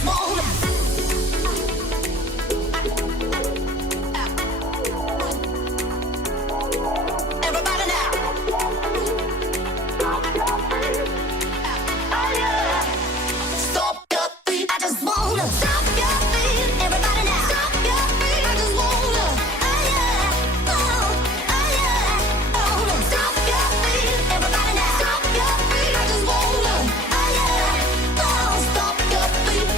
just wanna. Everybody now. Oh yeah. Stop your feet. I just wanna stop your feet. Everybody now. Stop your feet. I just wanna. Oh yeah. Oh yeah. Oh, stop your feet. Everybody now. Stop your feet. I just wanna. Oh yeah. Oh, stop your feet.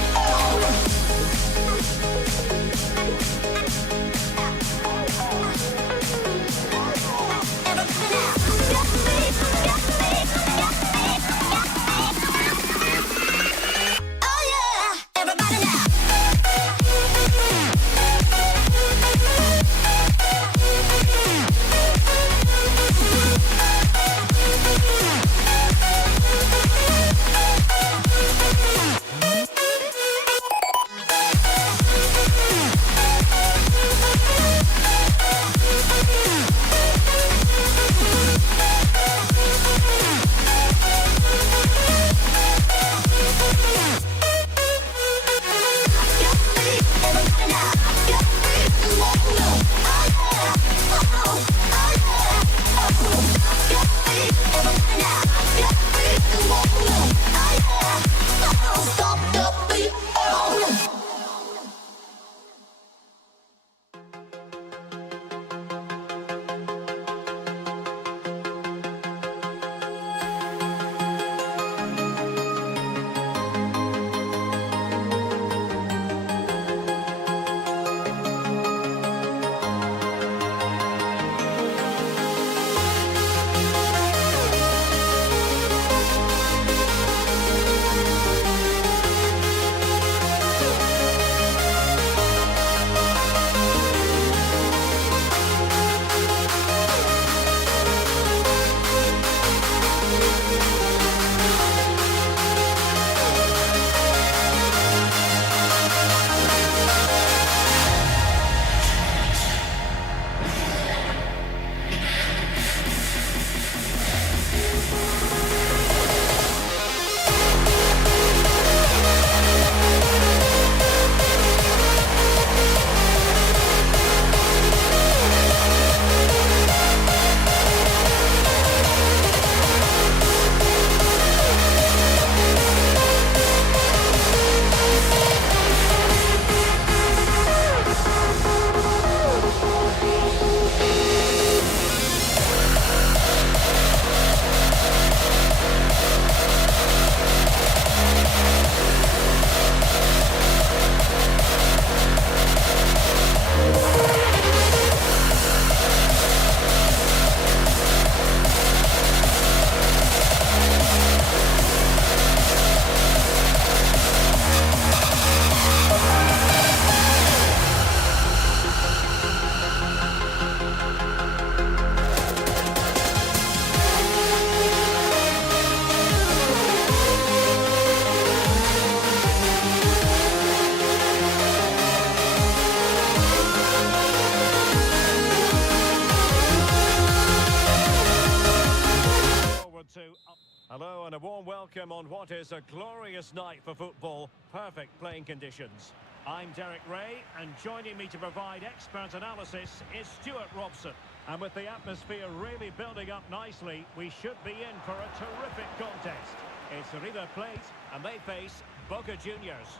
Hello and a warm welcome on what is a glorious night for football. Perfect playing conditions. I'm Derek Ray, and joining me to provide expert analysis is Stuart Robson. And with the atmosphere really building up nicely, we should be in for a terrific contest. It's River Plate, and they face Boca Juniors.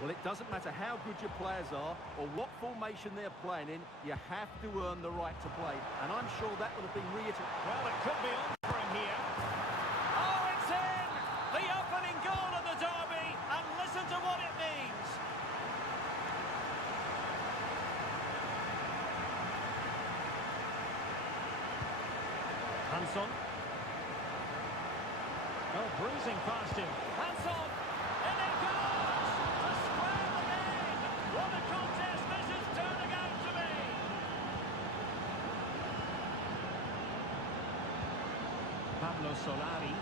Well, it doesn't matter how good your players are or what formation they're playing in, you have to earn the right to play. And I'm sure that would have been reiterated. Well, it could be on for him here. Oh, it's in! The opening goal of the derby, and listen to what it means. Hanson. Oh, bruising past him. Hanson! In it goes! To square again! What a contest this is turning out to be! Pablo Solari.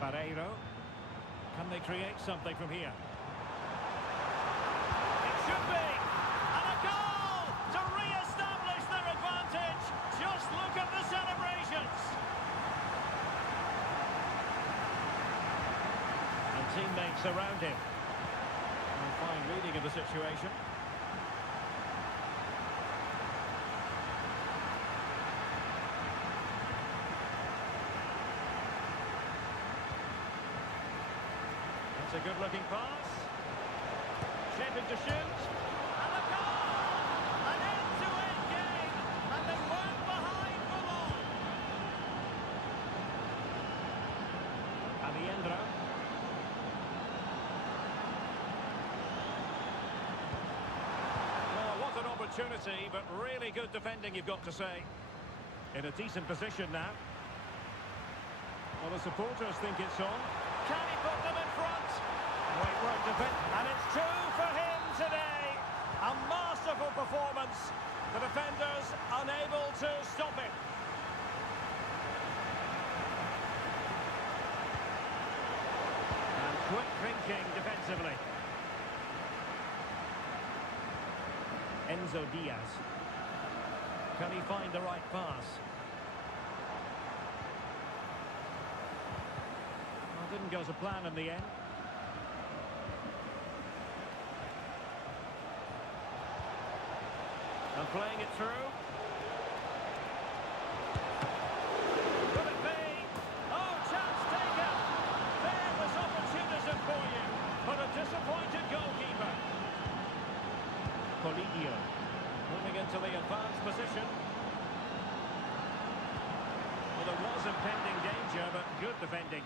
Barreiro. Can they create something from here? It should be! And a goal to re-establish their advantage! Just look at the celebrations! And teammates around him. A fine reading of the situation. That's a good-looking pass. Shaping to shoot. And a goal! An end-to-end game. And they weren't behind for long. Aliendro. Well, what an opportunity, but really good defending, you've got to say. In a decent position now. Well, the supporters think it's on. Can he put them in front? Great work defense, and it's two for him today. A masterful performance. The defenders unable to stop it. And quick thinking defensively. Enzo Diaz. Can he find the right pass? Well, didn't go to plan in the end. And playing it through. Will it be? Oh, chance taken. There was opportunism for you, but a disappointed goalkeeper. Colidio moving into the advanced position. Well, there was impending danger, but good defending.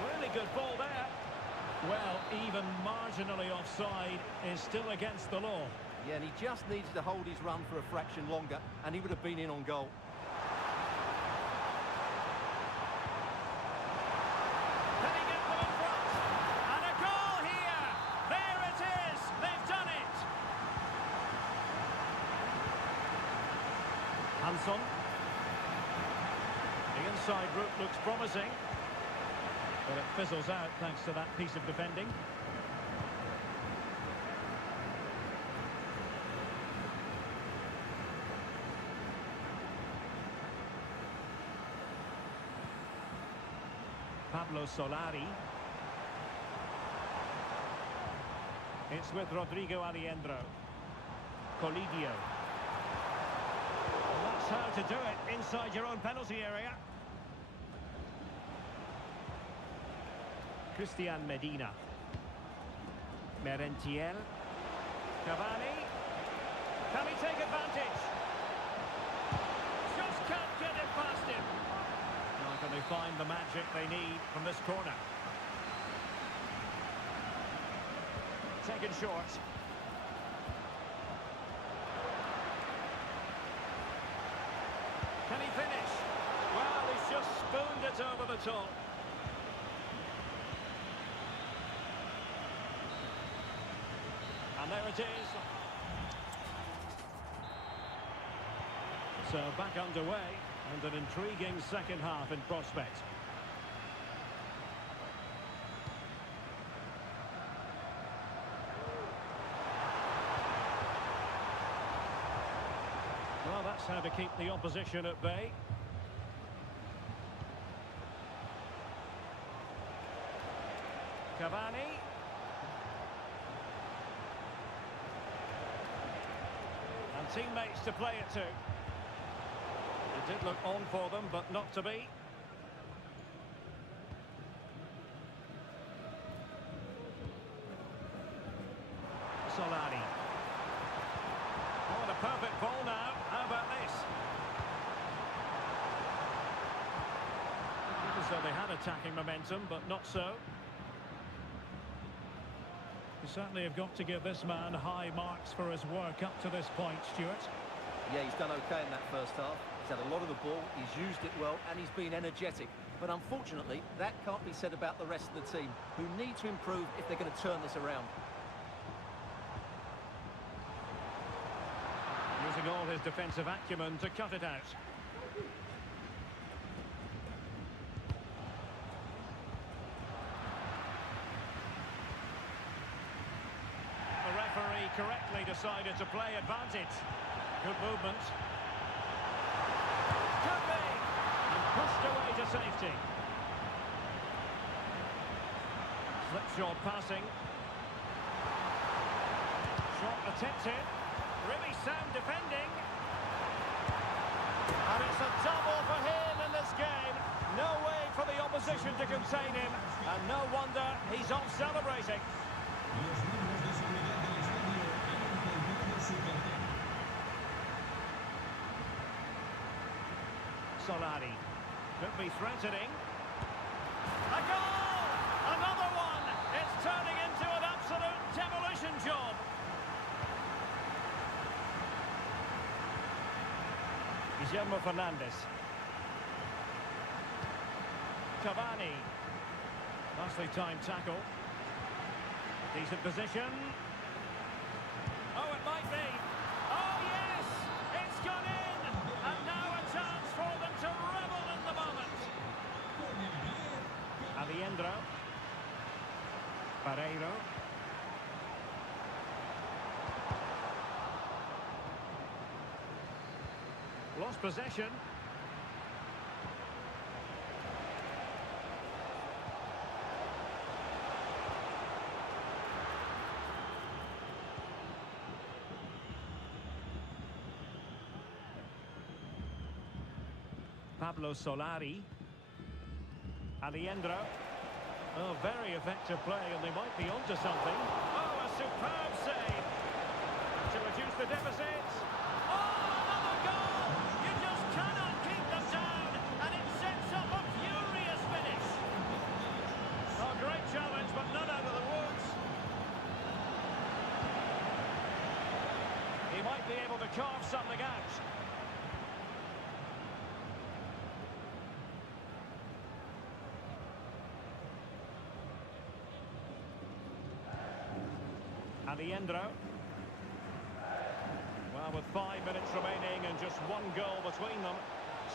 Really good ball there. Well, even marginally offside is still against the law. Yeah, and he just needed to hold his run for a fraction longer, and he would have been in on goal. Can he get them in front? And a goal here! There it is! They've done it! Hansson. The inside route looks promising. But it fizzles out thanks to that piece of defending. Pablo Solari. It's with Rodrigo Aliendro. Colidio. Well, that's how to do it inside your own penalty area. Christian Medina. Merentiel. Cavani. Can he take advantage? Just can't get it past him. Now can they find the magic they need from this corner? Taken short. Can he finish? Well, he's just spooned it over the top. And there it is. So back underway, and an intriguing second half in prospect. Well, that's how to keep the opposition at bay. Cavani. And teammates to play it to. It did look on for them, but not to be. Solari. Oh, and a perfect ball now. How about this? Looks as though they had attacking momentum, but not so. You certainly have got to give this man high marks for his work up to this point, Stuart. Yeah, he's done okay in that first half. He's had a lot of the ball, he's used it well, and he's been energetic. But unfortunately, that can't be said about the rest of the team, who need to improve if they're going to turn this around. Using all his defensive acumen to cut it out. The referee correctly decided to play advantage. Good movement. safety. Slipshod passing. Shot attempted. Really sound defending. And it's a double for him in this game. No way for the opposition to contain him. And no wonder he's off celebrating. Solari could be threatening. A goal! Another one! It's turning into an absolute demolition job. Guillermo Fernandez. Cavani. Nicely timed tackle. Decent position. Oh, it might be. Oh, yes! It's gone in! And now a chance for them to revel in the moment. Aliendro. Pereiro. Lost possession. Pablo Solari. Aliendro. Oh, very effective play, and they might be onto something. Oh, a superb save to reduce the deficit. Oh, another goal! You just cannot keep them down, and it sets up a furious finish. Oh, great challenge, but none out of the woods. He might be able to carve something out. Aliendro. Well, with 5 minutes remaining and just one goal between them,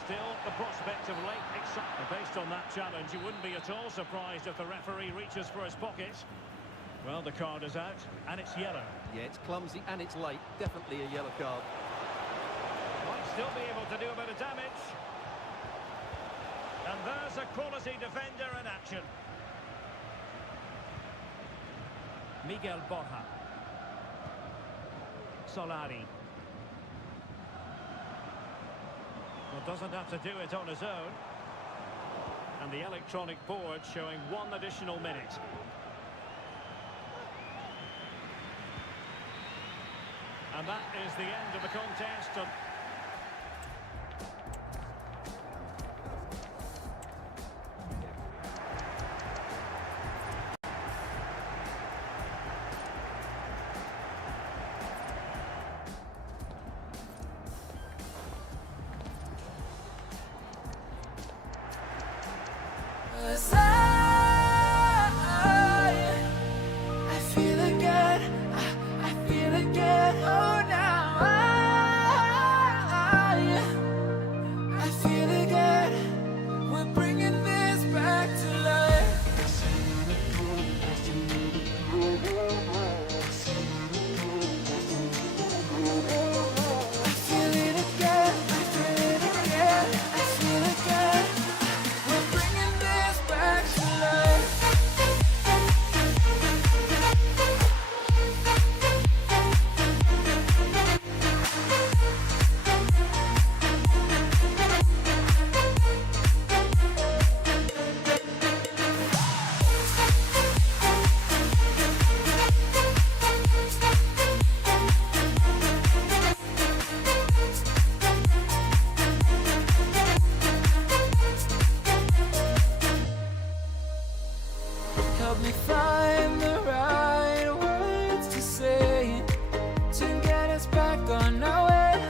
still the prospect of late excitement. Based on that challenge, you wouldn't be at all surprised if the referee reaches for his pocket. Well, the card is out, and it's yellow. Yeah, it's clumsy and it's late. Definitely a yellow card. Might still be able to do a bit of damage. And there's a quality defender in action. Miguel Borja. Solari. Well, doesn't have to do it on his own. And the electronic board showing 1 additional minute. And that is the end of the contest. I feel again, I feel again. Oh, now I feel again. We're bringing this back to life. I feel it again, I feel it again, I feel again. We're bringing this back to life. Help me find the right words to say to get us back on our way.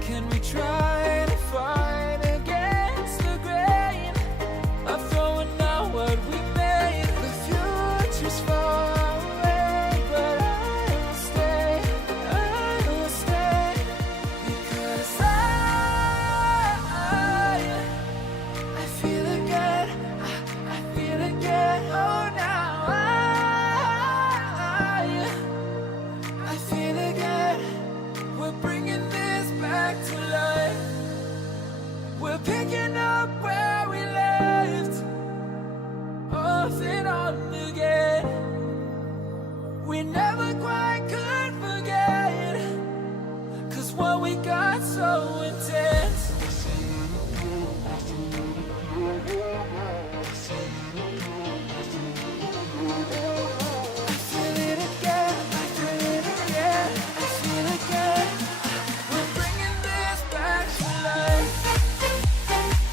Can we try to fight against the grain of throwing out what we made? The future's far away, but I will stay, because I feel again, I feel again. Oh, now I feel again. We're bringing this back to life. We're picking up where we left. fun again. We never quite could forget, 'cause what we got so intense. I feel it again, I feel it again, I feel it again. We're bringing this back to life. When it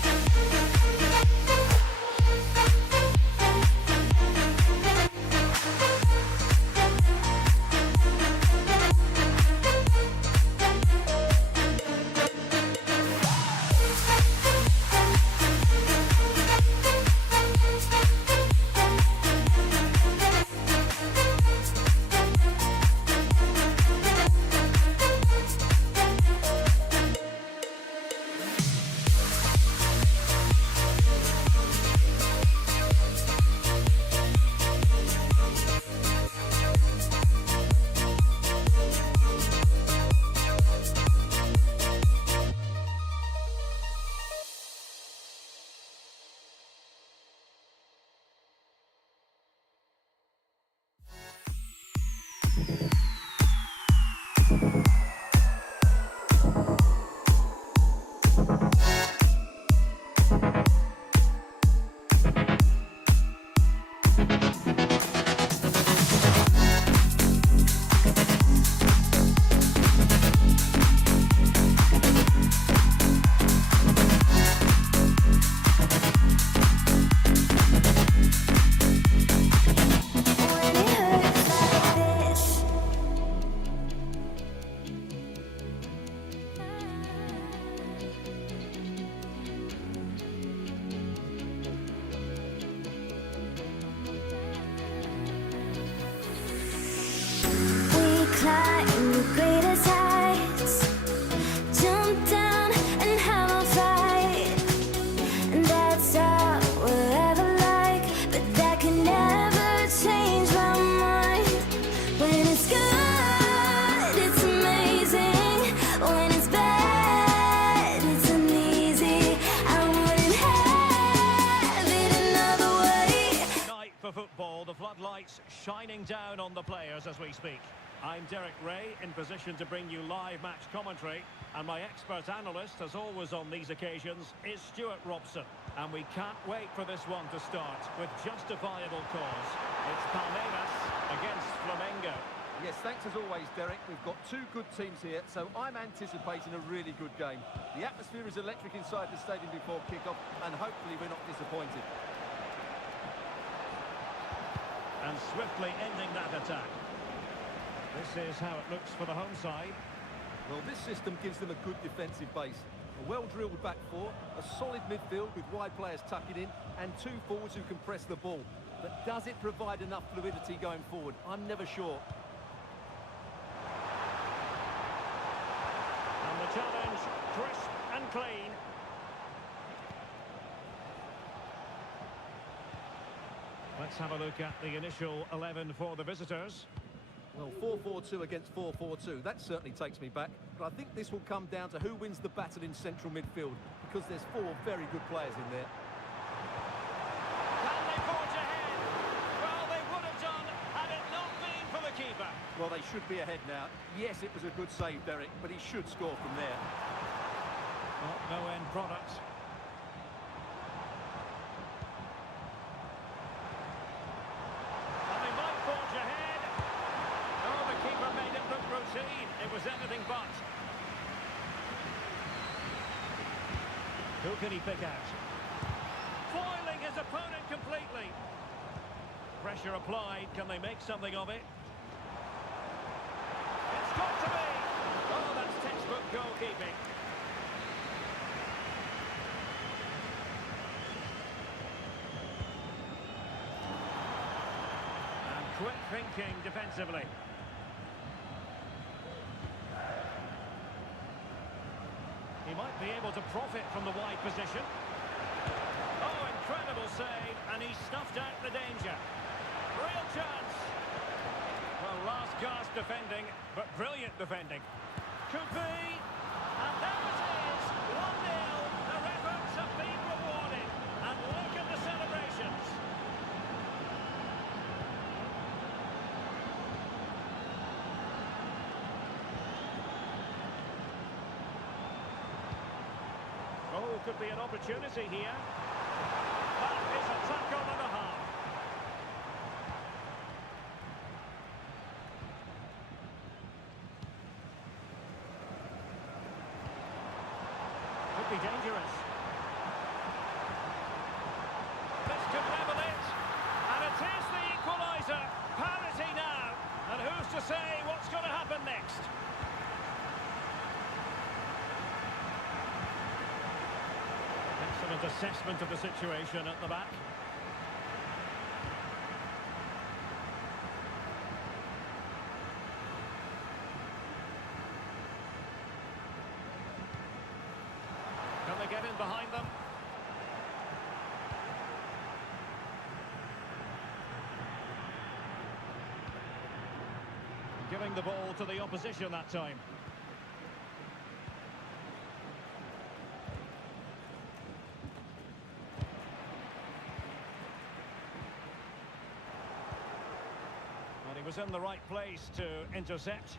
hurts like this, we climb the greatest heights, jump down and have a fight. And that's all we'll ever like, but that can never change my mind. When it's good, it's amazing. When it's bad, it's uneasy. I wouldn't have it another way. Night for football, the floodlights shining down on the players as we speak. I'm Derek Ray, in position to bring you live match commentary, and my expert analyst, as always on these occasions, is Stuart Robson. And we can't wait for this one to start with justifiable cause. It's Palmeiras against Flamengo. Yes, thanks as always, Derek. We've got two good teams here, so I'm anticipating a really good game. The atmosphere is electric inside the stadium before kick-off, and hopefully we're not disappointed. And swiftly ending that attack. This is how it looks for the home side. Well, this system gives them a good defensive base. A well-drilled back four, a solid midfield with wide players tucking in, and two forwards who can press the ball. But does it provide enough fluidity going forward? I'm never sure. And the challenge, crisp and clean. Let's have a look at the initial 11 for the visitors. Well, 4-4-2 against 4-4-2, that certainly takes me back. But I think this will come down to who wins the battle in central midfield, because there's four very good players in there. Can they forge ahead? Well, they would have done had it not been for the keeper. Well, they should be ahead now. Yes, it was a good save, Derek, but he should score from there. Well, no end product. And they might forge ahead. Oh, the keeper made it look routine. It was anything but. Who can he pick out? Foiling his opponent completely. Pressure applied. Can they make something of it? It's got to be. Oh, that's textbook goalkeeping. And quick thinking defensively. He might be able to profit from the wide position. Oh, incredible save, and he snuffed out the danger. Real chance. Well, last gasp defending, but brilliant defending. Could be. And there it is. 1-0. Their efforts have been rewarded. And look at the celebrations. could be an opportunity here. That is a tackle and a half. Could be dangerous. This could level it. And it is the equaliser. Parity now. And who's to say what's going to happen next? Excellent assessment of the situation at the back. Can they get in behind them? Giving the ball to the opposition that time. And he was in the right place to intercept.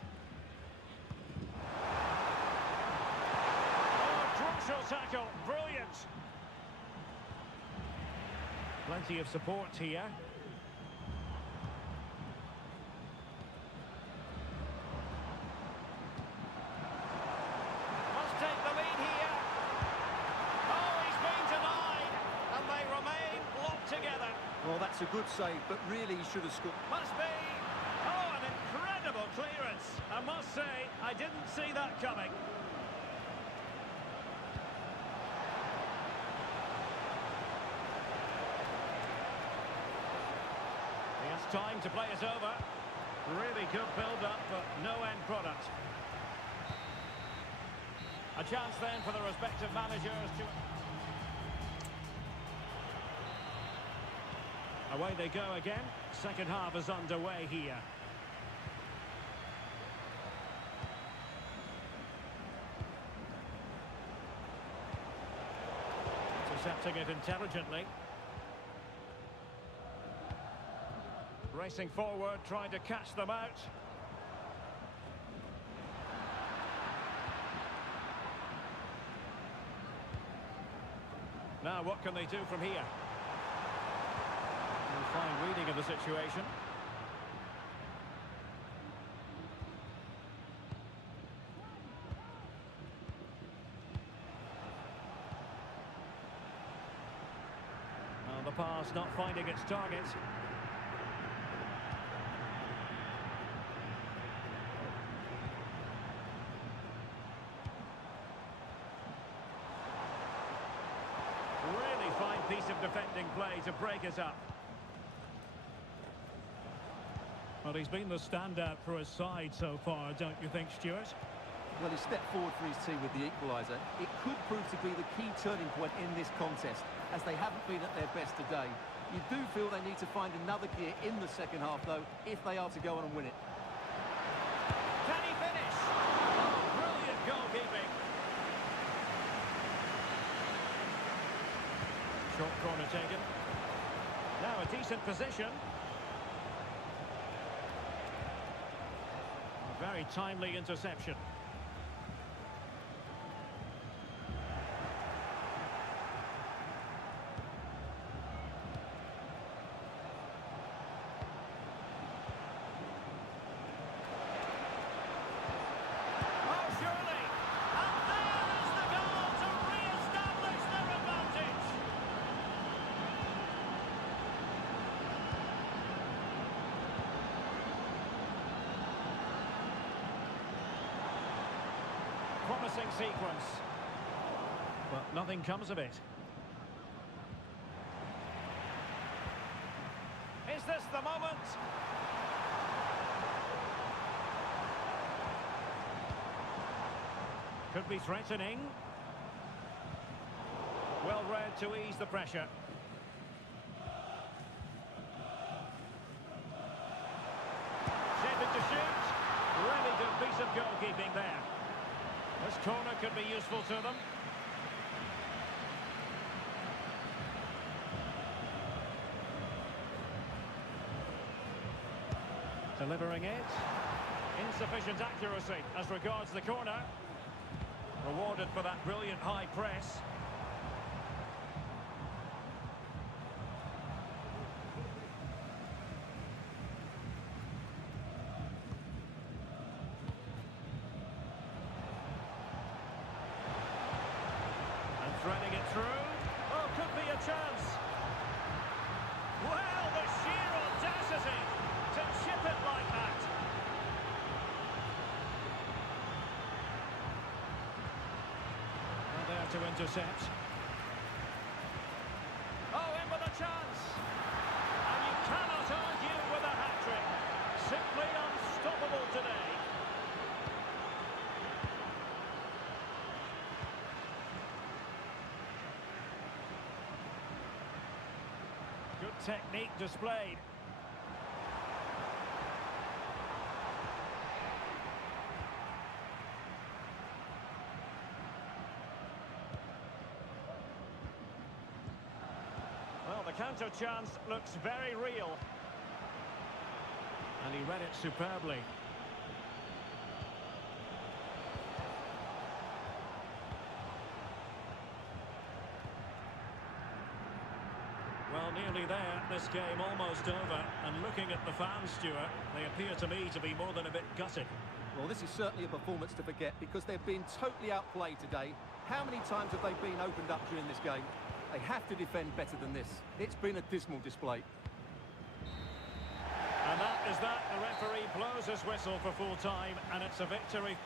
Crucial tackle, brilliant. Plenty of support here. Must take the lead here. Oh, he's been denied, and they remain locked together. Well, that's a good save, but really he should have scored. Must be. Oh, an incredible clearance. I must say, I didn't see that coming. Time to play it over. Really good build-up, but no end product. A chance then for the respective managers to... Away they go again. Second half is underway here. Intercepting it intelligently. Racing forward, trying to catch them out. Now, what can they do from here? Fine reading of the situation. And the pass not finding its target. Really fine piece of defending play to break it up. Well, he's been the standout for his side so far, don't you think, Stuart? Well, he stepped forward for his team with the equaliser. It could prove to be the key turning point in this contest, as they haven't been at their best today. You do feel they need to find another gear in the second half, though, if they are to go on and win it. Can he finish? Oh, brilliant goalkeeping. Short corner taken. Now a decent position. A very timely interception. Promising sequence, but nothing comes of it. Is this the moment? Could be threatening. Well read to ease the pressure. Shaping to shoot. Really good piece of goalkeeping there. This corner could be useful to them. Delivering it. Insufficient accuracy as regards the corner. Rewarded for that brilliant high press. through. Oh, could be a chance. Well, the sheer audacity to chip it like that. And there to intercept. Oh, in with a chance. And you cannot argue with a hat-trick. Simply unstoppable today. Good technique displayed. Well, the counter chance looks very real. And he read it superbly. Well, nearly there. This game almost over. And looking at the fans, Stuart, they appear to me to be more than a bit gutted. Well, this is certainly a performance to forget because they've been totally outplayed today. How many times have they been opened up during this game? They have to defend better than this. It's been a dismal display. And that is that. The referee blows his whistle for full time, and it's a victory.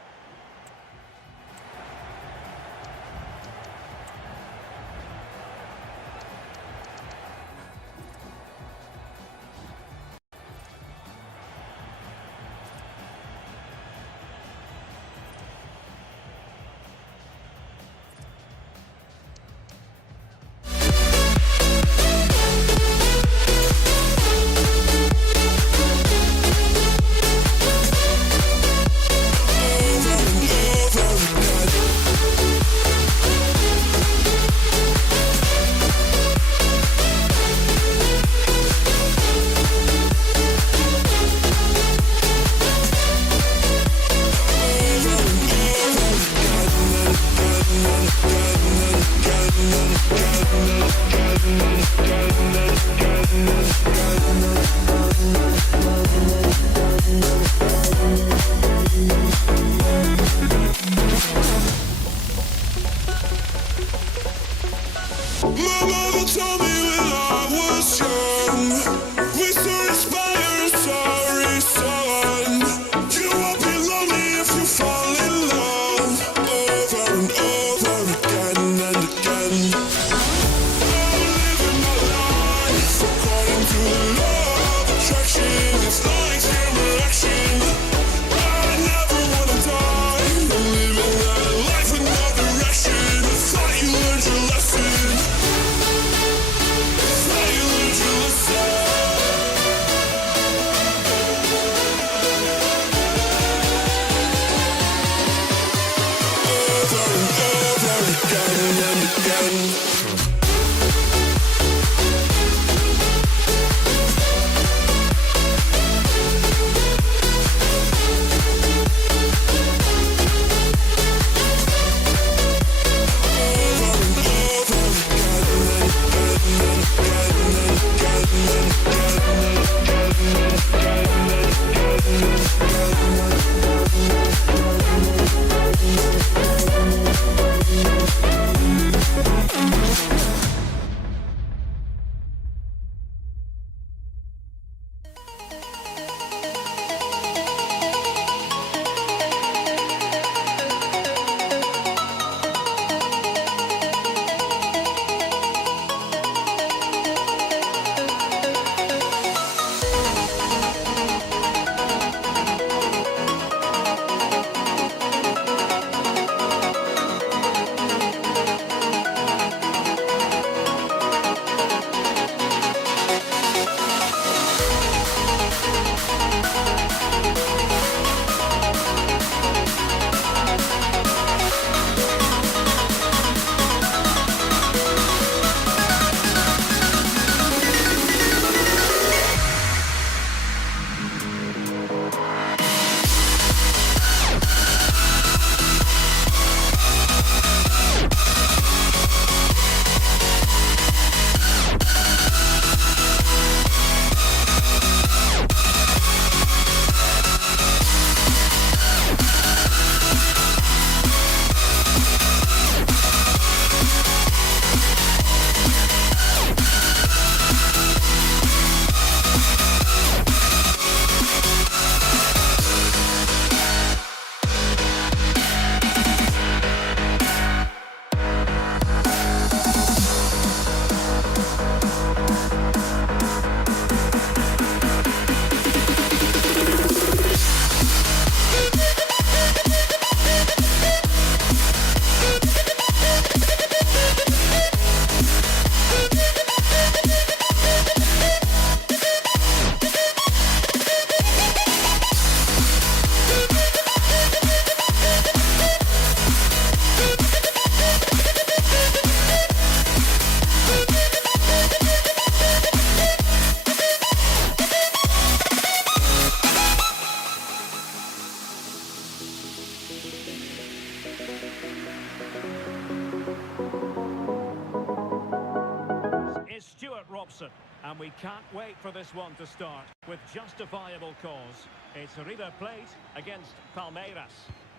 is Stuart Robson. And we can't wait for this one to start with justifiable cause. It's River Plate against Palmeiras.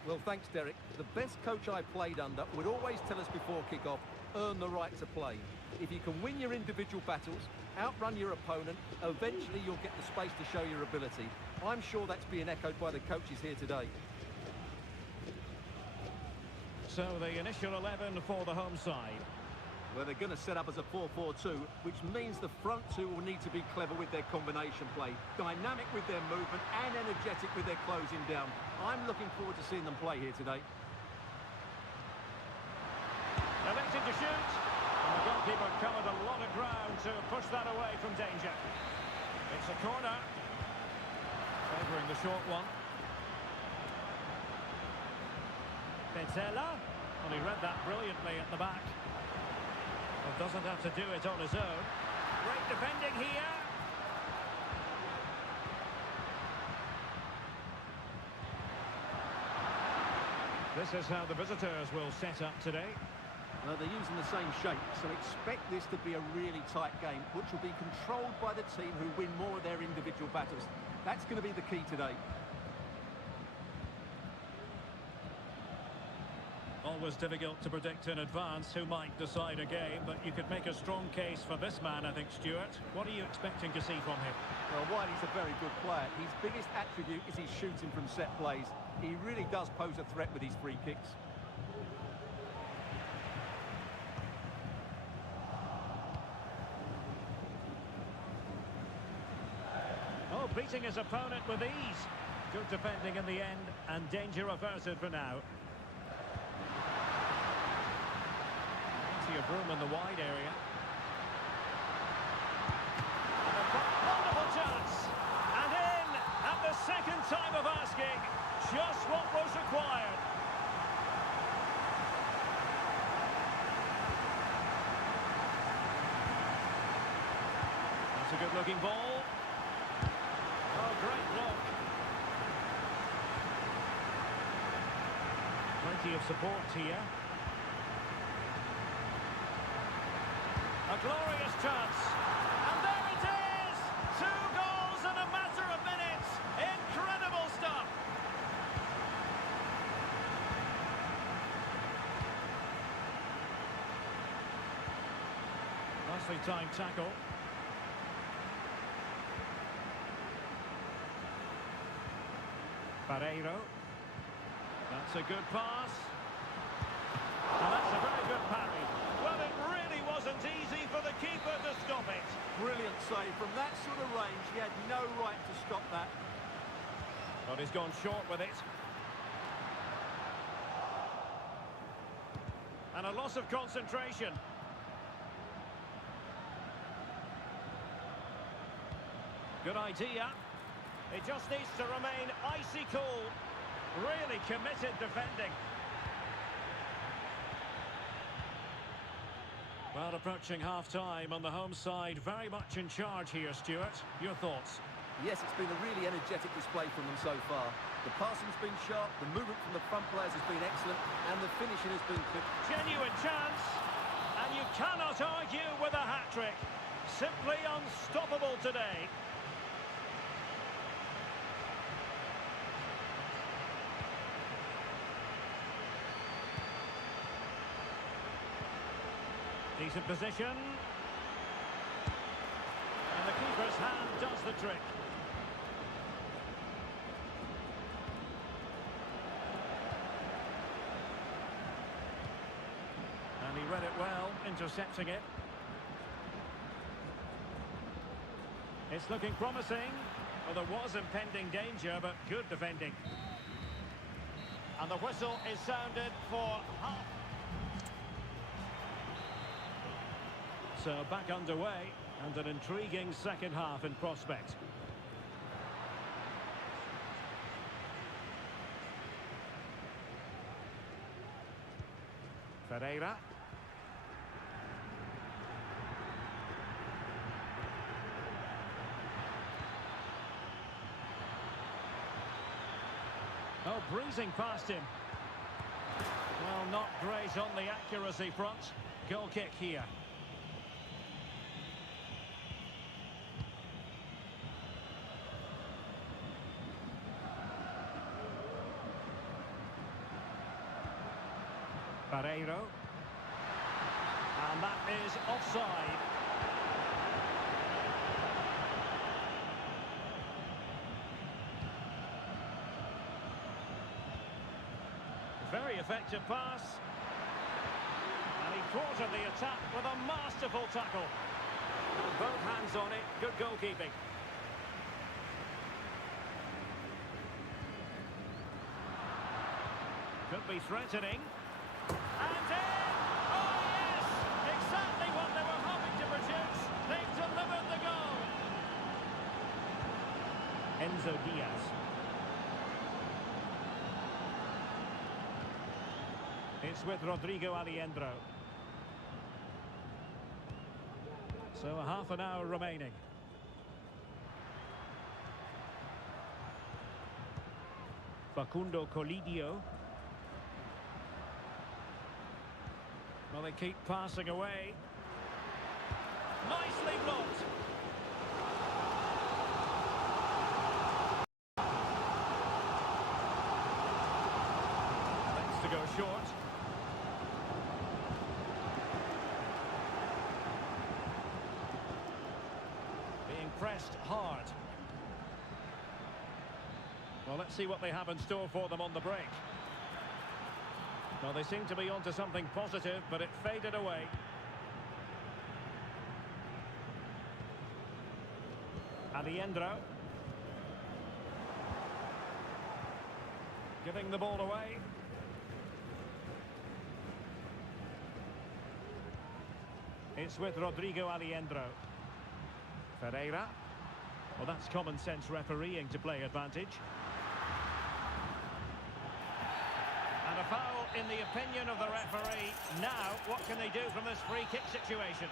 Well, thanks, Derek. The best coach I played under would always tell us before kick-off, earn the right to play. If you can win your individual battles, outrun your opponent, eventually you'll get the space to show your ability. I'm sure that's being echoed by the coaches here today. So the initial 11 for the home side. Well, they're going to set up as a 4-4-2, which means the front two will need to be clever with their combination play, dynamic with their movement and energetic with their closing down. I'm looking forward to seeing them play here today. Electing to shoot. And the goalkeeper covered a lot of ground to push that away from danger. It's a corner. Favouring the short one. Benzella. Well, he read that brilliantly at the back. Well, doesn't have to do it on his own. Great defending here. This is how the visitors will set up today. Well, they're using the same shape, so expect this to be a really tight game, which will be controlled by the team who win more of their individual battles. That's going to be the key today. Always difficult to predict in advance who might decide a game, but you could make a strong case for this man, I think, Stuart. What are you expecting to see from him? Well, while he's a very good player, his biggest attribute is his shooting from set plays. He really does pose a threat with his free kicks. Oh, beating his opponent with ease. Good defending in the end, and danger averted for now. Plenty of room in the wide area. And a wonderful chance. And in at the second time of asking. Just what was required. That's a good-looking ball. Oh, great block. Plenty of support here. A glorious chance. And there it is! 2 goals in a matter of minutes. Incredible stuff. Nicely timed tackle. Pereiro. That's a good pass. And that's a very good parry. Well, it really wasn't easy for the keeper to stop it. Brilliant save. From that sort of range, he had no right to stop that. But he's gone short with it. And a loss of concentration. Good idea. It just needs to remain icy cool. Really committed defending. Well, approaching half-time on the home side, very much in charge here, Stuart. Your thoughts? Yes, it's been a really energetic display from them so far. The passing's been sharp, the movement from the front players has been excellent, and the finishing has been quick. Genuine chance, and you cannot argue with a hat-trick. Simply unstoppable today. Decent position. And the keeper's hand does the trick. And he read it well, intercepting it. It's looking promising. Well, there was impending danger, but good defending. And the whistle is sounded for half. So back underway, and an intriguing second half in prospect. Pereira. Oh, breezing past him. Well, not great on the accuracy front. Goal kick here. Pereiro. And that is offside. Very effective pass. And he thwarted the attack with a masterful tackle. And both hands on it, good goalkeeping. Could be threatening. And in! Oh yes! Exactly what they were hoping to produce. They've delivered the goal. Enzo Diaz. It's with Rodrigo Aliendro. So a half an hour remaining. Facundo Colidio. Well, they keep passing away. Nicely blocked. Thanks to go short. Being pressed hard. Well, let's see what they have in store for them on the break. Well, they seem to be onto something positive, but it faded away. Aliendro. Giving the ball away. It's with Rodrigo Aliendro. Ferreira. Well, that's common sense refereeing to play advantage. And a foul in the opinion of the referee. Now, what can they do from this free kick situation?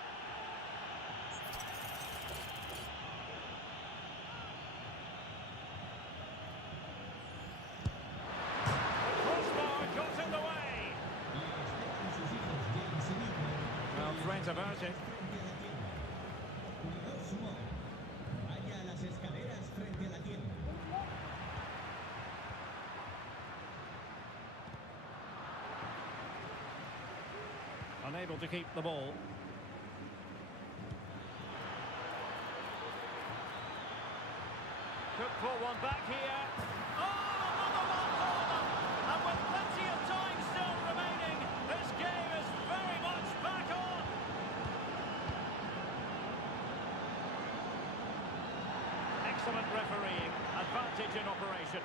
The crossbar got in the way. Well, threat averted. Unable to keep the ball. Could pull one back here. Oh, another one for them! And with plenty of time still remaining, this game is very much back on. Excellent refereeing, advantage in operation.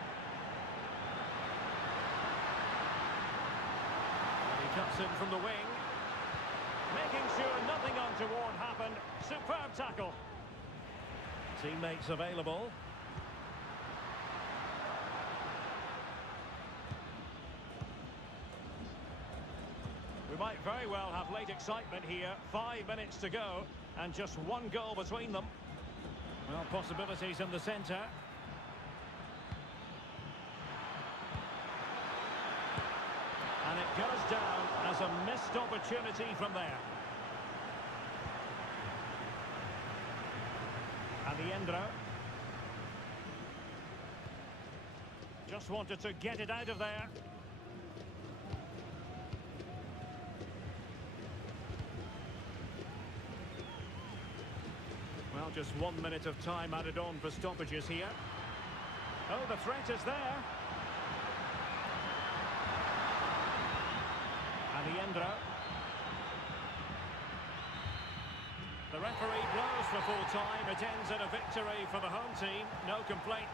And he cuts in from the wing. Making sure nothing untoward happened. Superb tackle. Teammates available. We might very well have late excitement here. 5 minutes to go and just one goal between them. Well, possibilities in the centre. And it goes down as a missed opportunity from there. Aliendro. Just wanted to get it out of there. Well, just 1 minute of time added on for stoppages here. Oh, the threat is there. Aliendro. The referee blows for full time. It ends in a victory for the home team. No complaint.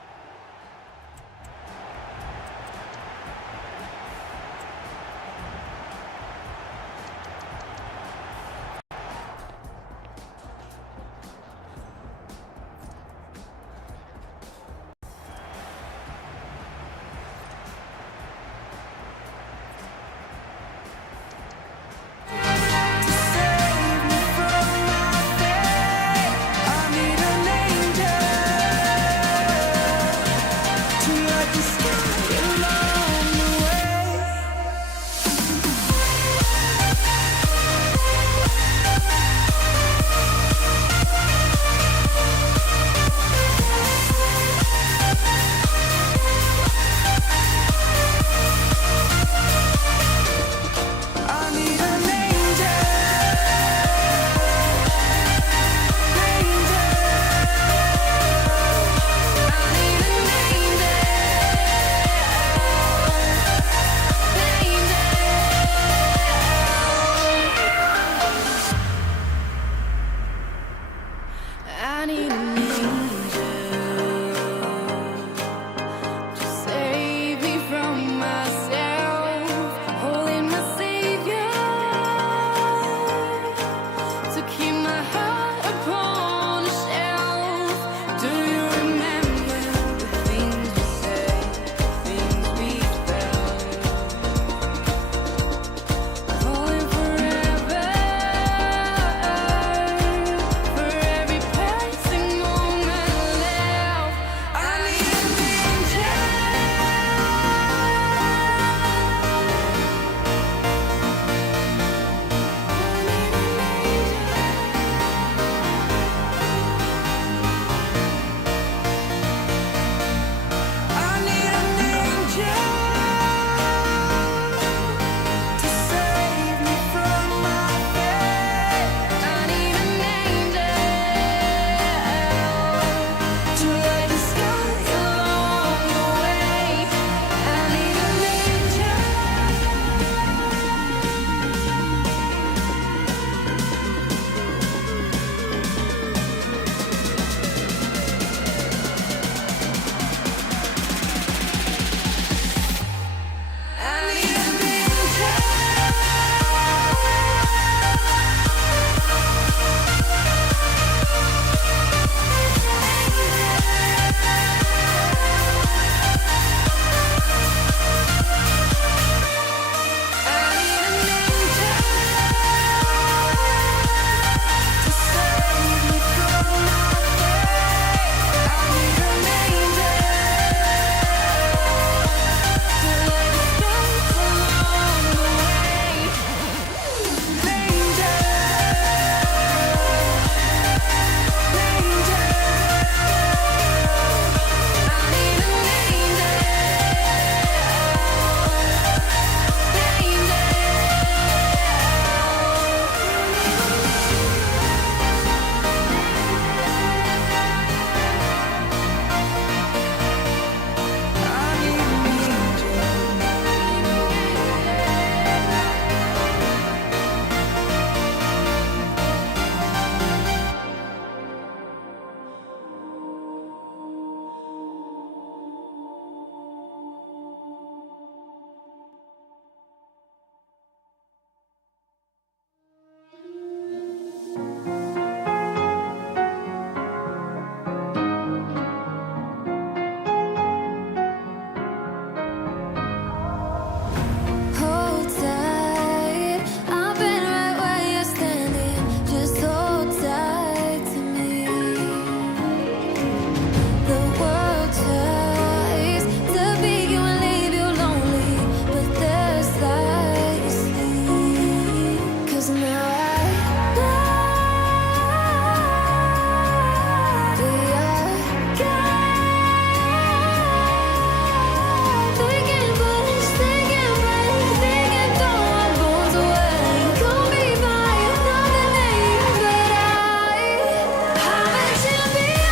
Hold tight, I've been right where you're standing. Just hold tight to me. The world tries to beat you and leave you lonely, but there's light you see. 'Cause now I know we are God. They can push, they can break, they can throw our bones away. Call me by another name, but I'm a champion.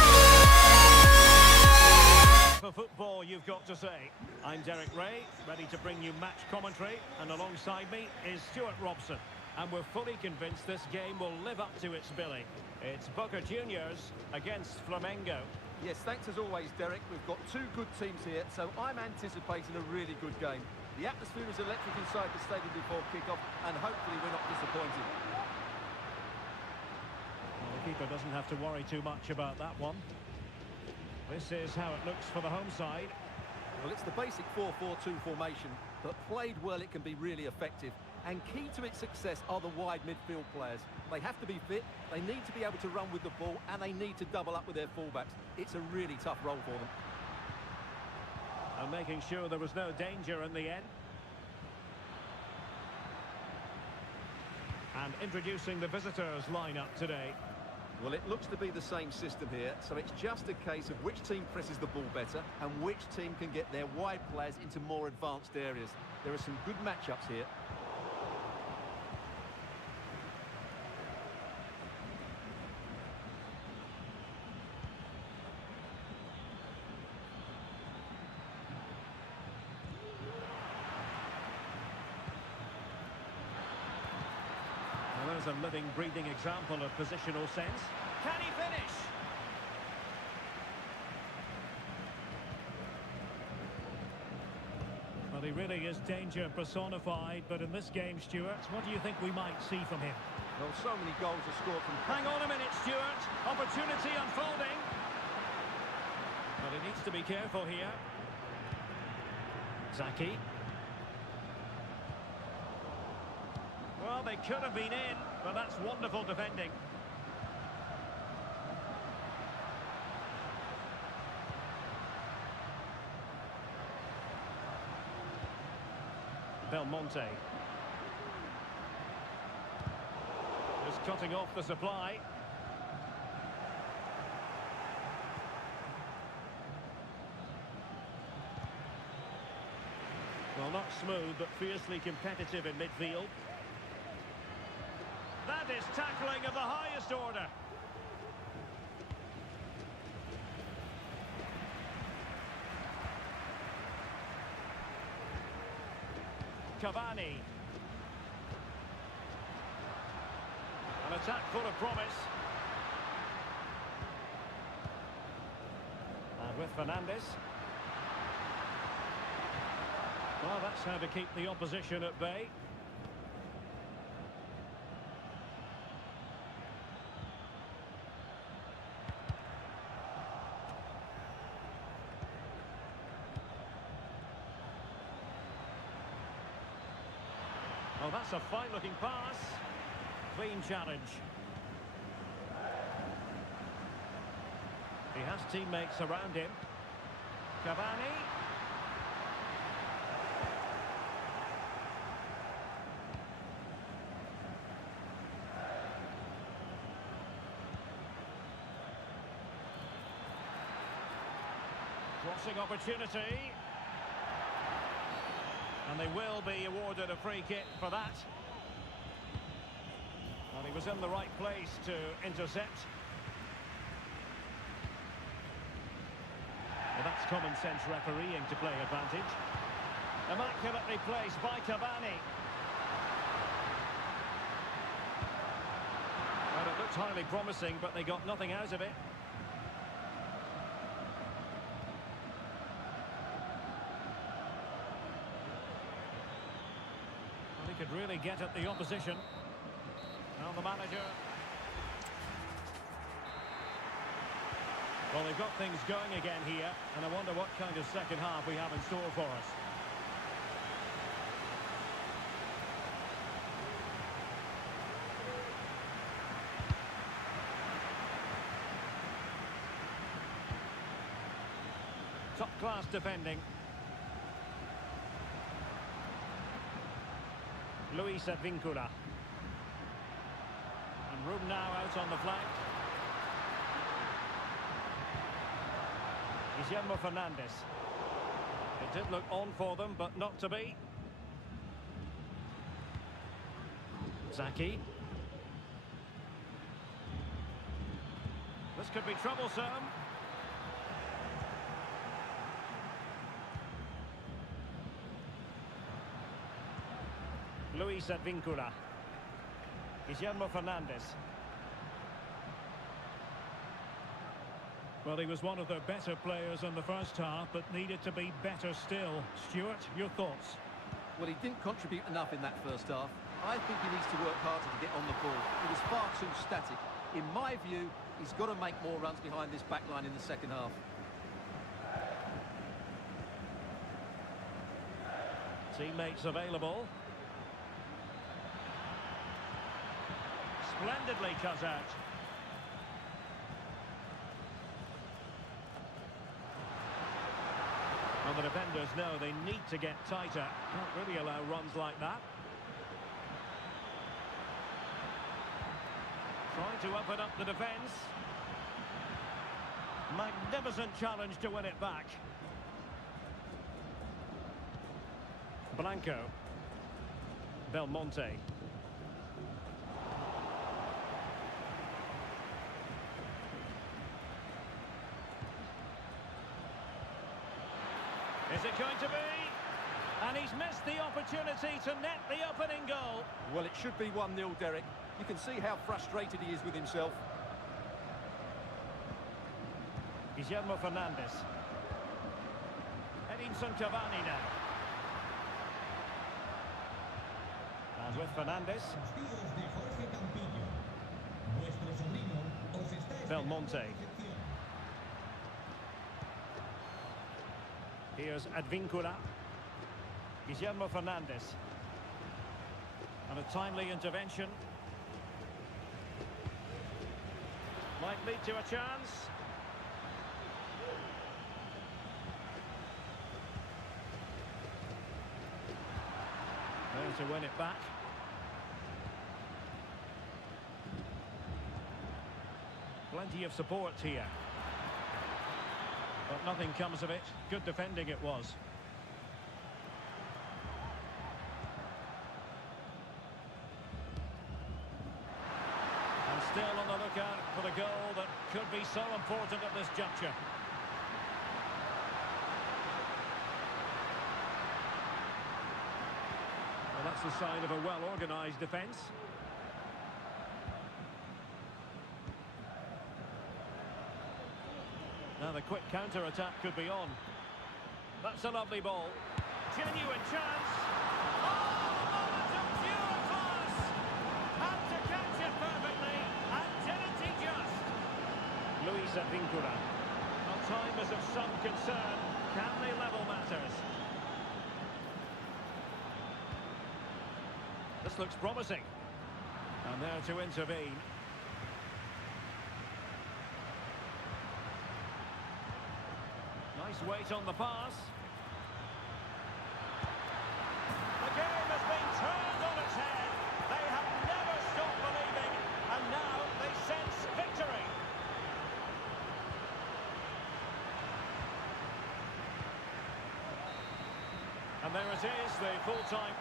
For football, you've got to say. I'm Derek Ray, ready to bring you match commentary, and alongside me is Stuart Robson. And we're fully convinced this game will live up to its billing. It's Boca Juniors against Flamengo. Yes, thanks as always, Derek. We've got two good teams here, so I'm anticipating a really good game. The atmosphere is electric inside the stadium before kick-off, and hopefully we're not disappointed. Well, the keeper doesn't have to worry too much about that one. This is how it looks for the home side. Well, it's the basic 4-4-2 formation, but played well it can be really effective. And key to its success are the wide midfield players. They have to be fit, they need to be able to run with the ball, and they need to double up with their fullbacks. It's a really tough role for them. And making sure there was no danger in the end. And introducing the visitors lineup today. Well, it looks to be the same system here, so it's just a case of which team presses the ball better and which team can get their wide players into more advanced areas. There are some good matchups here. Well, there's a living, breathing example of positional sense. Can he finish? Well, he really is danger personified, but in this game, Stuart, what do you think we might see from him? Well, so many goals are scored from... Hang on a minute, Stuart. Opportunity unfolding. But he needs to be careful here. Zaki. Well, they could have been in, but that's wonderful defending. Belmonte. Just cutting off the supply. Well, not smooth, but fiercely competitive in midfield. That is tackling of the highest order. Cavani. An attack full of promise. And with Fernandes. Well, that's how to keep the opposition at bay. Oh, that's a fine-looking pass. Clean challenge. He has teammates around him. Cavani. Crossing opportunity. And they will be awarded a free kick for that. And he was in the right place to intercept. Well, that's common sense refereeing to play advantage. Immaculately placed by Cavani. Well, it looked highly promising, but they got nothing out of it. Well, he could really get at the opposition. Now the manager Well, they've got things going again here, and I wonder what kind of second half we have in store for us. Top-class defending. Luis Advincula. And room now out on the flank. Guillermo Fernandes. It did look on for them, but not to be. Zaki. This could be troublesome. Luis Advincula. Guillermo Fernandes. Well, he was one of their better players in the first half, but needed to be better still. Stuart, your thoughts? Well, he didn't contribute enough in that first half. I think he needs to work harder to get on the ball. He was far too static. In my view, he's got to make more runs behind this back line in the second half. Teammates available. Splendidly cut out. Well, the defenders know they need to get tighter. Can't really allow runs like that. Trying to open up the defence. Magnificent challenge to win it back. Blanco. Belmonte. Is it going to be? And he's missed the opportunity to net the opening goal. Well, it should be 1-0, Derek. You can see how frustrated he is with himself. Guillermo Fernandes. Edinson Cavani now. And with Fernandes. Belmonte. Here's Advincula. Guillermo Fernandes. And a timely intervention. Might lead to a chance. There to win it back. Plenty of support here. But nothing comes of it. Good defending it was. And still on the lookout for the goal that could be so important at this juncture. Well, that's the sign of a well-organised defence. Now the quick counter-attack could be on. That's a lovely ball. Genuine chance. Oh, moment of pure class. Had to catch it perfectly. And didn't he just? Luis Advincula. Well, time is of some concern. Can they level matters? This looks promising. And there to intervene. Nice weight on the pass. The game has been turned on its head. They have never stopped believing, and now they sense victory. And there it is, the full-time.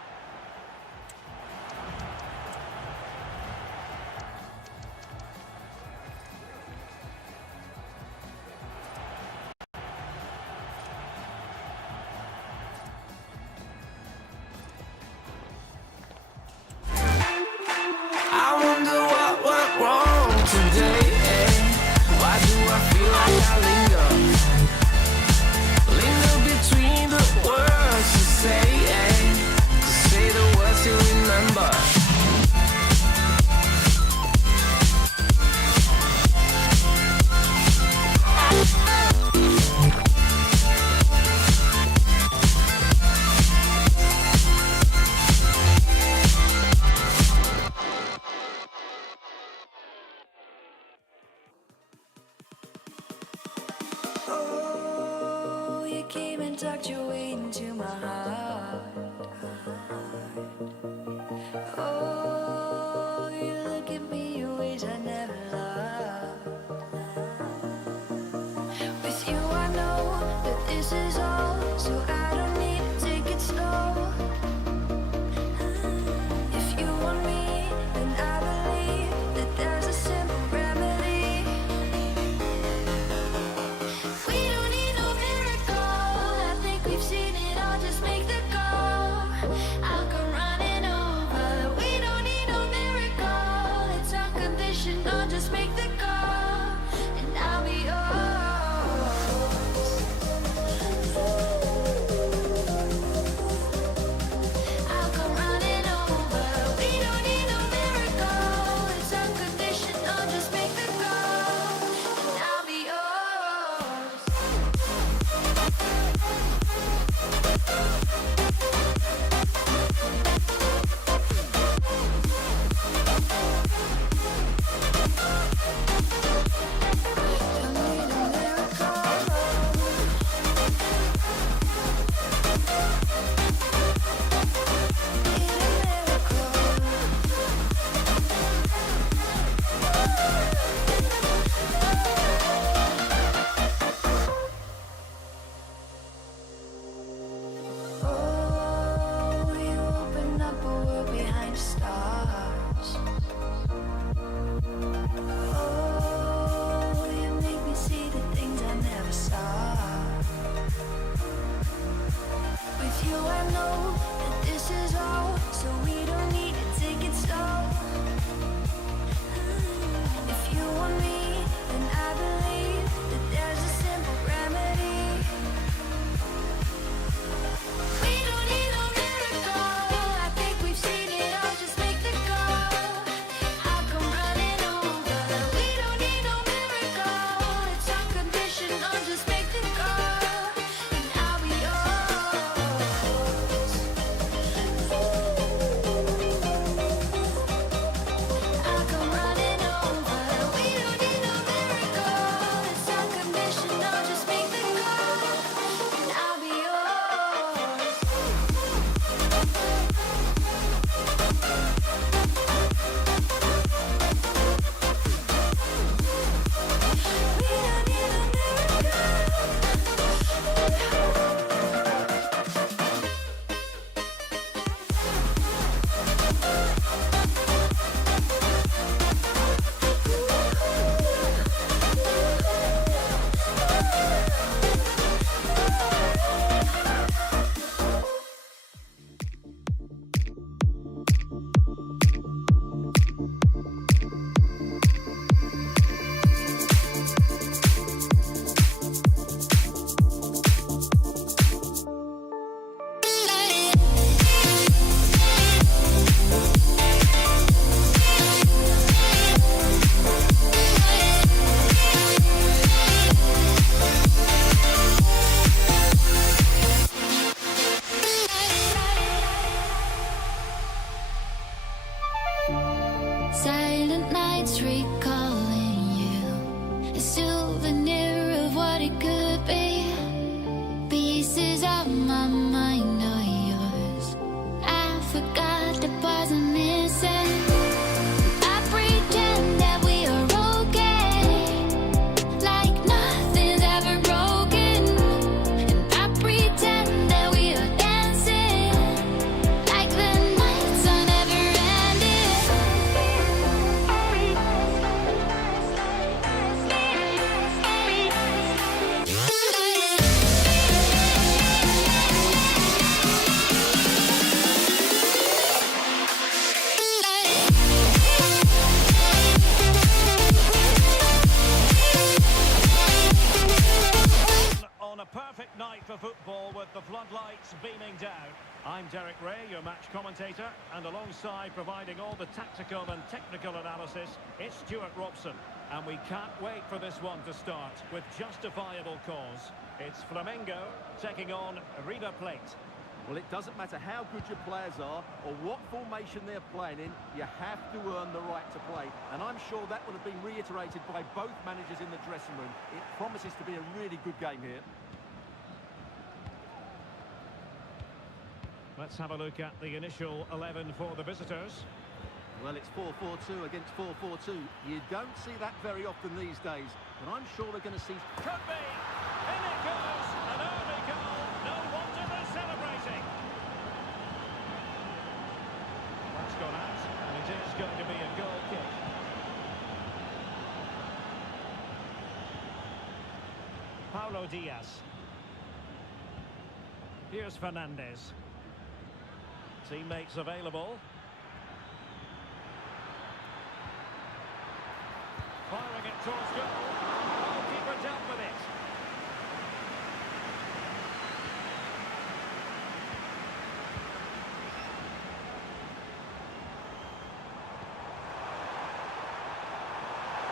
I wonder what went wrong today, eh? Why do I feel like I linger between the words you say, eh? Say the words you remember. Oh, you came and tucked your way into my heart. Oh, you look at me in ways I never loved. With you I know that this is all, so I don't need to take it slow. If you want me, then I believe that there's a simple remedy. We don't need no miracle, I think we've seen it all, just make the call. I'll come running over. We don't need no miracle, it's unconditional, just make the call, and I'll be yours. I'll come running over. We don't need no miracle, it's unconditional, just make the call, and I'll be yours. Don't need a miracle. Need a Oh, you open up a world behind the stars. Oh, you make me see the things I never saw. With you I know that this is all, so we don't need to take it slow. If you want me, then I believe that there's a simple remedy. We don't need no miracle, I think we've seen it all, just make the call. I'll come running over. We don't need no miracle, it's unconditional, just make the call, and I'll be yours. I'll come running over. We don't need no miracle, it's unconditional, just make the call, and I'll be yours. We don't need a Silent nights recalling you, a souvenir of what it could be. Pieces of my mind are yours. I forgot the parts I'm missing. I pretend that we are okay, like nothing's ever broken. And I pretend that we are dancing, like the nights are never ending. On a perfect night for football with the floodlights beaming down. I'm Derek Ray, your match commentator, and alongside providing all the tactical and technical analysis, it's Stuart Robson. And we can't wait for this one to start with justifiable cause. It's Flamengo taking on River Plate. Well, it doesn't matter how good your players are or what formation they're playing in, you have to earn the right to play. And I'm sure that would have been reiterated by both managers in the dressing room. It promises to be a really good game here. Let's have a look at the initial 11 for the visitors. Well, it's 4-4-2 against 4-4-2. You don't see that very often these days, but I'm sure we're going to see... Could be! In it goes! An early goal! No wonder they're celebrating! That's gone out, and it is going to be a goal kick. Paulo Diaz. Here's Fernandes. Teammates available. Firing it towards goal. Goalkeeper dealt with it.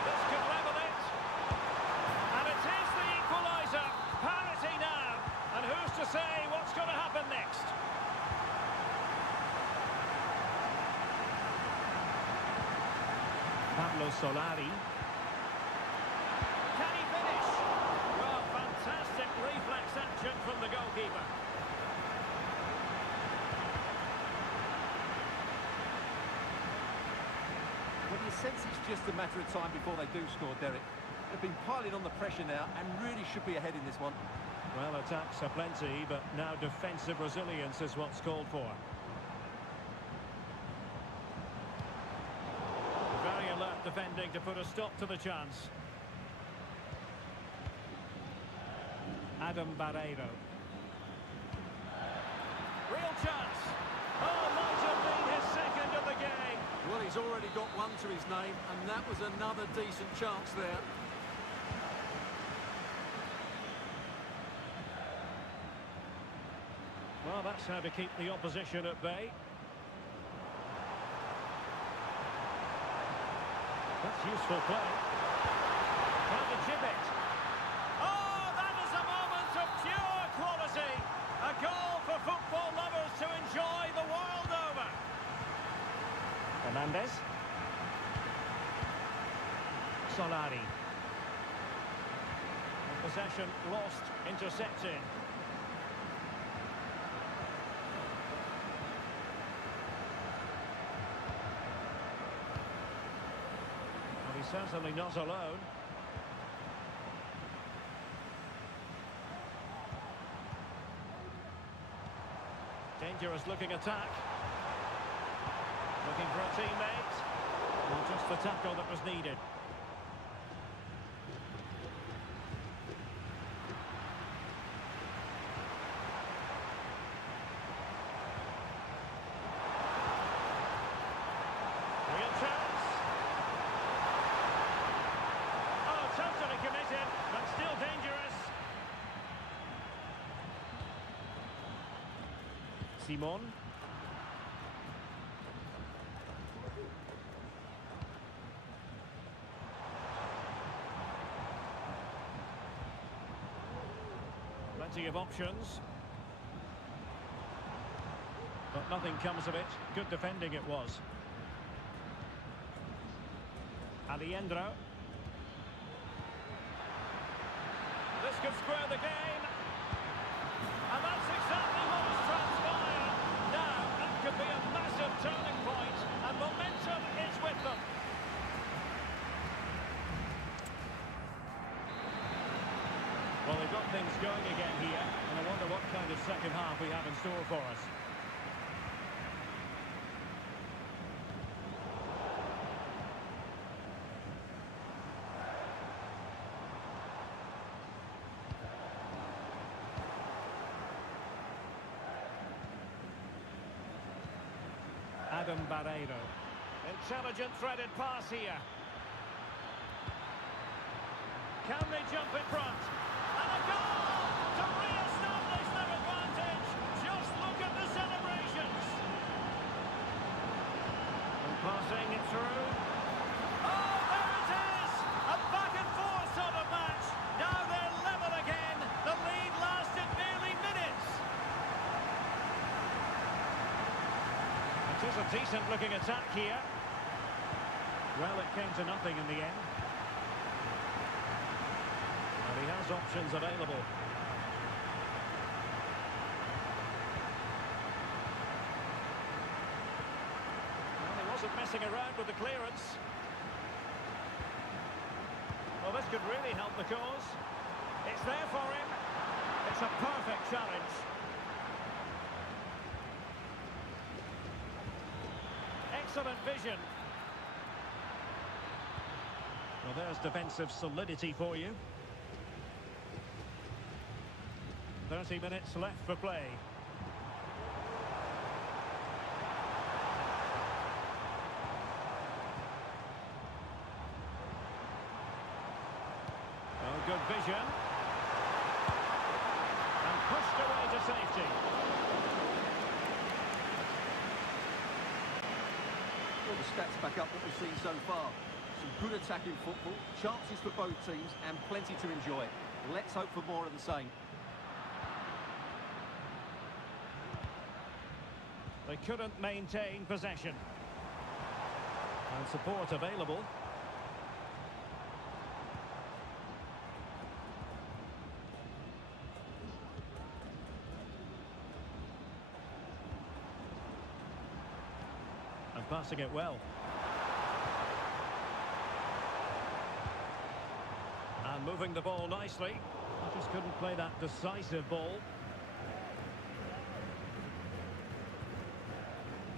This could level it. And it is the equaliser. Parity now. And who's to say what's going to happen next? Pablo Solari. Can he finish? Well, fantastic reflex action from the goalkeeper. Well, you sense it's just a matter of time before they do score, Derek. They've been piling on the pressure now and really should be ahead in this one. Well, attacks are plenty, but now defensive resilience is what's called for. Very alert defending to put a stop to the chance. Adam Barreiro. Real chance. Oh, might have been his second of the game. Well, he's already got one to his name, and that was another decent chance there. Well, that's how to keep the opposition at bay. That's useful play. Can they chip it? Oh, that is a moment of pure quality. A goal for football lovers to enjoy the world over. Fernandes. Solari. Possession lost, intercepted. He's certainly not alone. Dangerous looking attack. Looking for a teammate. Well, just the tackle that was needed. Real chance. Totally committed, but still dangerous. Simon. Plenty of options. But nothing comes of it. Good defending it was. Aliendro. This could square the game. And that's exactly what has transpired. Now, that could be a massive turning point, and momentum is with them. Well, they've got things going again here, and I wonder what kind of second half we have in store for us. Adam Barreiro. Intelligent threaded pass here. Can they jump in front? And a goal to re-establish their advantage. Just look at the celebrations. And passing it through. Oh, there it is! A back and forth sort of match. Now they're level again. The lead lasted nearly minutes. a decent-looking attack here. Well, it came to nothing in the end. And he has options available. Well, he wasn't messing around with the clearance. Well, this could really help the cause. It's there for him. It's a perfect challenge. Excellent vision. Well, there's defensive solidity for you. 30 minutes left for play. Oh, good vision. And pushed away to safety. Well, the stats back up what we've seen so far. Some good attacking football, chances for both teams, and plenty to enjoy. Let's hope for more of the same. They couldn't maintain possession. And support available. And passing it well. And moving the ball nicely. Just couldn't play that decisive ball.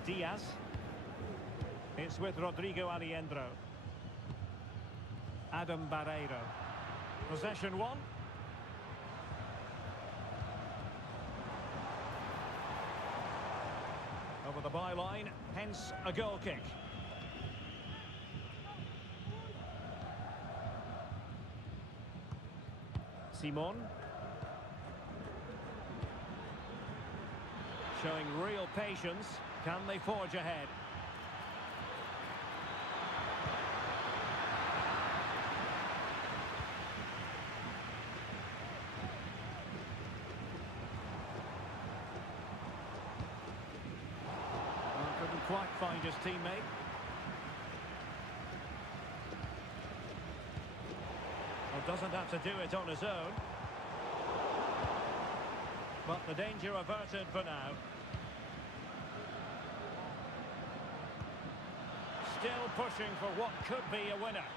Diaz. It's with Rodrigo Aliendro. Adam Barreiro. Possession one. Over the byline, hence a goal kick. Simon. Showing real patience. Can they forge ahead? Well, couldn't quite find his teammate. Well, doesn't have to do it on his own. But the danger averted for now. Still pushing for what could be a winner.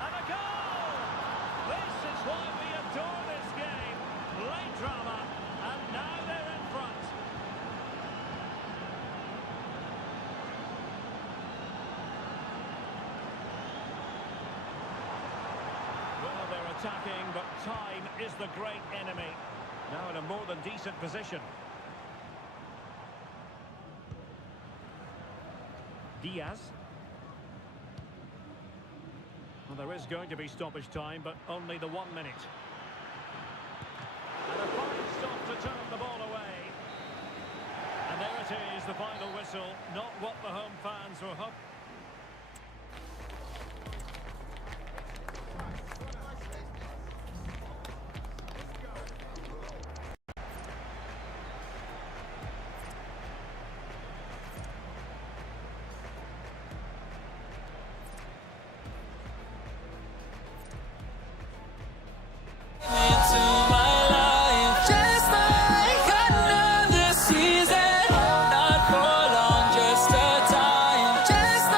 And a goal! This is why we adore this game. Late drama, and now they're in front. Well, they're attacking, but time is the great enemy. Now in a more than decent position. Diaz. Well, there is going to be stoppage time, but only the 1 minute. And a fine stop to turn the ball away. And there it is, the final whistle. Not what the home fans were hoping. Just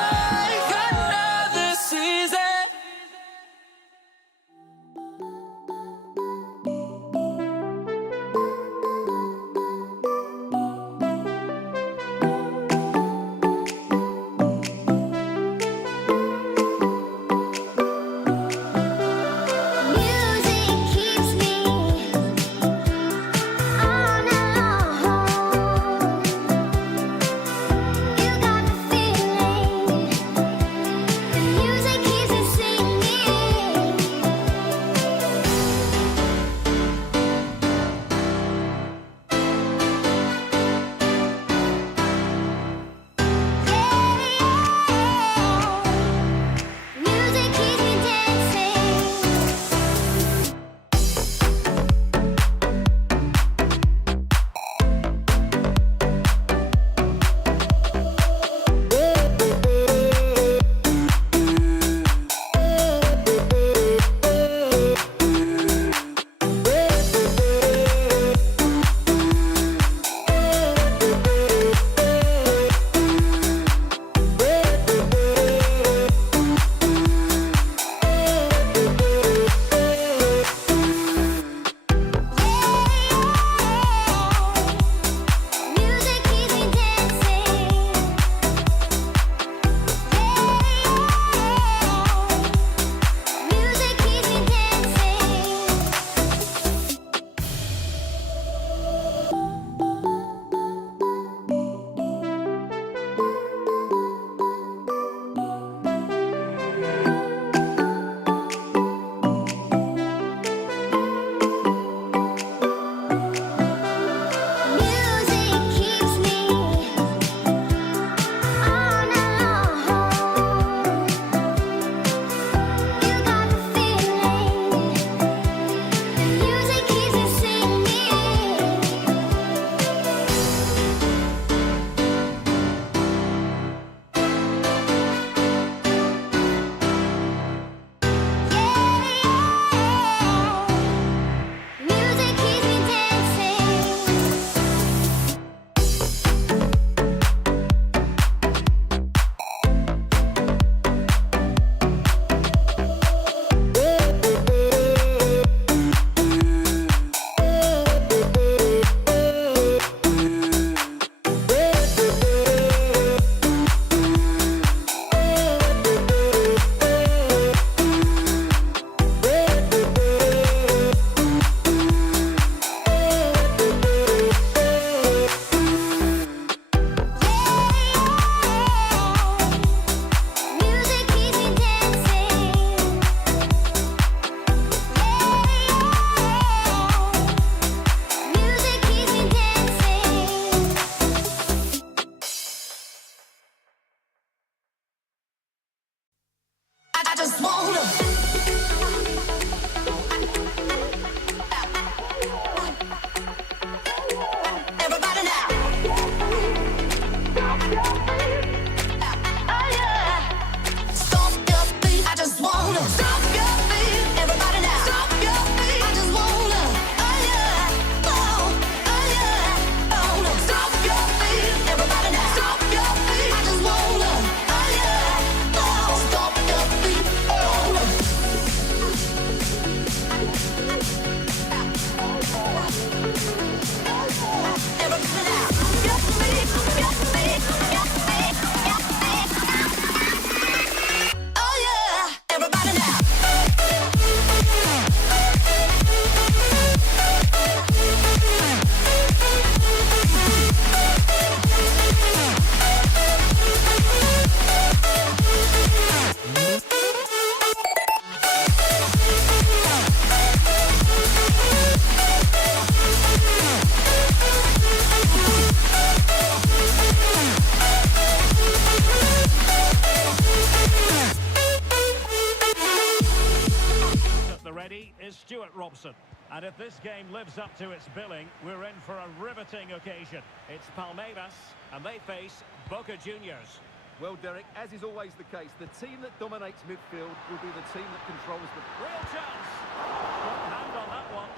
Stuart Robson. And if this game lives up to its billing, we're in for a riveting occasion. It's Palmeiras, and they face Boca Juniors. Well, Derek, as is always the case, the team that dominates midfield will be the team that controls the... Real chance! Good hand on that one.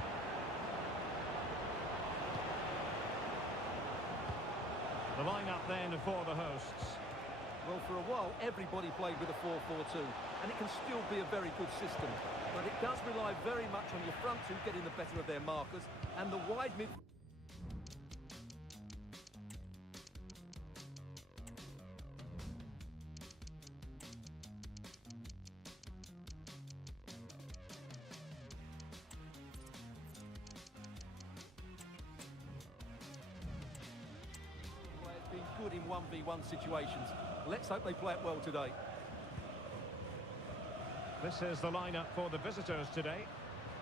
The line-up then for the hosts. Well, for a while, everybody played with a 4-4-2, and it can still be a very good system. But it does rely very much on your front two getting the better of their markers, and the wide mid... Has been good in 1v1 situations. Let's hope they play it well today. This is the lineup for the visitors today.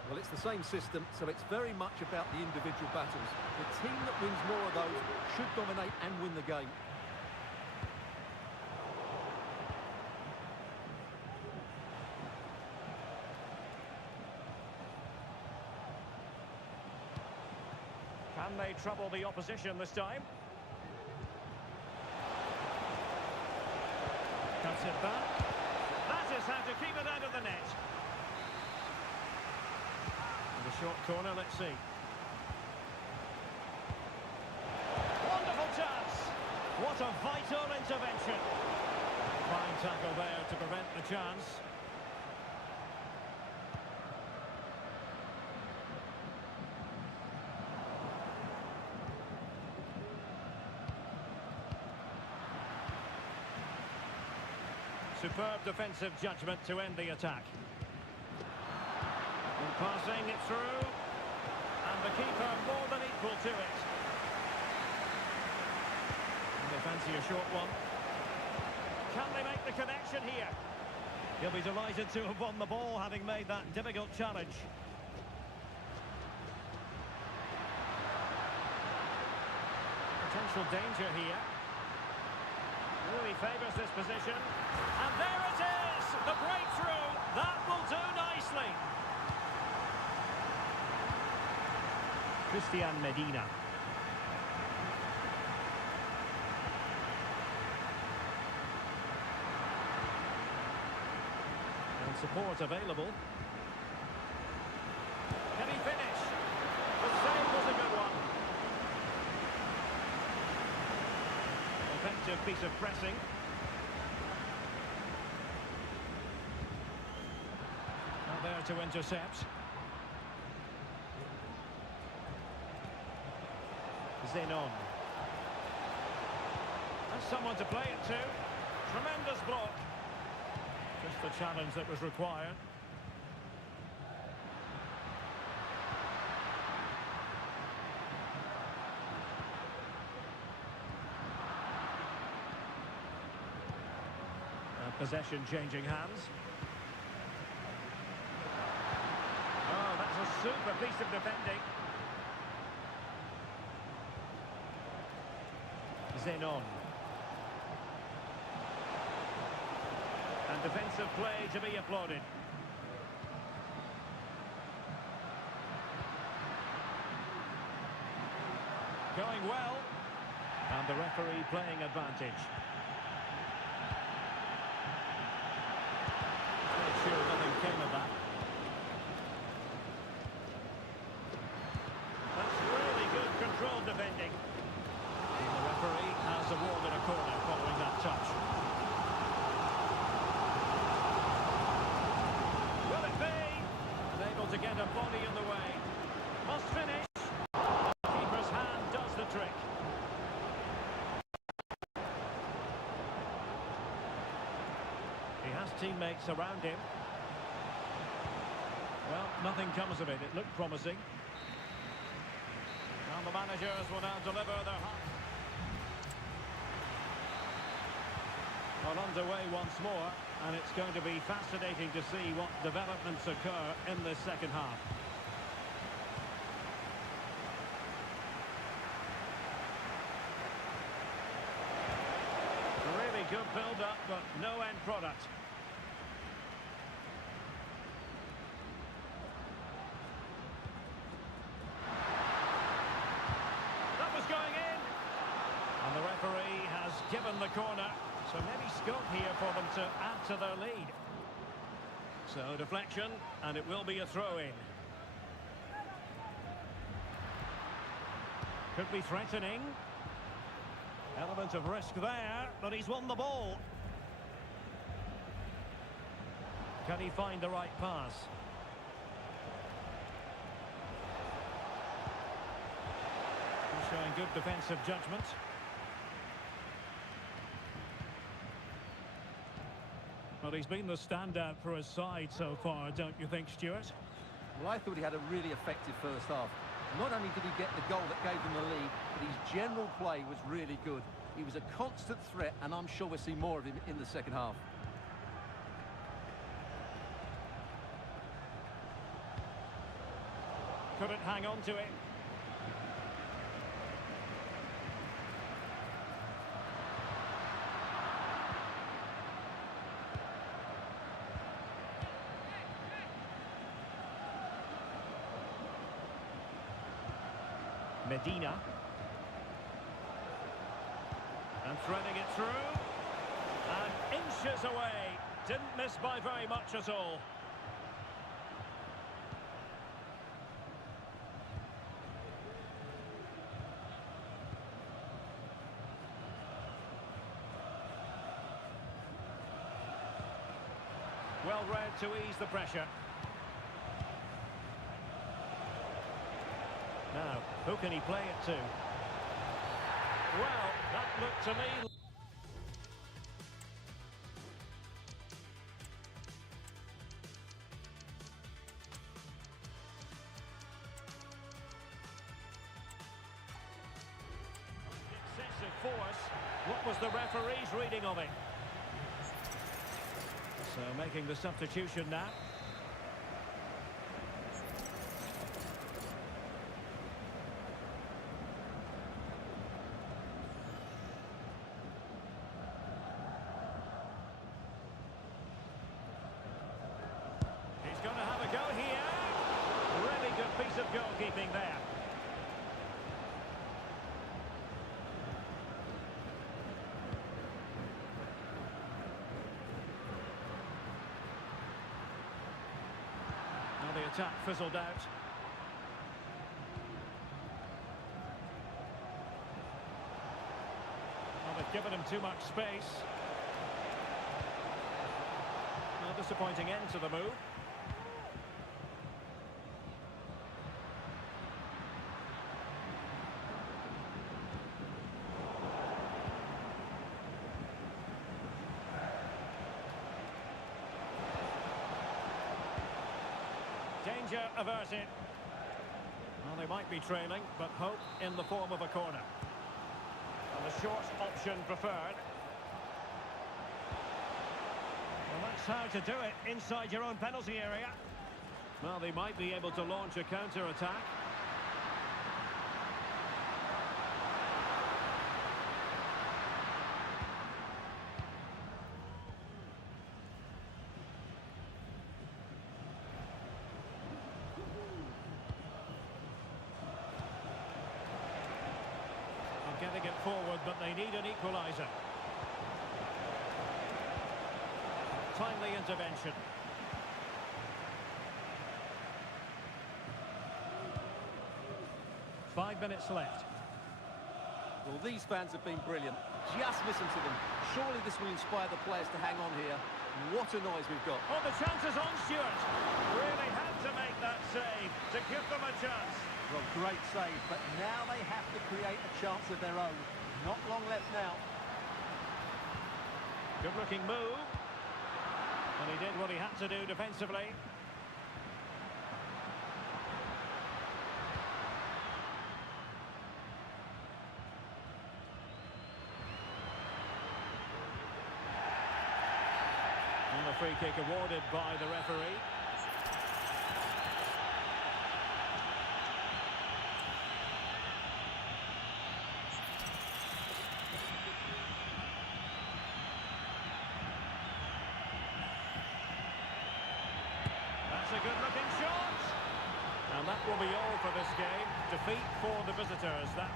Well, it's the same system, so it's very much about the individual battles. The team that wins more of those should dominate and win the game. Can they trouble the opposition this time? Cuts it back. That is how to keep it out of the net. And a short corner, let's see. Wonderful chance. What a vital intervention. Fine tackle there to prevent the chance. Superb defensive judgment to end the attack. And passing it through. And the keeper more than equal to it. And they fancy a short one. Can they make the connection here? He'll be delighted to have won the ball, having made that difficult challenge. Potential danger here. Really favours this position. And there it is! The breakthrough! That will do nicely! Christian Medina. And support available. Can he finish? The save was a good one. Effective piece of pressing. Now there to intercept. Zenon. That's someone to play it to. Tremendous block. Just the challenge that was required. Possession changing hands. Oh, that's a super piece of defending. Zenon. And defensive play to be applauded. Going well. And the referee playing advantage. Sure, nothing came of that. That's really good controlled defending. And the referee has awarded a corner following that touch. Will it be? Unable to get a body in the way. Must finish. Keeper's hand does the trick. He has teammates around him. Well, nothing comes of it. It looked promising. And the managers will now deliver their half. Well, underway once more, and it's going to be fascinating to see what developments occur in this second half. Really good build-up, but no end product. in the corner. So maybe scope here for them to add to their lead. So deflection, and it will be a throw-in. Could be threatening. Element of risk there, but he's won the ball. Can he find the right pass? He's showing good defensive judgment. Well, he's been the standout for his side so far, don't you think, Stuart? Well, I thought he had a really effective first half. Not only did he get the goal that gave them the lead, but his general play was really good. He was a constant threat, and I'm sure we'll see more of him in the second half. Couldn't hang on to it. Medina. And threading it through. And inches away. Didn't miss by very much at all. Well read to ease the pressure. Now, who can he play it to? Well, that looked to me... excessive force. What was the referee's reading of it? So making the substitution now. He's going to have a go here. Really good piece of goalkeeping there. Now the attack fizzled out. Well, they've given him too much space. A disappointing end to the move. Danger averted. Well, they might be trailing, but hope in the form of a corner. And the short option preferred. Well, that's how to do it inside your own penalty area. Well, they might be able to launch a counter-attack. Getting it forward, but they need an equaliser. Timely intervention. Five minutes left. Well, these fans have been brilliant. Just listen to them. Surely this will inspire the players to hang on here. What a noise we've got. Oh, the chance is on, Stuart. Really had to make that save to give them a chance. Well, great save, but now they have to create a chance of their own. Not long left now. Good looking move. And he did what he had to do defensively. And a free kick awarded by the referee. That's a good-looking shot. And that will be all for this game. Defeat for the visitors. That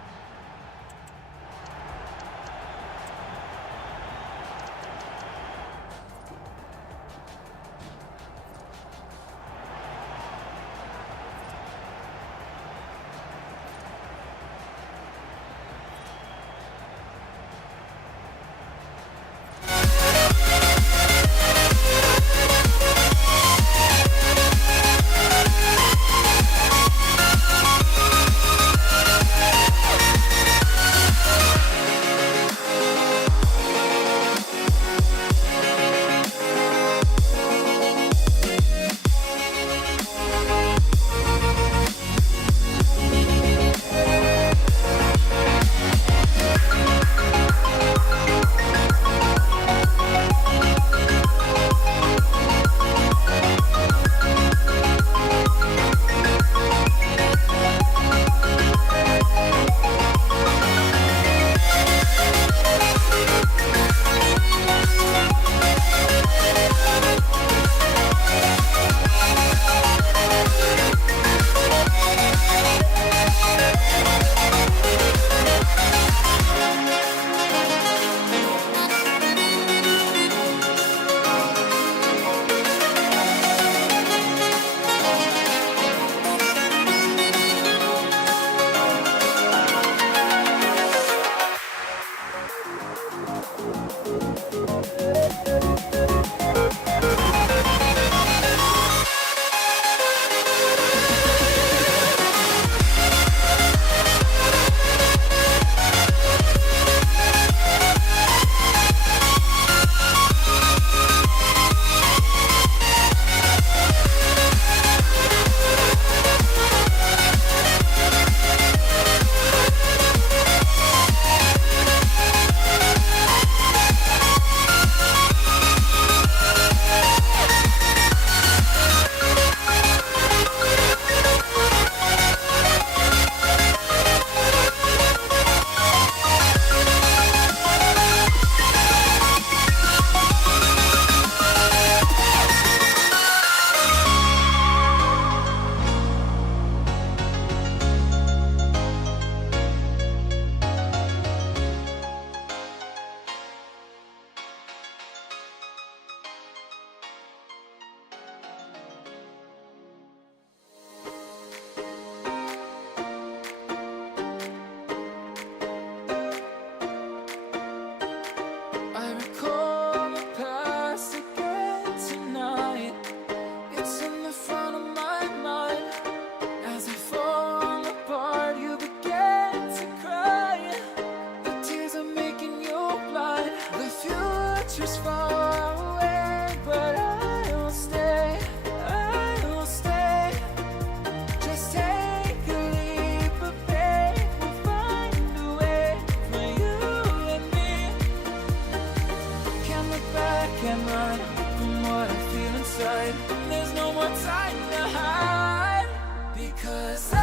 tonight. There's no more time to hide, because I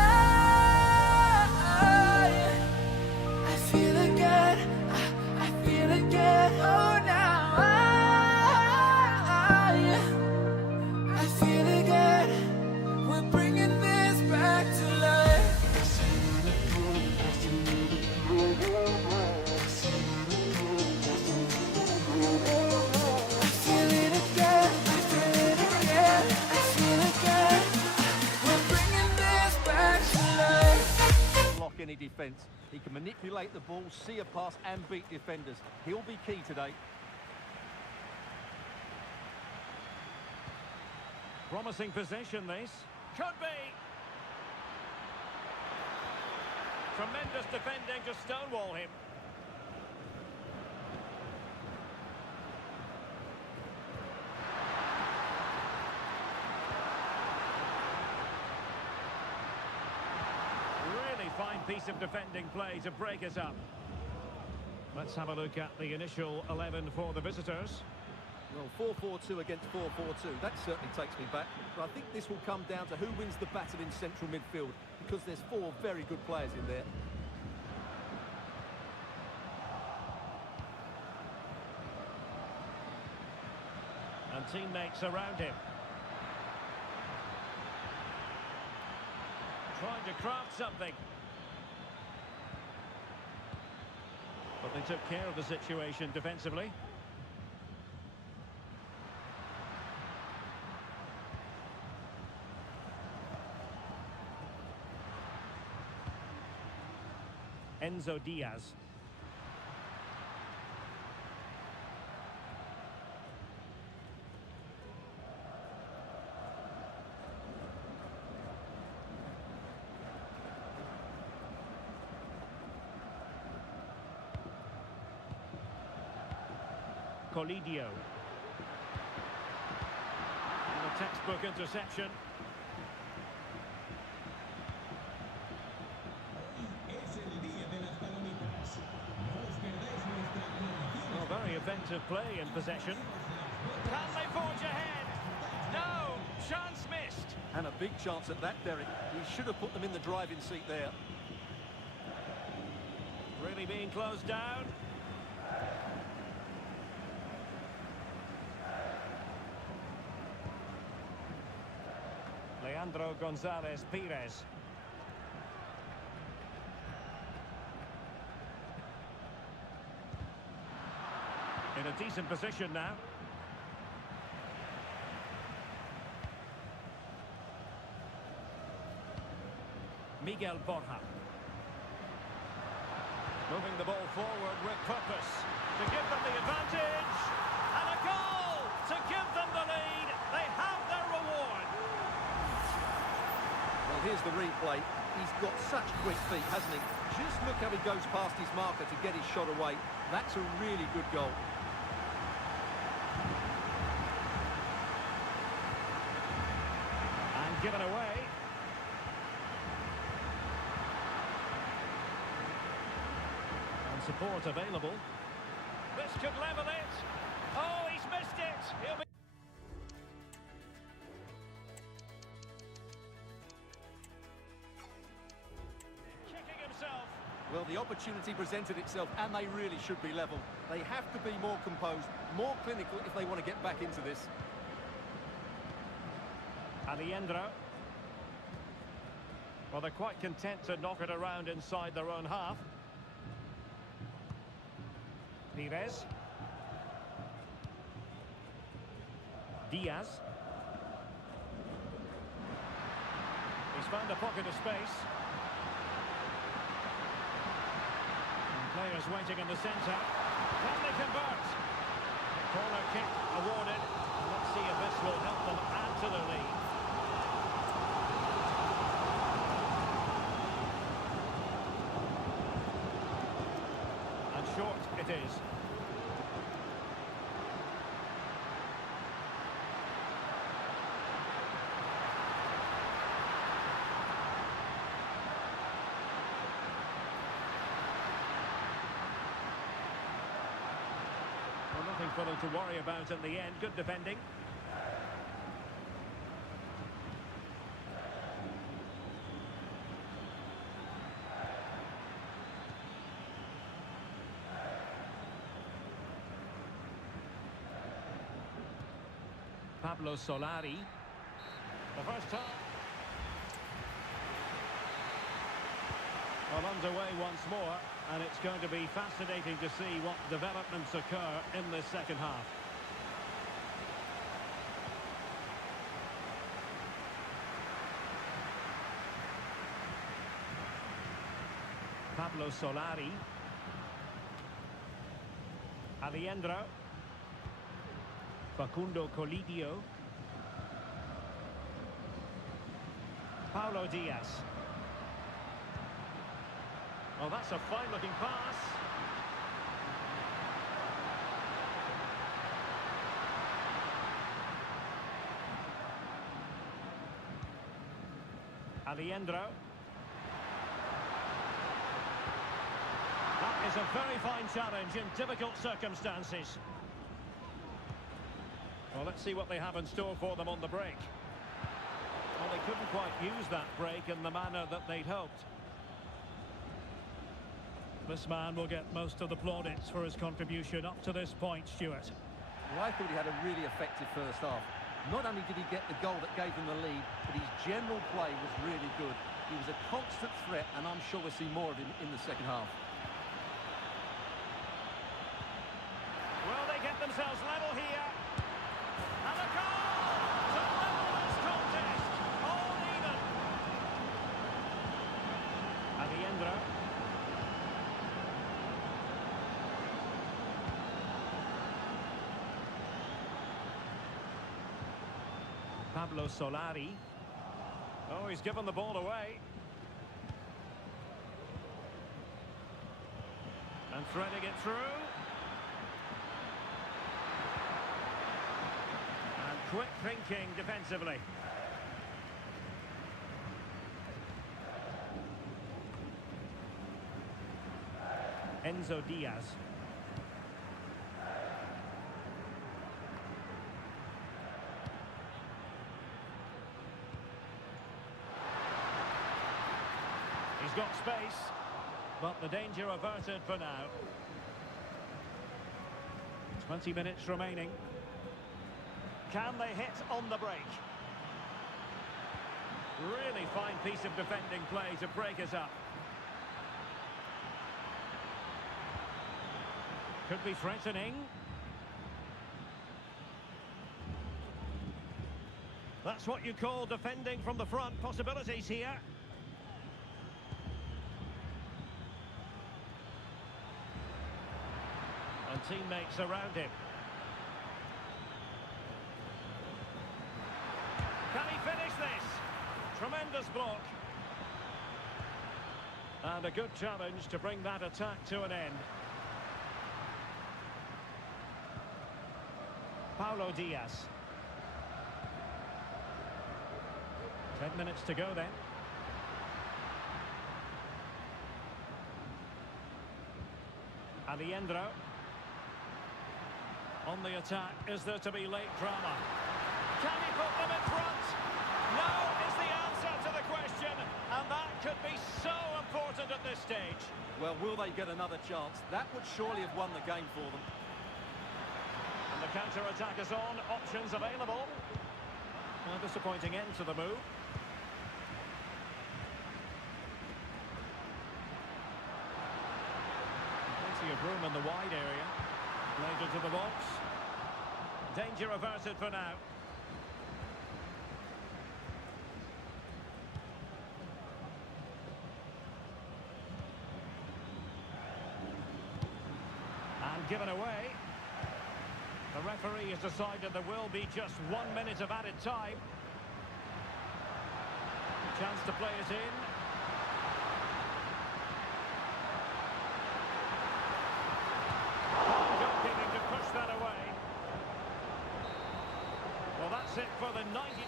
feel again, I feel again. Oh, now I feel again. We're bringing this back to life. I feel it again, I feel it again, I feel again. We're bringing this back to life. Block any defence. He can manipulate the ball, see a pass and beat defenders. He'll be key today. Promising possession, this. Could be. Tremendous defending to stonewall him. Really fine piece of defending play to break us up. Let's have a look at the initial 11 for the visitors. Well, 4-4-2 against 4-4-2, that certainly takes me back. But I think this will come down to who wins the battle in central midfield, because there's 4 very good players in there. And teammates around him. Trying to craft something. But they took care of the situation defensively. Enzo Diaz. Colidio. And a textbook interception. Well, very effective play in possession. Can they forge ahead? No! Chance missed. And a big chance at that, Derek. He should have put them in the driving seat there. Really being closed down. Leandro González Pires. In a decent position now. Miguel Borja. Moving the ball forward with purpose. To give them the advantage. And a goal to give them the lead. They have their reward. Well, here's the replay. He's got such quick feet, hasn't he? Just look how he goes past his marker to get his shot away. That's a really good goal. And given away. And support available. This could level it. Oh, he's missed it. He'll be... kicking himself. Well, the opportunity presented itself, and they really should be level. They have to be more composed, more clinical if they want to get back into this. Aliendro. Well, they're quite content to knock it around inside their own half. Pires. Diaz. He's found a pocket of space. And players waiting in the centre. Can they convert? Corner kick awarded. Let's see if this will help them add to their lead. And short it is. Well, nothing for them to worry about in the end. Good defending. Pablo Solari. The first time. Well, underway once more, and it's going to be fascinating to see what developments occur in this second half. Pablo Solari. Aliendro. Facundo Colidio. Paulo Diaz. Well, that's a fine-looking pass. Aliendro. That is a very fine challenge in difficult circumstances. Well, let's see what they have in store for them on the break. Well, they couldn't quite use that break in the manner that they'd hoped. This man will get most of the plaudits for his contribution up to this point, Stuart. Well, I thought he had a really effective first half. Not only did he get the goal that gave them the lead, but his general play was really good. He was a constant threat, and I'm sure we'll see more of him in the second half. Will they get themselves level here? And a goal to level this contest. All even. Aliendro. Pablo Solari. Oh, he's given the ball away. And threading it through. And quick thinking defensively. Enzo Diaz. He's got space, but the danger averted for now. 20 minutes remaining. Can they hit on the break? Really fine piece of defending play to break us up. Could be threatening. That's what you call defending from the front. Possibilities here. And teammates around him. Can he finish this? Tremendous block. And a good challenge to bring that attack to an end. Paulo Diaz. 10 minutes to go then. Aliendro. On the attack, is there to be late drama? Can he put them in front? No is the answer to the question, and that could be so important at this stage. Well, will they get another chance? That would surely have won the game for them. And the counter-attack is on, options available. A disappointing end to the move. Plenty of room in the wide area. Played into the box. Danger averted for now. And given away. The referee has decided there will be just 1 minute of added time. Chance to play it in. Goalkeeping to push that away. Well, that's it for the 90.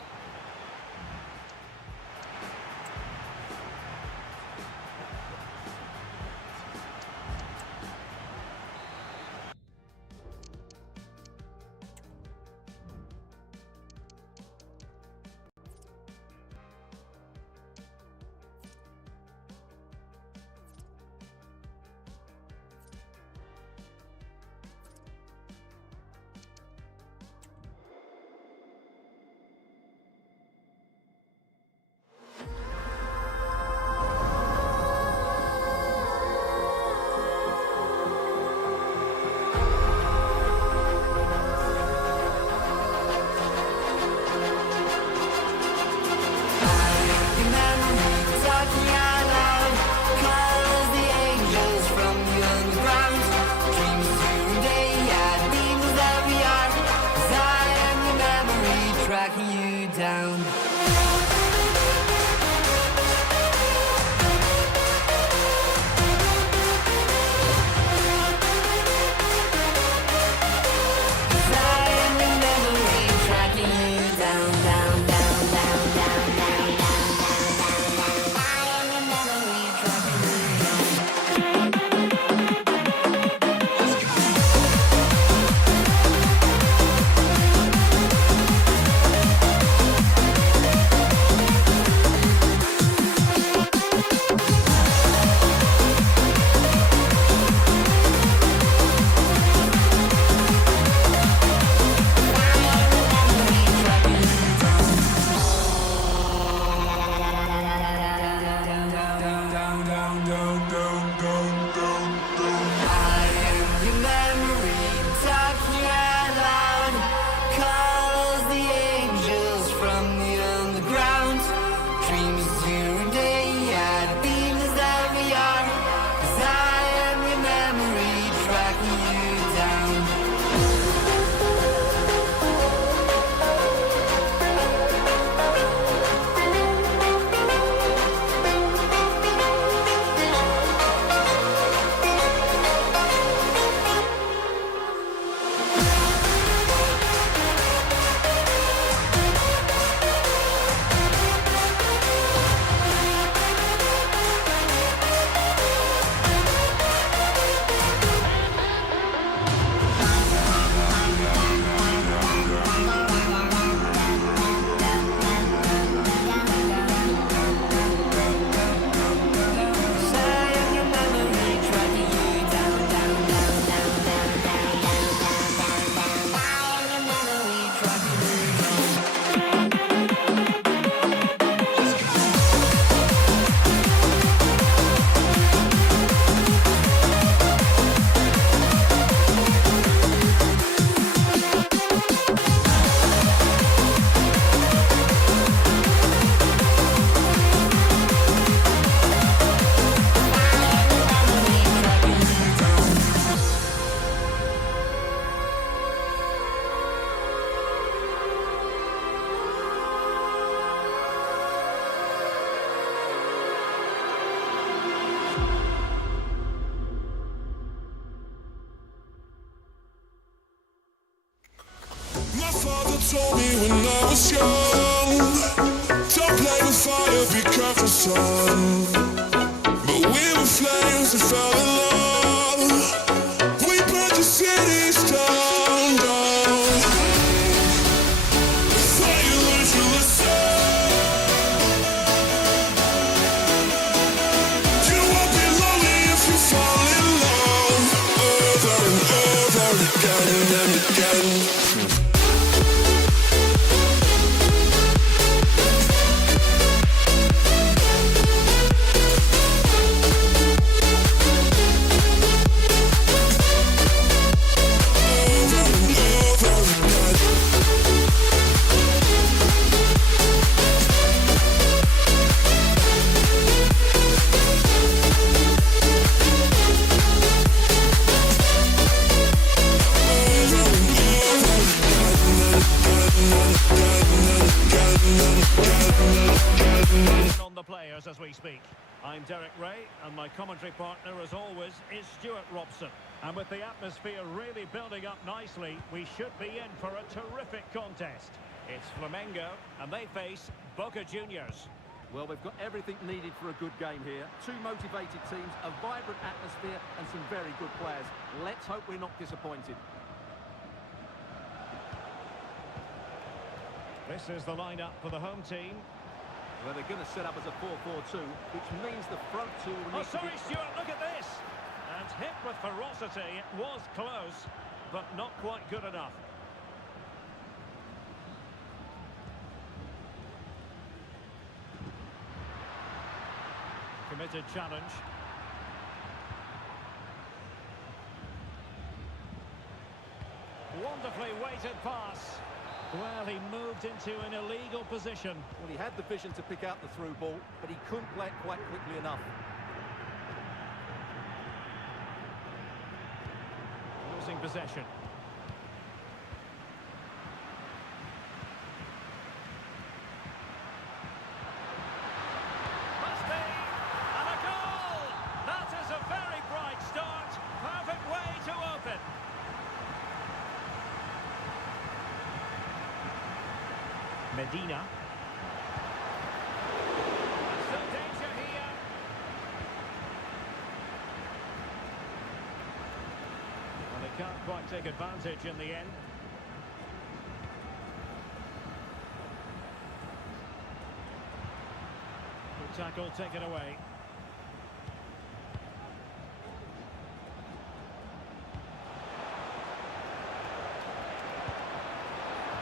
talking out loud. Calls the angels from the underground. Dreams today, yeah, demons that we are. 'Cause I am your memory tracking you down. My father told me when I was young, don't play with fire, be careful, son. But we were flames and fell in love. We burned the cities down, down. Before you learned your lesson, you won't be lonely if you fall in love. Over and over again and again. On the players as we speak. I'm Derek Ray, and my commentary partner, as always, is Stuart Robson. And with the atmosphere really building up nicely, we should be in for a terrific contest. It's Flamengo, and they face Boca Juniors. Well, they've got everything needed for a good game here. Two motivated teams, a vibrant atmosphere, and some very good players. Let's hope we're not disappointed. This is the lineup for the home team. Well, they're going to set up as a 4-4-2, which means the front two will Oh, need to sorry, be... Stuart, look at this! And hit with ferocity, it was close, but not quite good enough. Committed challenge. Wonderfully weighted pass. Well, he moved into an illegal position. Well, he had the vision to pick out the through ball, but he couldn't play it quite quickly enough. Losing possession. Must be! And a goal! That is a very bright start. Perfect way to open. Medina. Still danger here. Well, they can't quite take advantage in the end. Good tackle taken away.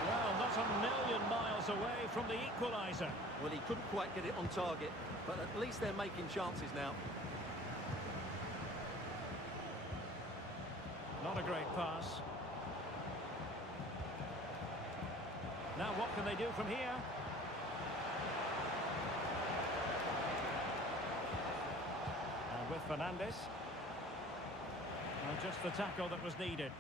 Well, not a million miles away from the equaliser. Well, he couldn't quite get it on target, but at least they're making chances now. Not a great pass. Now what can they do from here? And with Fernandes. And just the tackle that was needed.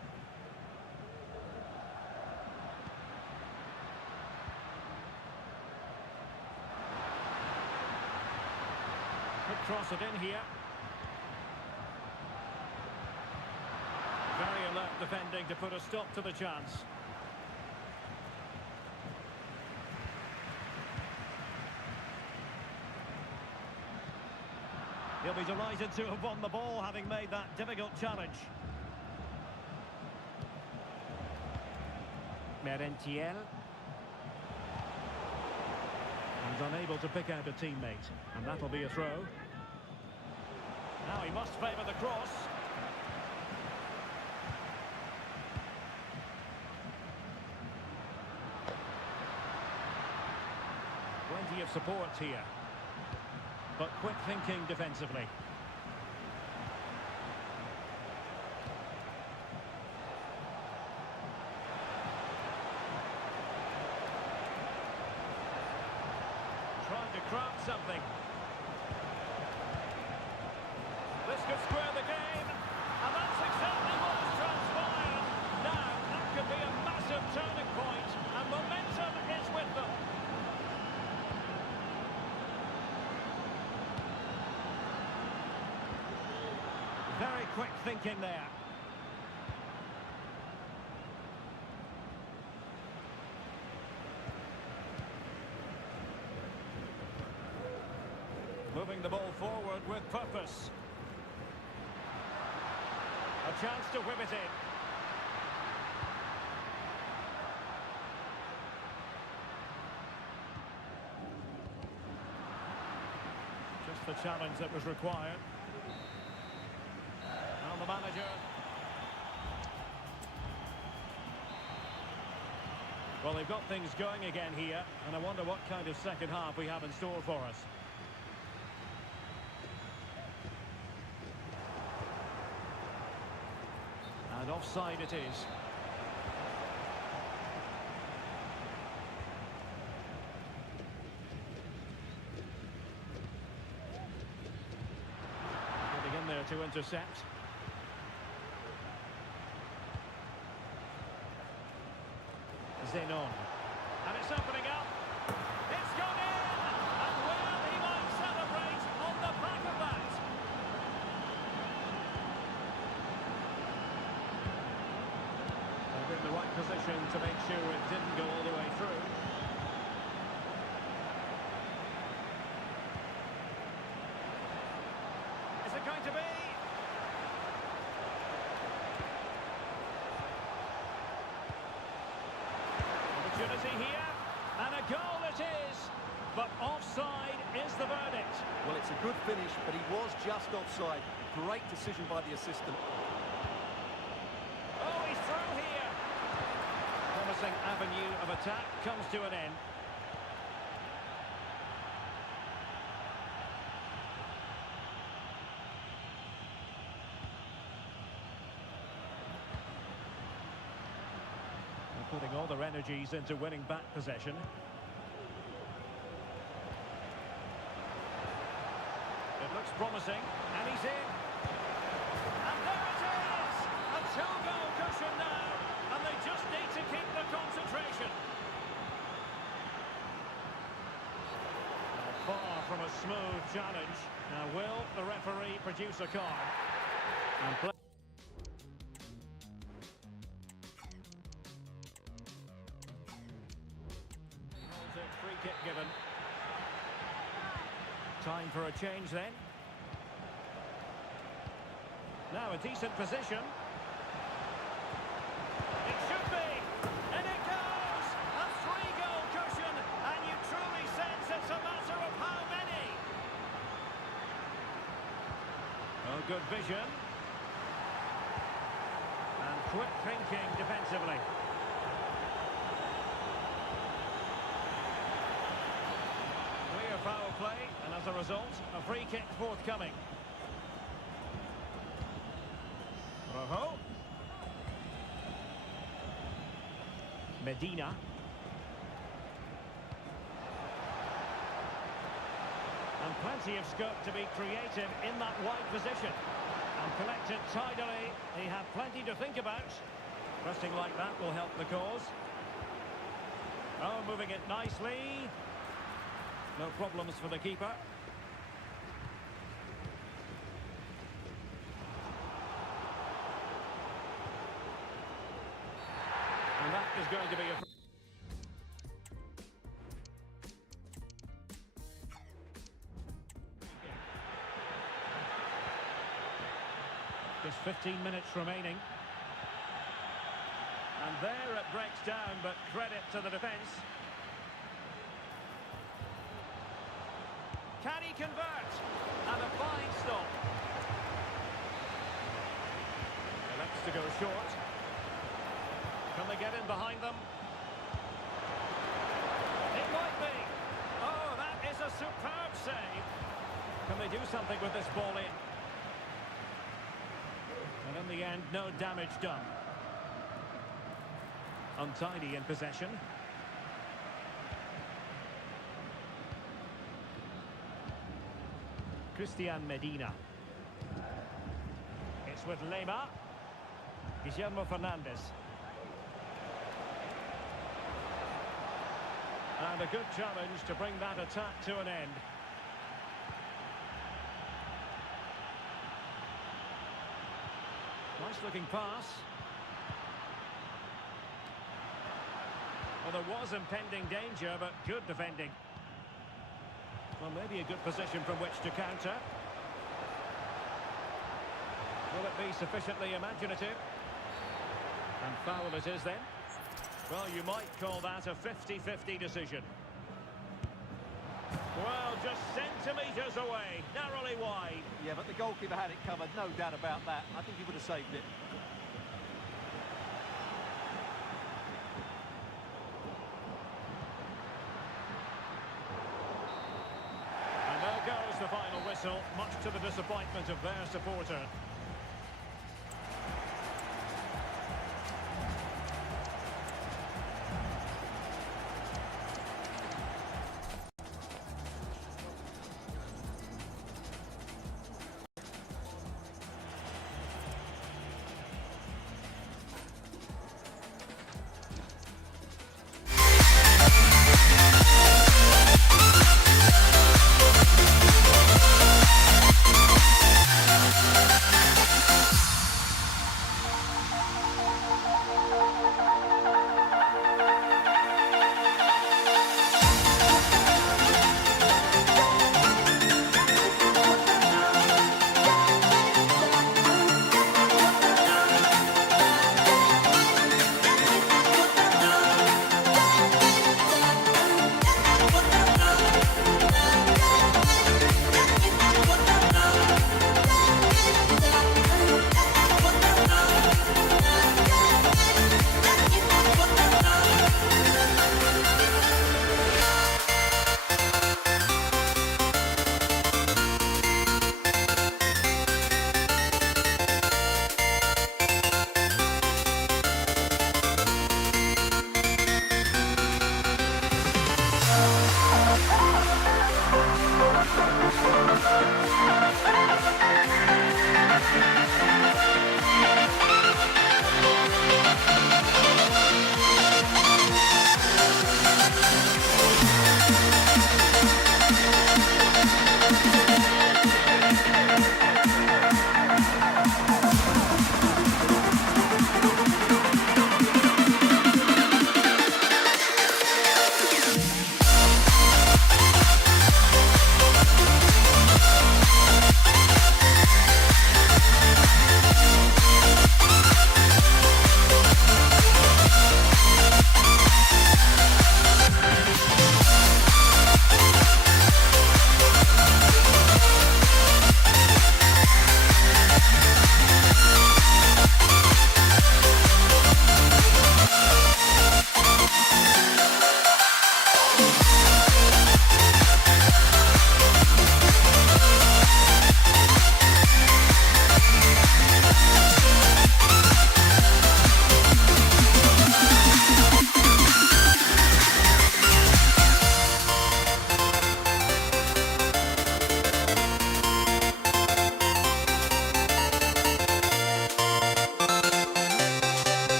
Could cross it in here. Very alert defending to put a stop to the chance. He'll be delighted to have won the ball, having made that difficult challenge. Merentiel. He's unable to pick out a teammate, and that'll be a throw. Now he must favour the cross. Plenty of support here, but quick thinking defensively. Trying to craft something. This could square the game, and that's exactly what has transpired. Now, that could be a massive turning point, and momentum is with them. Very quick thinking there. Moving the ball forward with purpose. A chance to whip it in. Just the challenge that was required. And the manager. Well, they've got things going again here, and I wonder what kind of second half we have in store for us. And offside it is. Getting in there to intercept. Zenon. And it's opening up. It's gone in! And well, he might celebrate on the back of that. They're in the right position to make sure it didn't go all the way through. Is it going to be? Opportunity here, and a goal it is, but offside is the verdict. Well, it's a good finish, but he was just offside. Great decision by the assistant. Oh, he's through here. Promising avenue of attack comes to an end. Putting all their energies into winning back possession. It looks promising, and he's in. And there it is! A two-goal cushion now, and they just need to keep the concentration. Far from a smooth challenge. Now will the referee produce a card? And play. Free kick given. Time for a change then. Now a decent position. It should be. And it goes! A three-goal cushion. And you truly sense it's a matter of how many. Oh, good vision. And quick thinking defensively. Clear foul play, and as a result, a free kick forthcoming. Rojo. Medina. And plenty of scope to be creative in that wide position. And collect it tidily. He had plenty to think about. Pressing like that will help the cause. Oh, moving it nicely. No problems for the keeper. And that is going to be a... Just 15 minutes remaining. And there it breaks down, but credit to the defence. Can he convert? And a fine stop. Elects to go short. Can they get in behind them? It might be. Oh, that is a superb save. Can they do something with this ball in? And in the end, no damage done. Untidy in possession. Christian Medina. It's with Lema. Guillermo Fernandez. And a good challenge to bring that attack to an end. Nice looking pass. Well, there was impending danger, but good defending. Well, maybe a good position from which to counter. Will it be sufficiently imaginative? And foul it is then. Well, you might call that a 50-50 decision. Well, just centimetres away, narrowly wide. Yeah, but the goalkeeper had it covered, no doubt about that. I think he would have saved it. And there goes the final whistle, much to the disappointment of their supporter.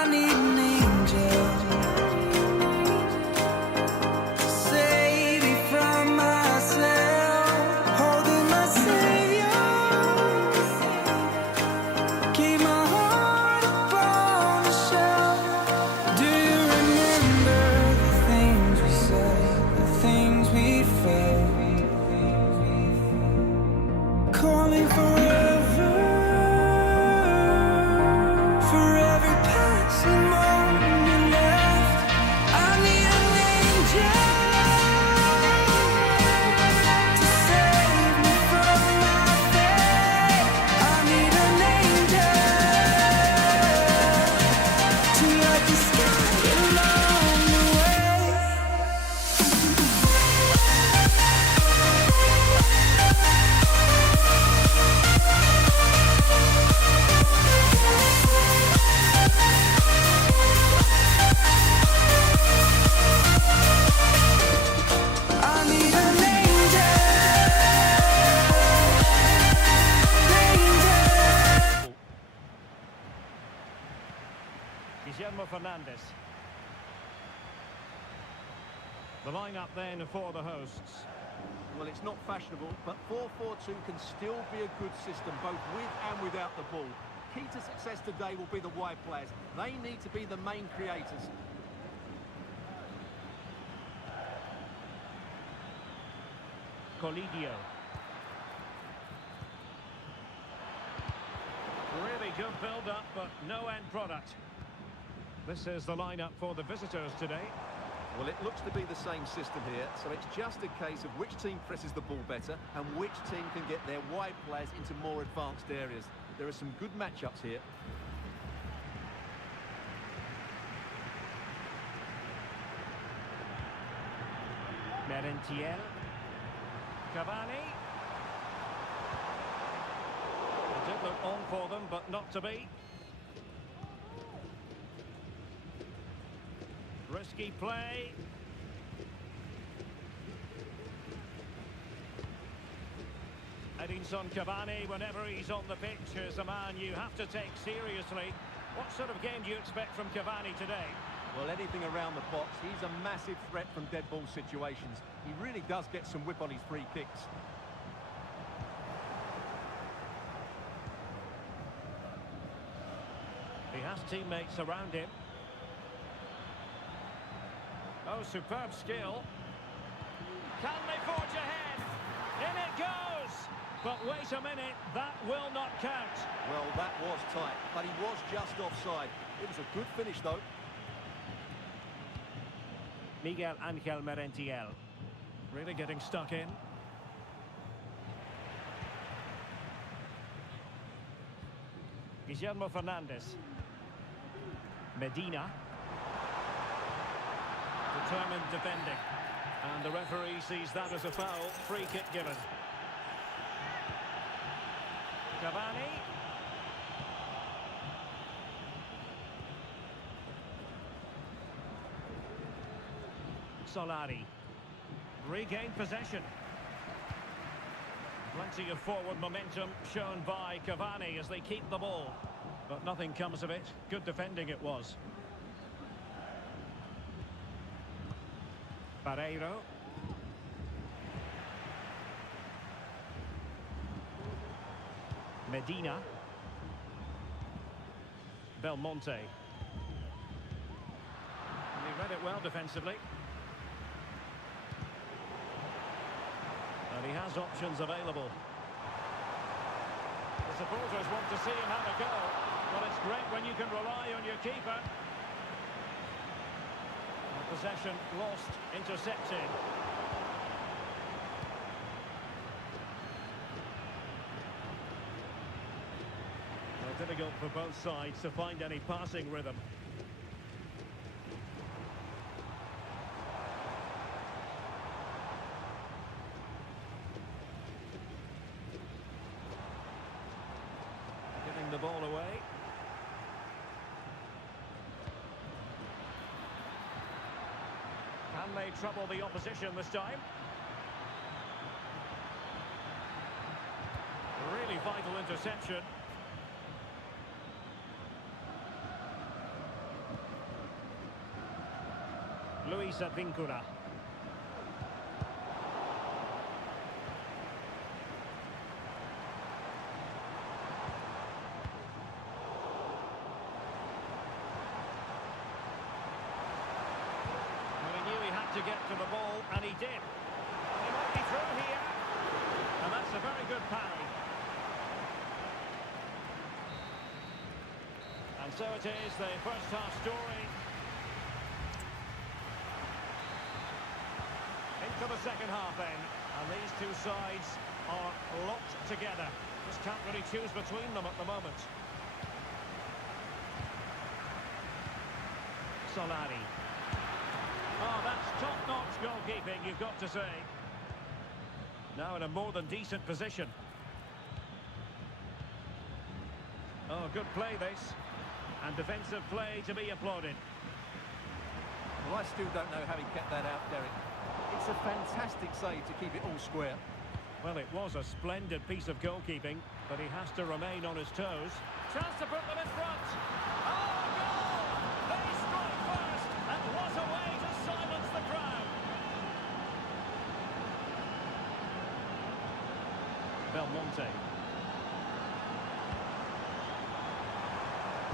I need an angel to save me from myself. Holding my savior, keep my heart upon the shelf. Do you remember the things we said, the things we felt? Calling forever, for every passing moment left. I need an angel to save me from my fate. I need an angel to light the sky along the way. I need an angel. Guillermo Fernandes. The lineup then for the hosts. Well, it's not fashionable, but 4-4-2 can still be a good system, both with and without the ball. Key to success today will be the wide players. They need to be the main creators. Colidio. Really good build-up, but no end product. This is the lineup for the visitors today. Well, it looks to be the same system here, so it's just a case of which team presses the ball better and which team can get their wide players into more advanced areas. There are some good matchups here. Merentiel. Cavani. It did look on for them, but not to be. Risky play. Edinson Cavani, whenever he's on the pitch, is a man you have to take seriously. What sort of game do you expect from Cavani today? Well, anything around the box, he's a massive threat from dead ball situations. He really does get some whip on his free kicks. He has teammates around him. Oh, superb skill. Can they forge ahead? In it goes! But wait a minute, that will not count. Well, that was tight, but he was just offside. It was a good finish, though. Miguel Angel Merentiel. Really getting stuck in. Guillermo Fernandes. Medina. Determined defending. And the referee sees that as a foul. Free kick given. Cavani. Solari. Regained possession. Plenty of forward momentum shown by Cavani as they keep the ball. But nothing comes of it. Good defending it was. Barreiro. Medina. Belmonte. And he read it well defensively. And he has options available. The supporters want to see him have a go. Well, it's great when you can rely on your keeper. And possession lost, intercepted. Well, difficult for both sides to find any passing rhythm. Giving the ball away. Can they trouble the opposition this time? Really vital interception. Luis Advíncula. Well, he knew he had to get to the ball, and he did. He might be through here. And that's a very good parry. And so it is, the first half story. Into the second half then. And these two sides are locked together. Just can't really choose between them at the moment. Solari. Oh, that's top-notch goalkeeping, you've got to say. Now in a more than decent position. Oh, good play this. And defensive play to be applauded. Well, I still don't know how he kept that out, Derek. It's a fantastic save to keep it all square. Well, it was a splendid piece of goalkeeping, but he has to remain on his toes. Chance to put them in front. Oh, goal! They struck first, and what a way to silence the crowd. Belmonte.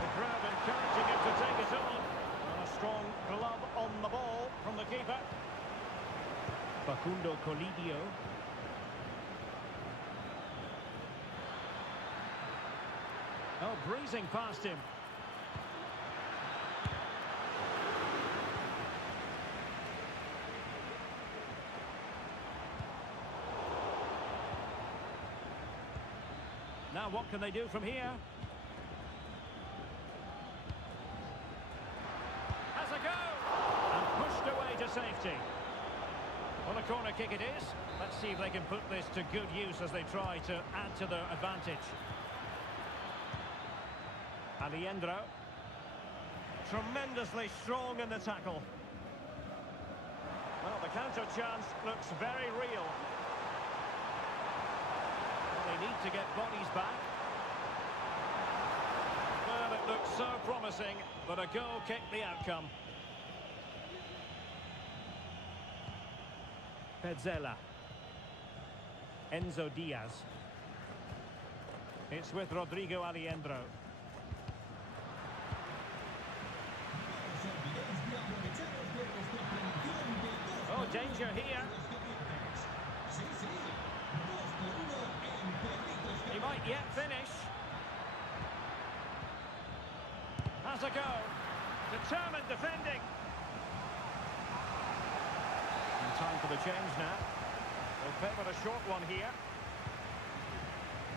The crowd encouraging him to take it on. And a strong glove on the ball from the keeper. Facundo Colidio. Oh, breezing past him. Now what can they do from here? Has a go! And pushed away to safety. Well, a corner kick it is. Let's see if they can put this to good use as they try to add to their advantage. Aliendro. Tremendously strong in the tackle. Well, the counter chance looks very real. Well, they need to get bodies back. Well, it looks so promising, but a goal kicked the outcome. Petzela. Enzo Diaz. It's with Rodrigo Aliendro. Oh, danger here. He might yet finish. Has a go. Determined defending. And time for the change now. They'll favour a short one here.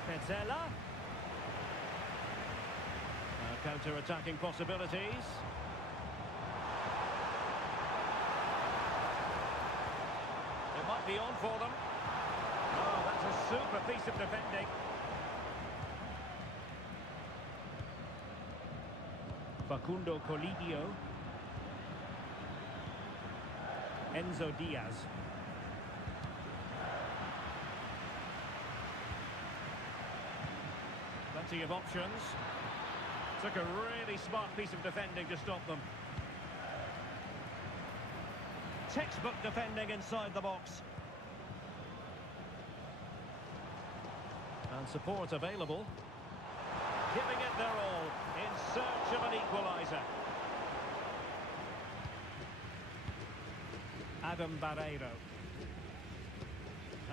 Petzela. Counter-attacking possibilities. It might be on for them. Oh, that's a super piece of defending. Facundo Colidio. Enzo Diaz. Plenty of options. Took a really smart piece of defending to stop them. Textbook defending inside the box. And support available. Giving it their all in search of an equaliser. Adam Barreiro.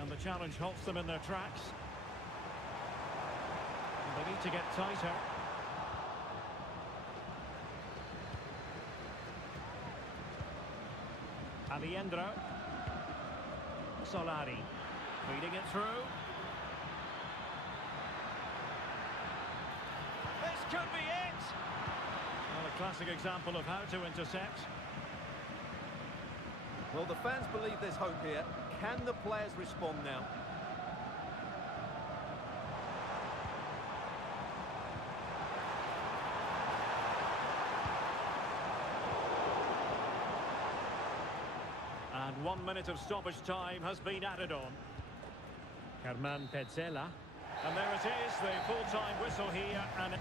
And the challenge halts them in their tracks. And they need to get tighter. Aliendro. Solari. Feeding it through. This could be it! Well, a classic example of how to intercept. Well, the fans believe there's hope here. Can the players respond now? And 1 minute of stoppage time has been added on. Germán Petzela. And there it is, the full-time whistle here. And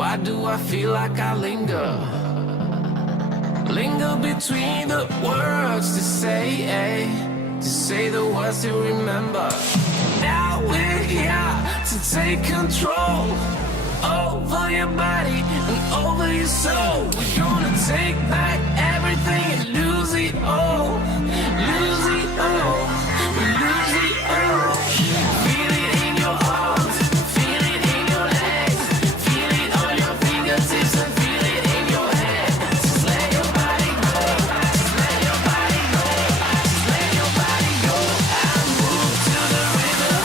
Why do I feel like I linger? Linger between the words to say the words to remember. Now we're here to take control over your body and over your soul. We're gonna take back everything and lose it all. Lose it all. We lose it all. Feel it in your arms, feel it in your legs, feel it on your fingertips and feel it in your head. Just let your body go, just let your body go, just let your body go and move to the rhythm.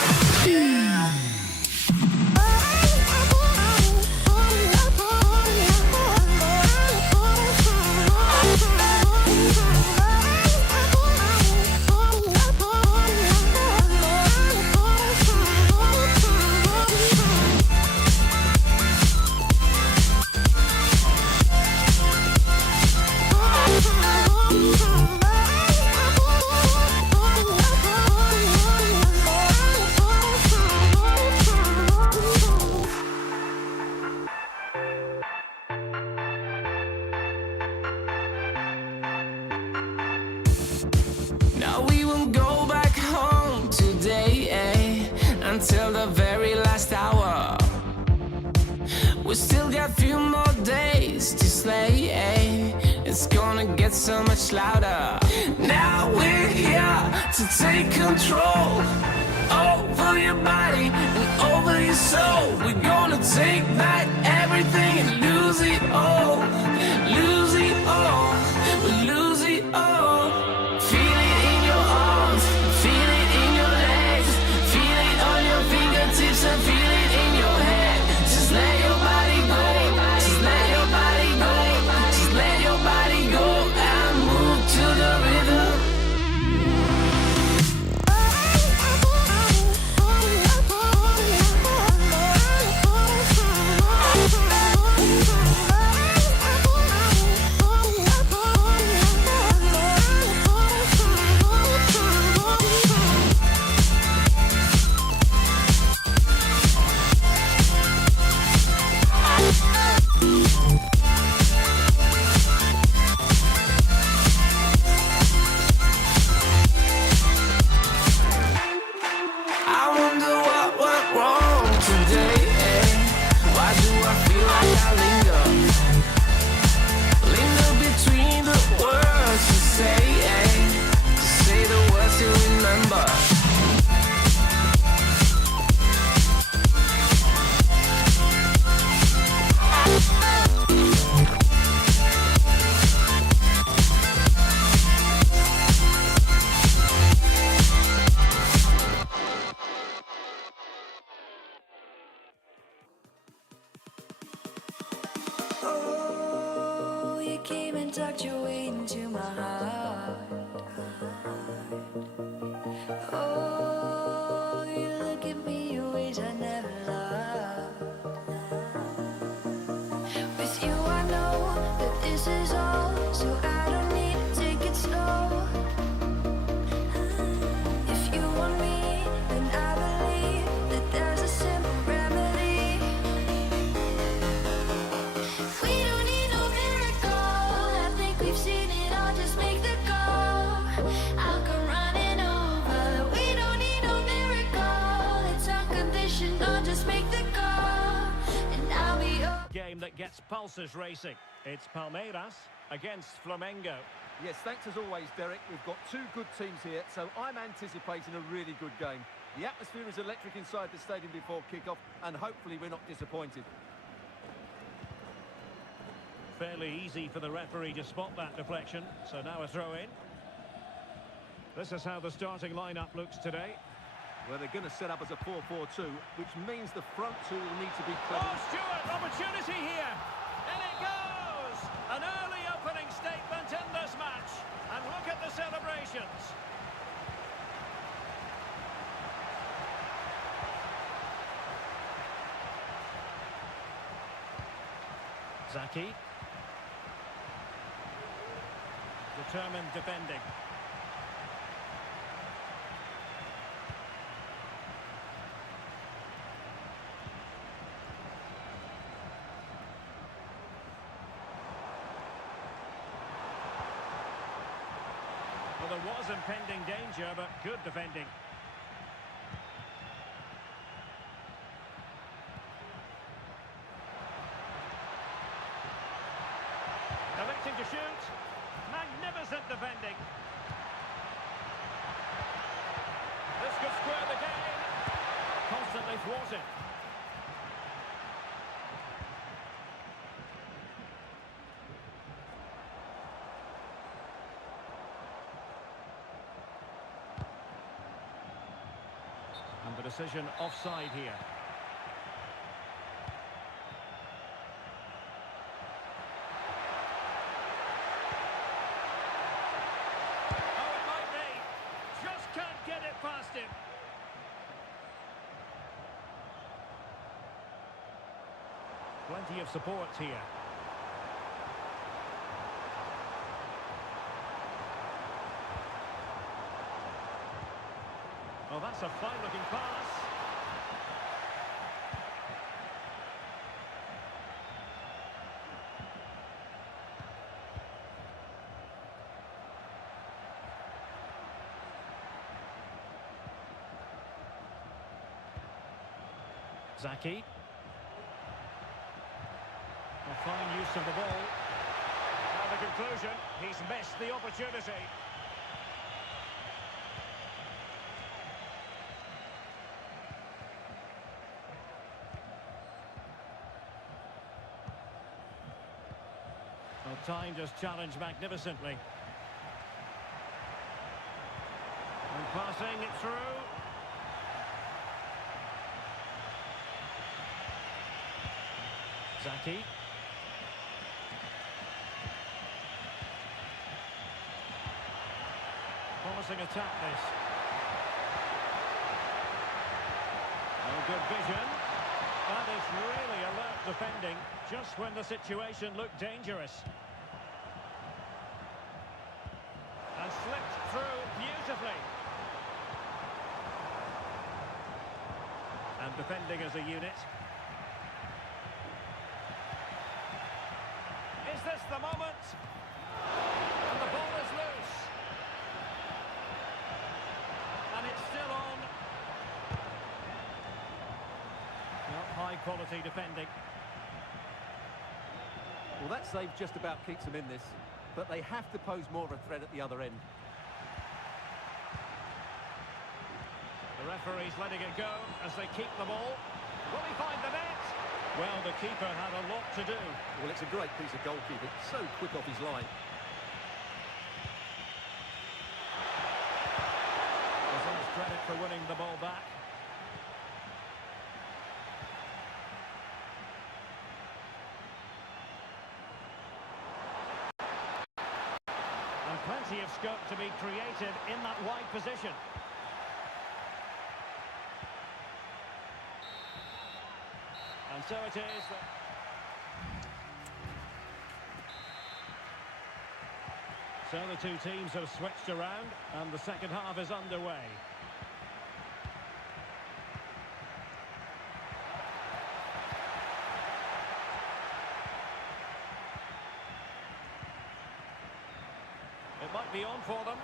Now we won't go back home today, until the very last hour. We still got a few more days to slay, it's gonna get so much louder. Now we're here to take control over your body and over your soul. We're gonna take back everything and lose it all. Lose it all. We lose it all. Feel it in your arms, feel it in your legs, feel it on your fingertips and feel it in your head. Just let your body go, just let your body go, just let your body go and move to the rhythm. I wonder what went wrong today, Why do I feel like I linger? Linger between the words to say the words to remember. Oh, you came and tucked your way into my heart. Oh, you look at me in ways I never loved. With you I know that this is all, so I don't need to take it slow. If you want me, then I believe that there's a simple remedy. We don't need no miracle. I think we've seen it all. Just make the call. I'll come running over. We don't need no miracle. It's unconditional. Just make the call, and I'll be yours. Game that gets pulses racing. It's Palmeiras against Flamengo. Yes, thanks as always, Derek. We've got two good teams here, so I'm anticipating a really good game. The atmosphere is electric inside the stadium before kick-off, and hopefully we're not disappointed. Fairly easy for the referee to spot that deflection. So now a throw in. This is how the starting lineup looks today. Well, they're going to set up as a 4-4-2, which means the front two will need to be Oh, clever. Stewart, opportunity here. And it goes! An early opening statement in this match. And look at the celebrations. Zaki. Determined defending. was impending danger, but good defending. Electing to shoot. Magnificent defending. This could square the game. Constantly thwarted. And the decision offside here. Oh, it might be. Just can't get it past him. Plenty of support here. Oh, that's a fine-looking pass. Zaki. A fine use of the ball. Now the conclusion, he's missed the opportunity. Well, time just challenged magnificently. And passing it through. Zaki. Promising attack this. Oh, good vision. That is really alert defending, just when the situation looked dangerous. And slipped through beautifully. And defending as a unit. Is this the moment? And the ball is loose. And it's still on. Well, high quality defending. Well, that save just about keeps them in this, but they have to pose more of a threat at the other end. The referee's letting it go as they keep the ball. Will he find the net? Well, the keeper had a lot to do. Well, it's a great piece of goalkeeping. So quick off his line. Deserves credit for winning the ball back. And plenty of scope to be created in that wide position. And so it is. So the two teams have switched around and the second half is underway. It might be on for them.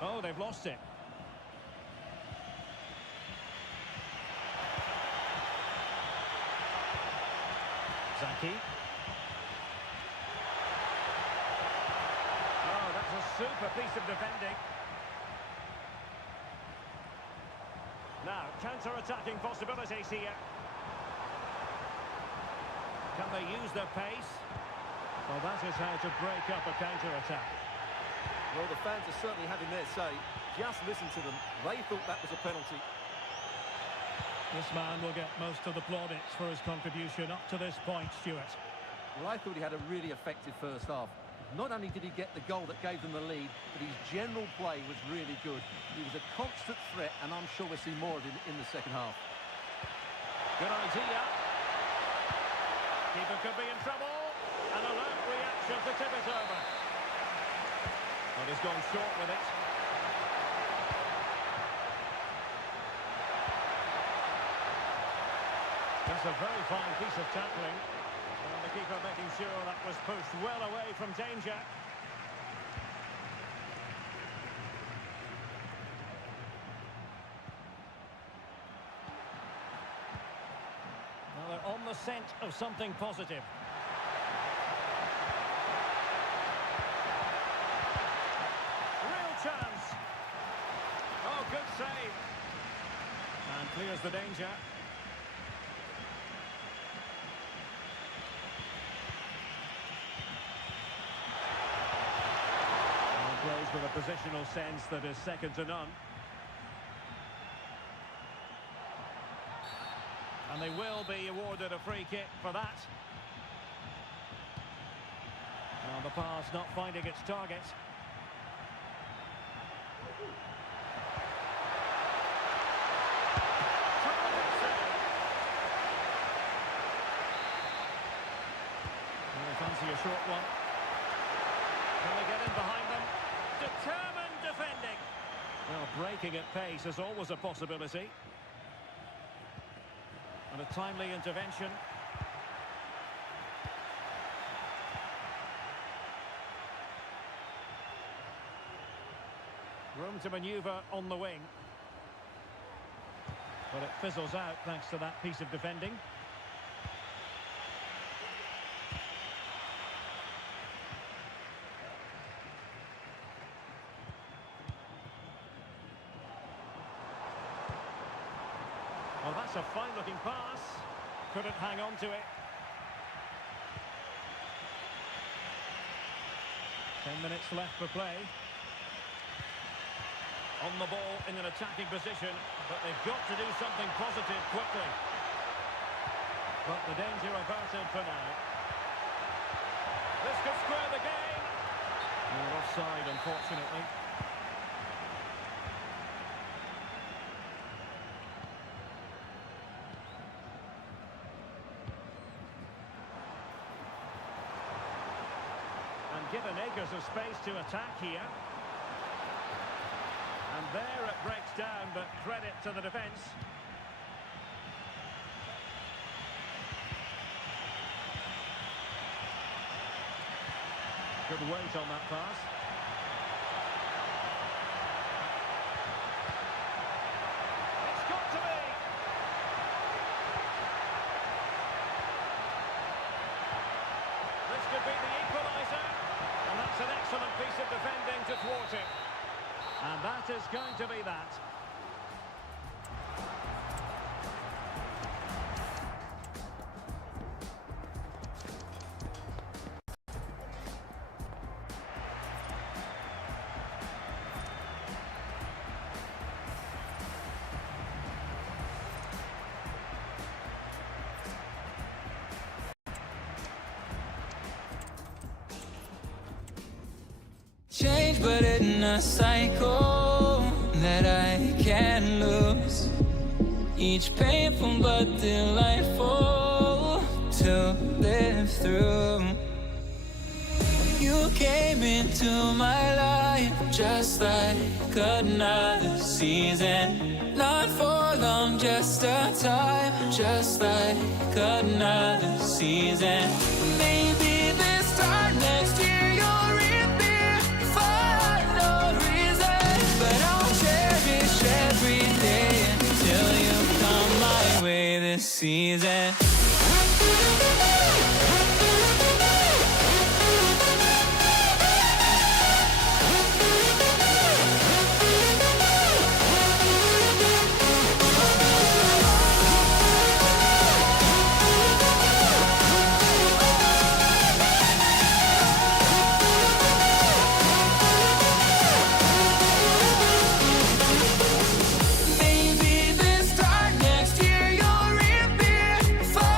Oh, they've lost it. Zaki. Oh, that's a super piece of defending. Now, counter-attacking possibilities here. Can they use their pace? Well, that is how to break up a counter-attack. Well, the fans are certainly having their say. Just listen to them. They thought that was a penalty. This man will get most of the plaudits for his contribution up to this point, Stuart. Well, I thought he had a really effective first half. Not only did he get the goal that gave them the lead, but his general play was really good. He was a constant threat, and I'm sure we'll see more of him in the second half. Good idea. Keeper could be in trouble. An alert reaction to tip it over. But he's gone short with it. That's a very fine piece of tackling. And the The keeper making sure that was pushed well away from danger. Well, they're on the scent of something positive. Real chance. Oh, good save. And clears the danger. And plays with a positional sense that is second to none. And they will be awarded a free kick for that. Well, the pass not finding its target. Terrific save. Well, they fancy a short one. Can they get in behind them? Determined defending. Well, breaking at pace is always a possibility. And a timely intervention. Room to manoeuvre on the wing. But it fizzles out thanks to that piece of defending. Well, that's a fine-looking pass. Couldn't hang on to it. 10 minutes left for play. On the ball in an attacking position, but they've got to do something positive quickly. But the danger averted for now. This could square the game. Well, offside, unfortunately. And given acres of space to attack here. And there it breaks down, but credit to the defence. Good weight on that pass. It's got to be! This could be the equaliser. And that's an excellent piece of defending to thwart it. And that is going to be that. Change, but in a cycle that I can't lose. Each painful but delightful to live through. You came into my life just like another season. Not for long, just a time, just like another season. Maybe this time next year you'll reappear for no reason. But I'll cherish every day until you come my way this season. Maybe this time next year you'll reappear for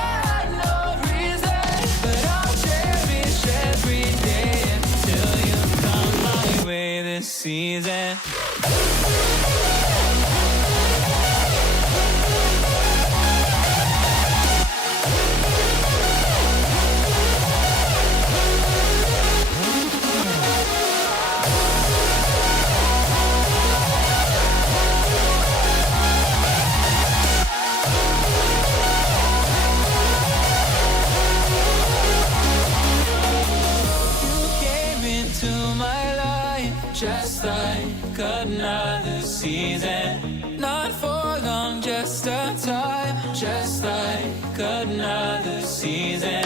another season. Not for long, just a time. Just like another season.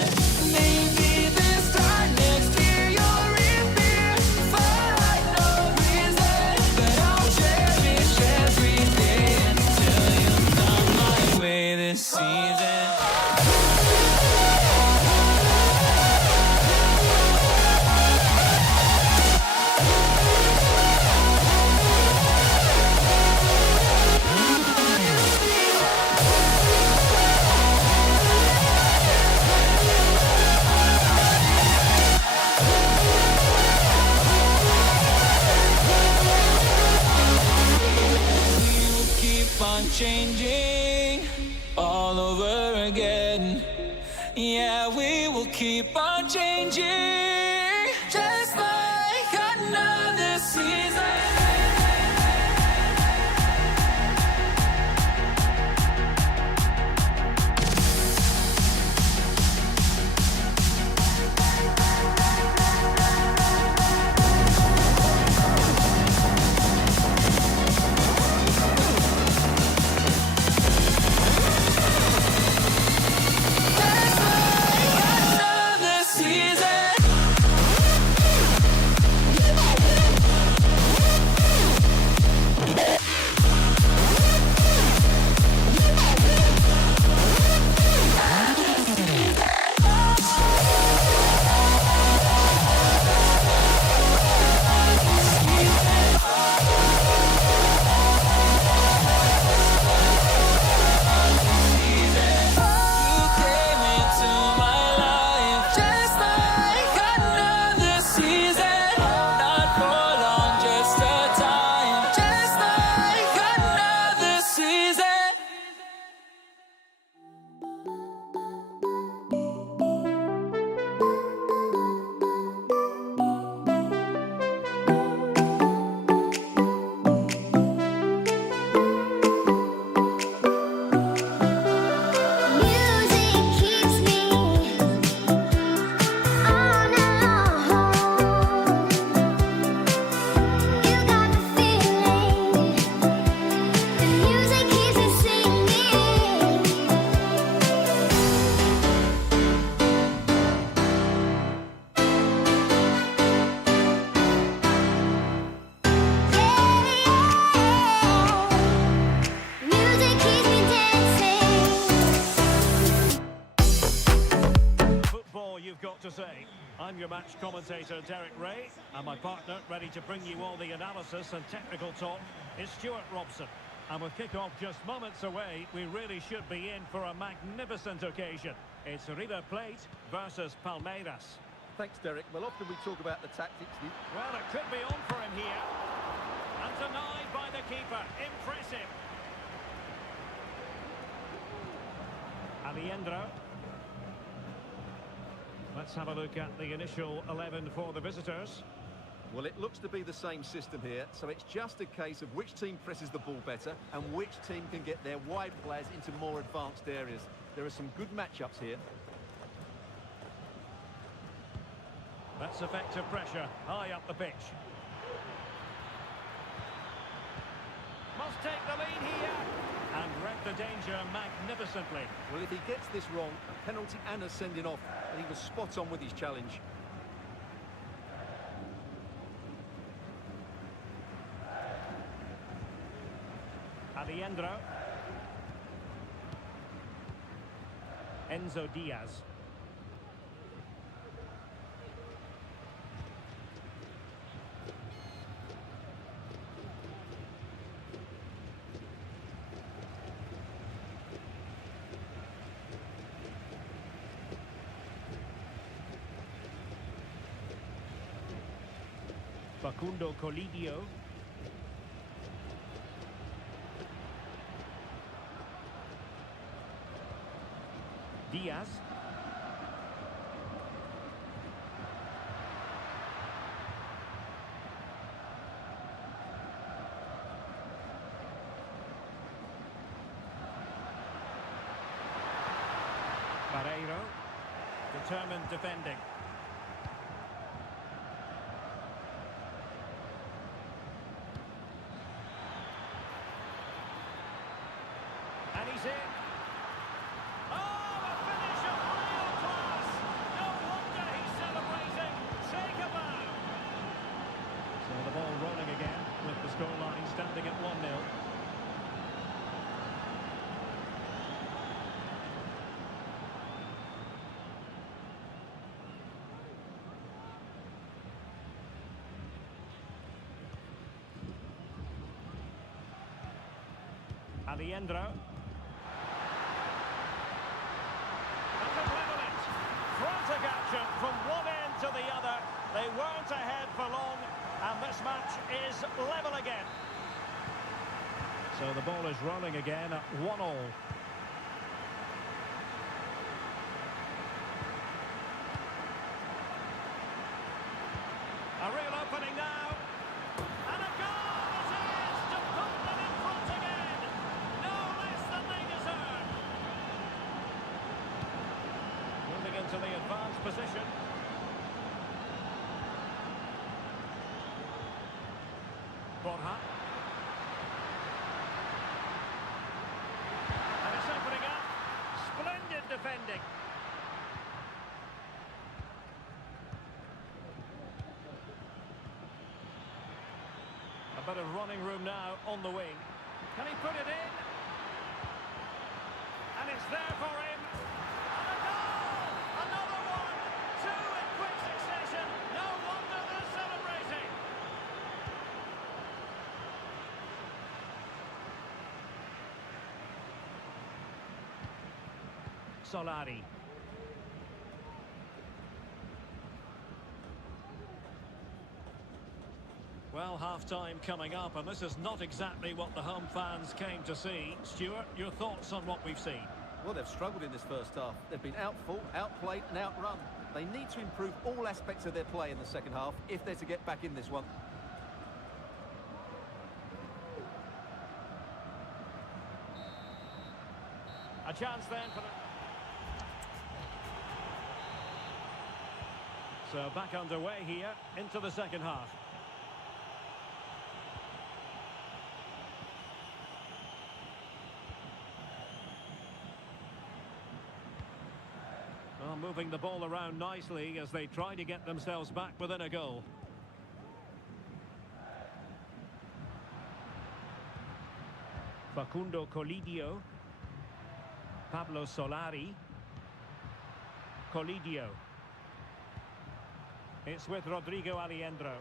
Maybe this time next year you'll reappear for no reason. But I'll cherish every day until you come my way this season. Changing all over again. Yeah, we will keep on changing, just like another season. To say. I'm your match commentator, Derek Ray, and my partner, ready to bring you all the analysis and technical talk, is Stuart Robson. And with kick-off just moments away, we really should be in for a magnificent occasion. It's River Plate versus Palmeiras. Thanks, Derek. Well, often we talk about the tactics. Well, it could be on for him here. And denied by the keeper. Impressive. Aliendro. Let's have a look at the initial 11 for the visitors. Well, it looks to be the same system here, so it's just a case of which team presses the ball better and which team can get their wide players into more advanced areas. There are some good matchups here. That's effective pressure, high up the pitch. Must take the lead here. And read the danger magnificently. Well, if he gets this wrong, a penalty and a sending off, and he was spot on with his challenge. Aliendro. Enzo Diaz. Facundo Colidio. Diaz. Barreiro. Determined defending. in. Oh, a finish of real class. No wonder he's celebrating. Take a bow. So the ball rolling again with the scoreline standing at 1-0. Aliendro. And to level it. Frantic action from one end to the other. They weren't ahead for long, and this match is level again. So the ball is rolling again at 1-1. A real opening now. And a goal it is to put them in front again. No less than they deserve. Moving into the advanced position. Borja. And it's opening up. Splendid defending. A bit of running room now on the wing. Can he put it in? And it's there for him. And a goal! Another one! Two in quick succession. No wonder they're celebrating. Solari. Well, half-time coming up, and this is not exactly what the home fans came to see. Stuart, your thoughts on what we've seen? Well, they've struggled in this first half. They've been outfought, outplayed and outrun. They need to improve all aspects of their play in the second half if they're to get back in this one. A chance then for the... So back underway here into the second half. Well, moving the ball around nicely as they try to get themselves back within a goal. Facundo Colidio. Pablo Solari. Colidio. It's with Rodrigo Aliendro.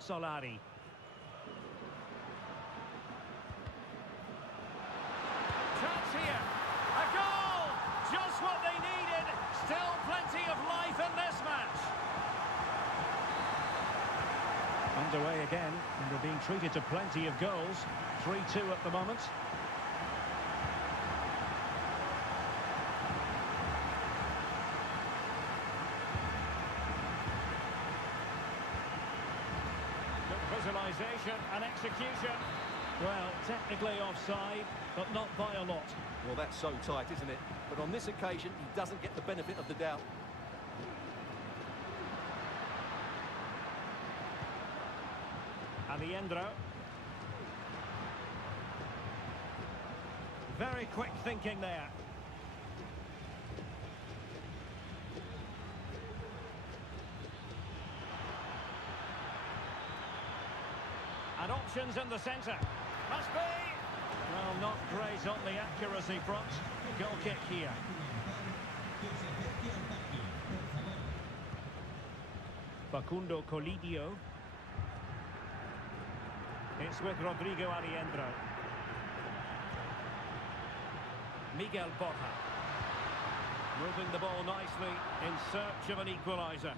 Solari. Chance here. A goal! Just what they needed. Still plenty of life in this match. Underway again, and they're being treated to plenty of goals. 3-2 at the moment. Visualisation and execution. Well, technically offside, but not by a lot. Well, that's so tight, isn't it? But on this occasion, he doesn't get the benefit of the doubt. Aliendro. Very quick thinking there. And options in the centre. Must be. Well, not great on the accuracy front. Goal kick here. Facundo Colidio. It's with Rodrigo Aliendro. Miguel Borja. Moving the ball nicely in search of an equaliser.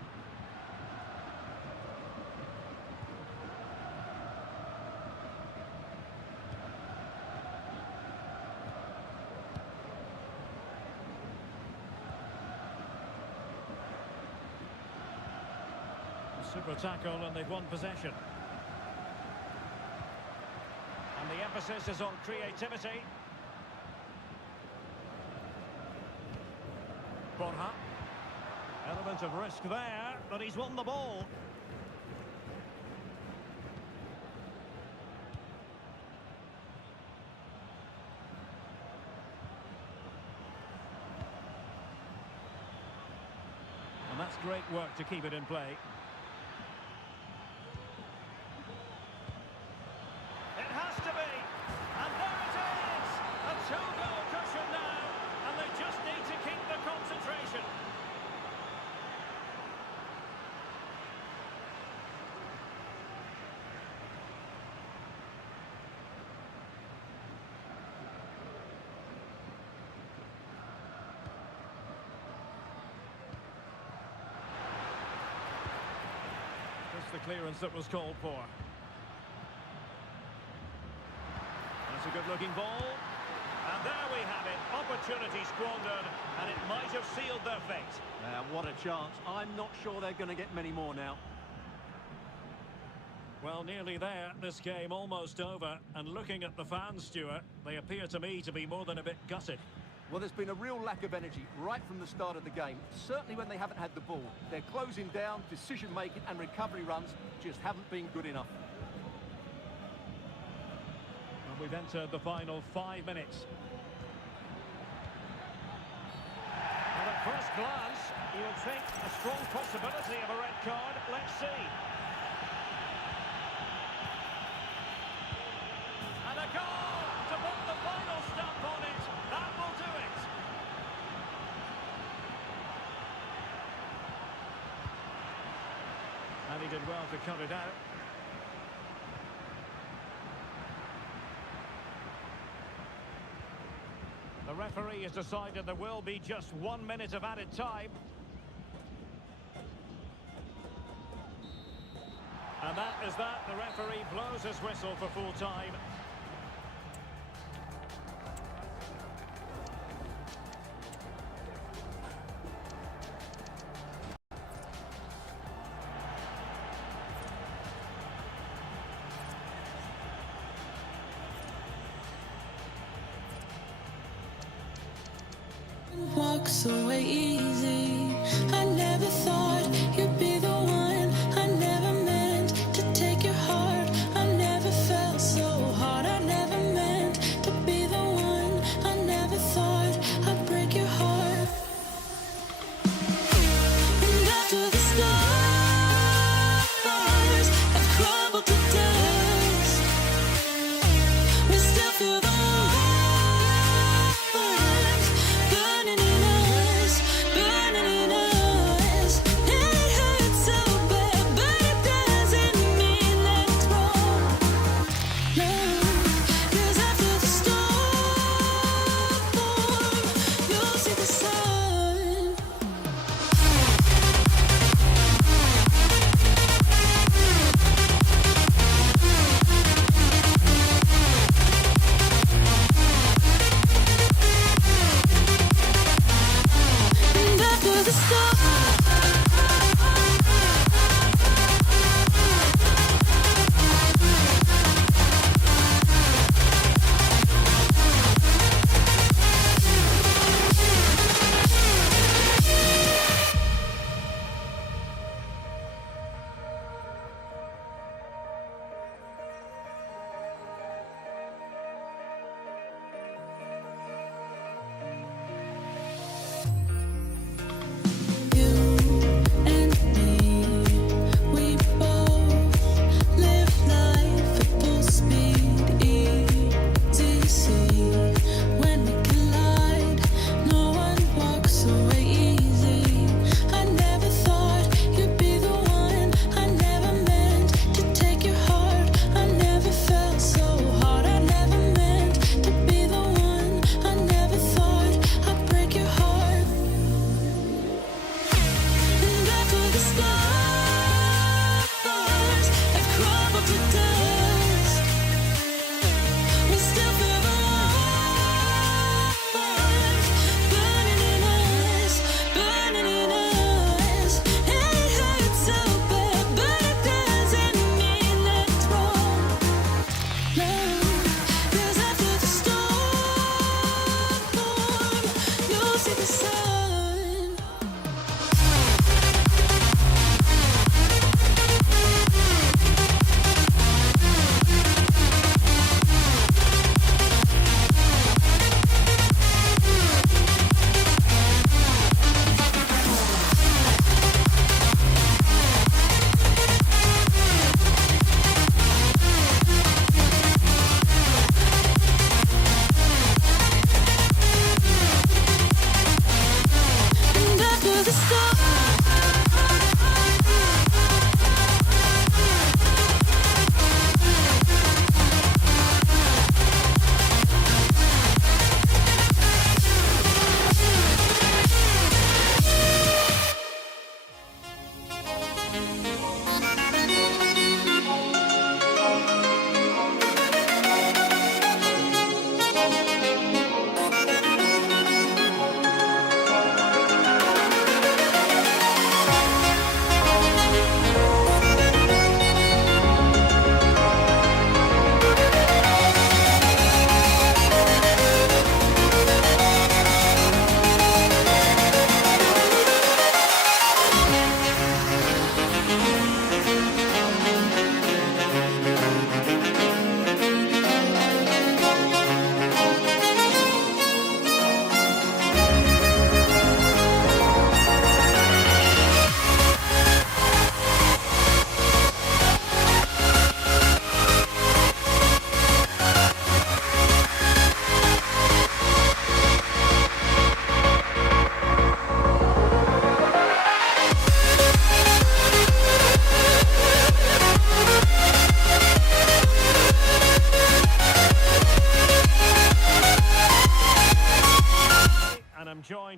Super tackle and they've won possession. And the emphasis is on creativity. Borja. Element of risk there, but he's won the ball. That's great work to keep it in play. It has to be. And there it is. A two-goal cushion now. And they just need to keep the concentration. That's the clearance that was called for. That's a good-looking ball. And there we have it. Opportunity squandered, and it might have sealed their fate. What a chance. I'm not sure they're going to get many more now. Well, nearly there. This game almost over. And looking at the fans, Stuart, they appear to me to be more than a bit gutted. Well, there's been a real lack of energy right from the start of the game. Certainly when they haven't had the ball. They're closing down, decision-making and recovery runs just haven't been good enough. And we've entered the final 5 minutes. Well, at first glance, you would think a strong possibility of a red card. Let's see. And a goal to put the final stamp on it. That will do it. And he did well to cut it out. The referee has decided there will be just 1 minute of added time. And that is that. The referee blows his whistle for full time. Walk so easy. I never thought you'd be the one. I never meant to take your heart. I never felt so hard. I never meant to be the one. I never thought I'd break your heart. And after the stars have crumbled to dust, we still feel the warmth burning in us, burning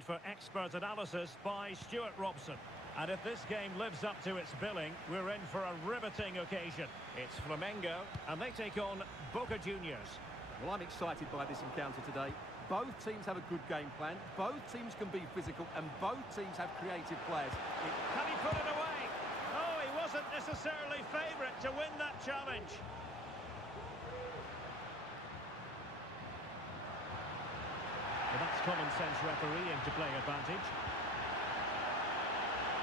for expert analysis by Stuart Robson. And if this game lives up to its billing, we're in for a riveting occasion. It's Flamengo, and they take on Boca Juniors. Well, I'm excited by this encounter today. Both teams have a good game plan, both teams can be physical, and both teams have creative players. Can he put it away? Oh, he wasn't necessarily favourite to win that challenge. Well, that's common sense refereeing to play advantage.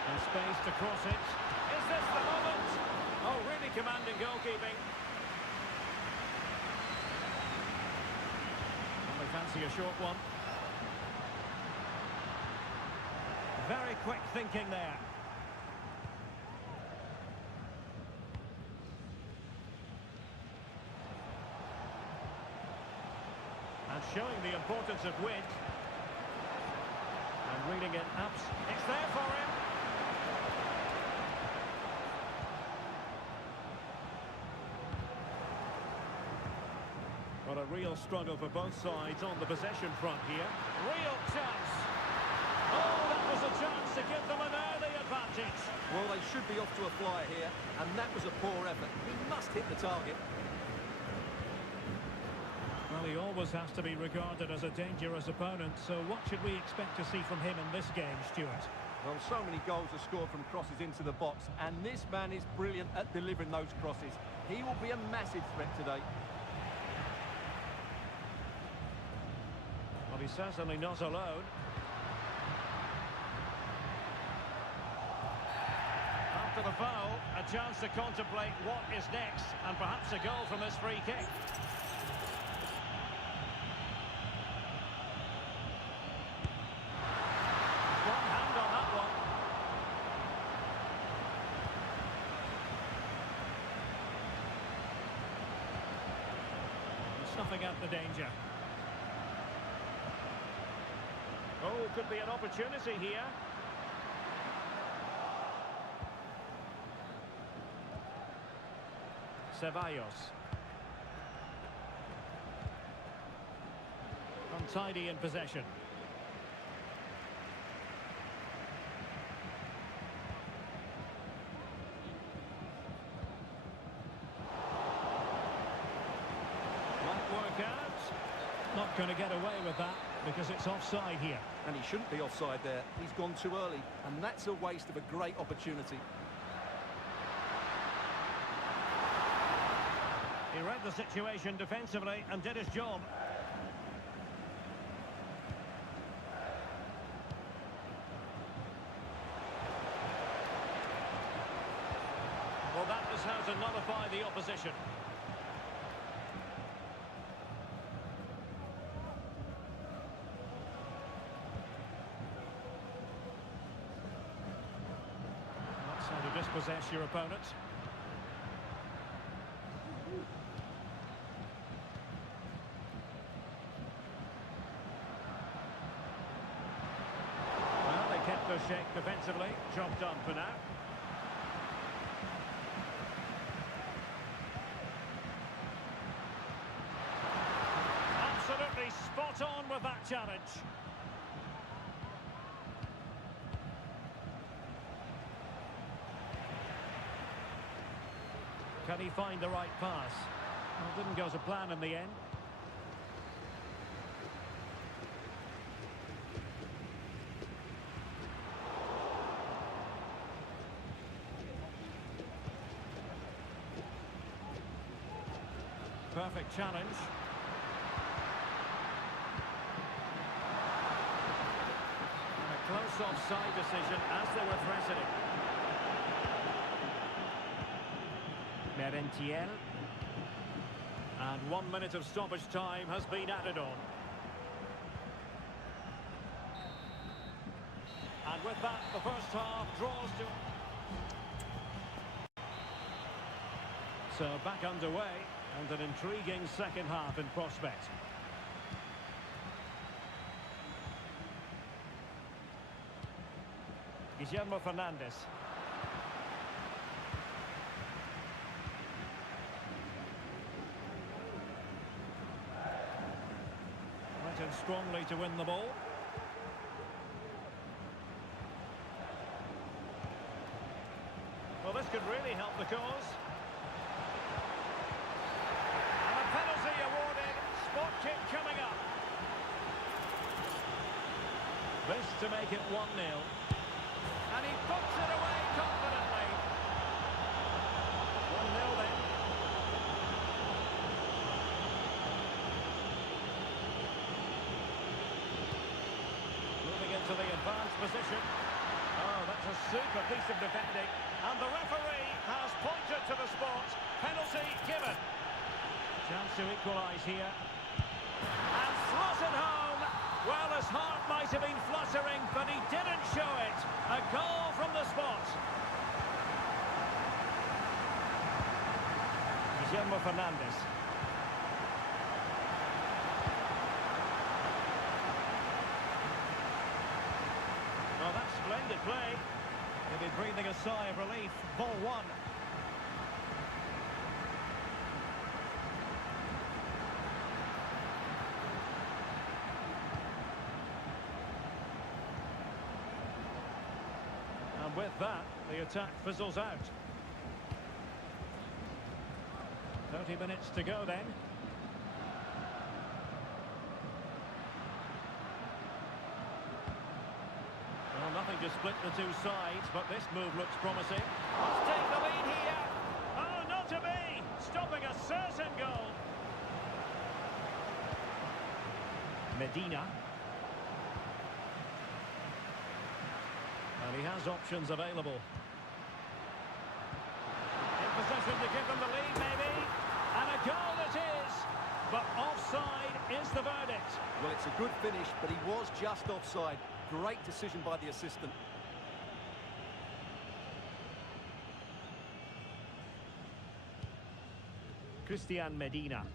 And space to cross it. Is this the moment? Oh, really commanding goalkeeping. Well, they fancy a short one. Very quick thinking there. And showing the importance of width. And reading it up. It's there for him. What a real struggle for both sides on the possession front here. Real chance. Oh, that was a chance to give them an early advantage. Well, they should be off to a flyer here, and that was a poor effort. He must hit the target. Well, he always has to be regarded as a dangerous opponent, so what should we expect to see from him in this game, Stuart? Well, so many goals are scored from crosses into the box, and this man is brilliant at delivering those crosses. He will be a massive threat today. Well, he's certainly not alone. After the foul, a chance to contemplate what is next, and perhaps a goal from this free kick. One hand on that one. Snuffing out the danger. Oh, could be an opportunity here. Ceballos. Untidy in possession. Might work out. Not going to get away with that because it's offside here. And he shouldn't be offside there. He's gone too early, and that's a waste of a great opportunity. He read the situation defensively and did his job. Well, that is how to nullify the opposition. That's how to dispossess your opponent. Well, they kept their shape defensively. Job done for now. Absolutely spot on with that challenge. Can he find the right pass? Well, didn't go to plan in the end. Perfect challenge. And a close offside decision as they were threatening. Merentiel. And 1 minute of stoppage time has been added on. And with that, the first half draws to... So back underway, and an intriguing second half in prospect. Guillermo Fernandez. Went in strongly to win the ball. the cause. And a penalty awarded. Spot kick coming up. This to make it 1-0. And he puts it away confidently. 1-0 then. Moving into the advanced position. Oh, that's a super piece of defending. And the referee has pointed to the spot. Penalty given. Chance to equalise here. And slotted home. Well, his heart might have been fluttering, but he didn't show it. A goal from the spot. Guillermo Fernandes. Oh, that's splendid play. He'll be breathing a sigh of relief. Ball one. And with that, the attack fizzles out. 30 minutes to go then. Well, nothing to split the two sides, but this move looks promising. Let's take the lead here. Oh, not to be! Stopping a certain goal. Medina. And he has options available. In possession to give them the lead, maybe. And a goal it is. But offside is the verdict. Well, it's a good finish, but he was just offside. Great decision by the assistant. Christian Medina.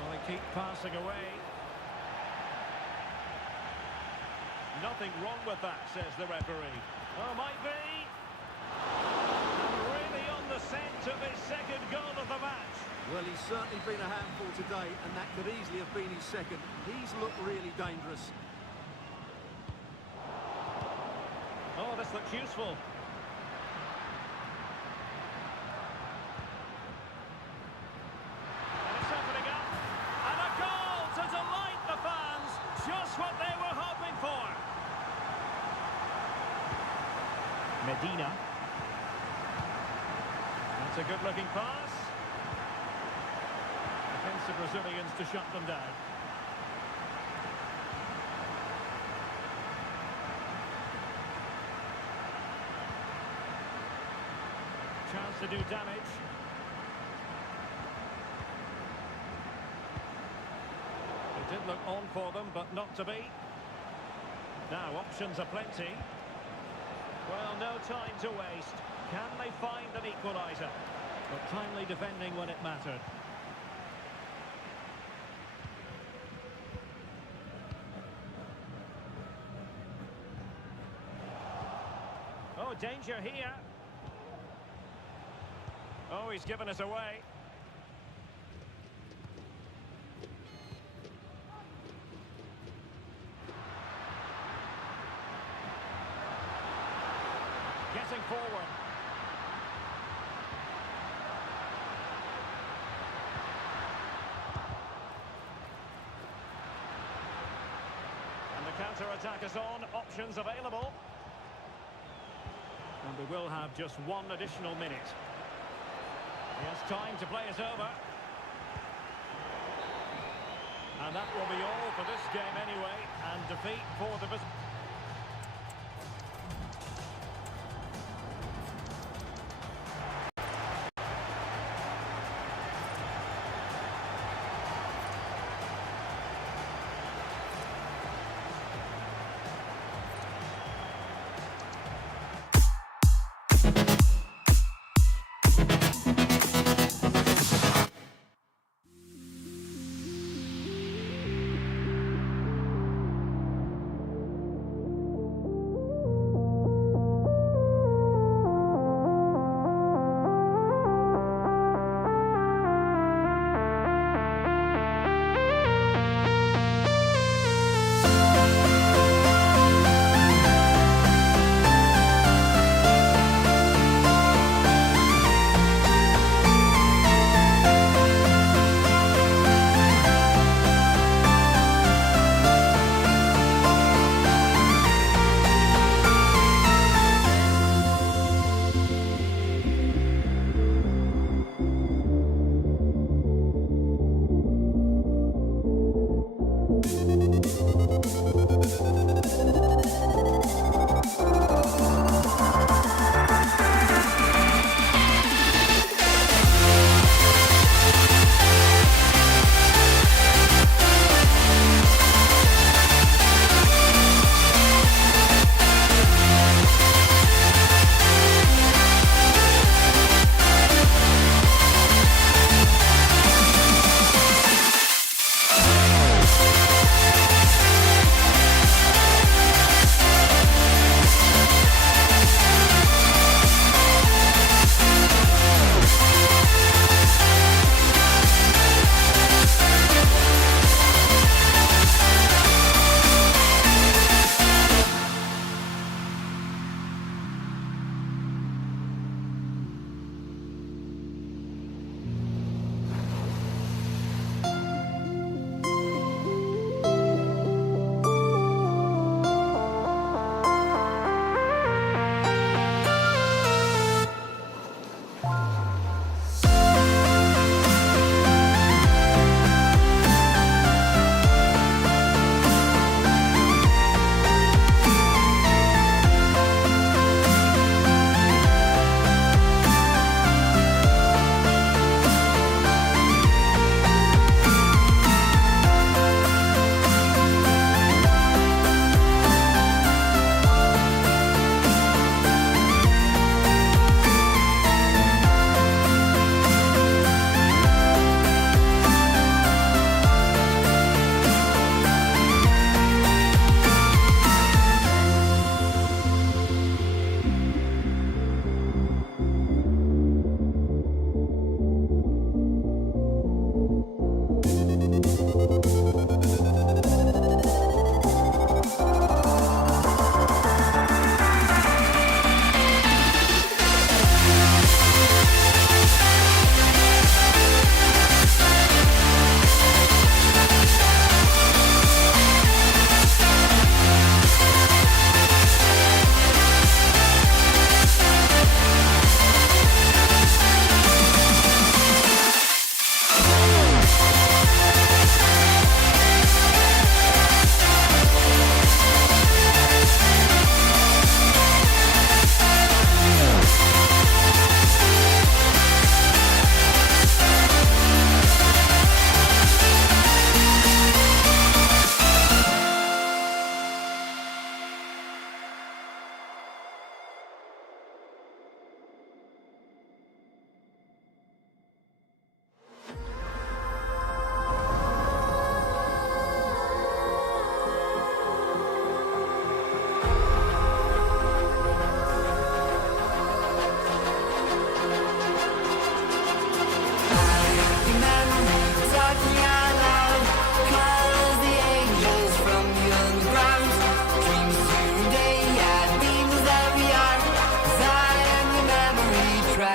Well, they keep passing away. Nothing wrong with that, says the referee. Oh, might be. And really on the scent of his second goal of the match. Well, he's certainly been a handful today, and that could easily have been his second. He's looked really dangerous. Oh, this looks useful. And it's opening up. And a goal to delight the fans. Just what they were hoping for. Medina. That's a good-looking pass. Against the Brazilians to shut them down. Chance to do damage. It did look on for them, but not to be. Now, options are plenty. Well, no time to waste. Can they find an equaliser? But timely defending when it mattered. Oh, danger here. Oh, he's given us away. Getting forward. And the counter-attack is on. Options available. And we will have just one additional minute. He has time to play it over. And that will be all for this game anyway. And defeat for the visitors.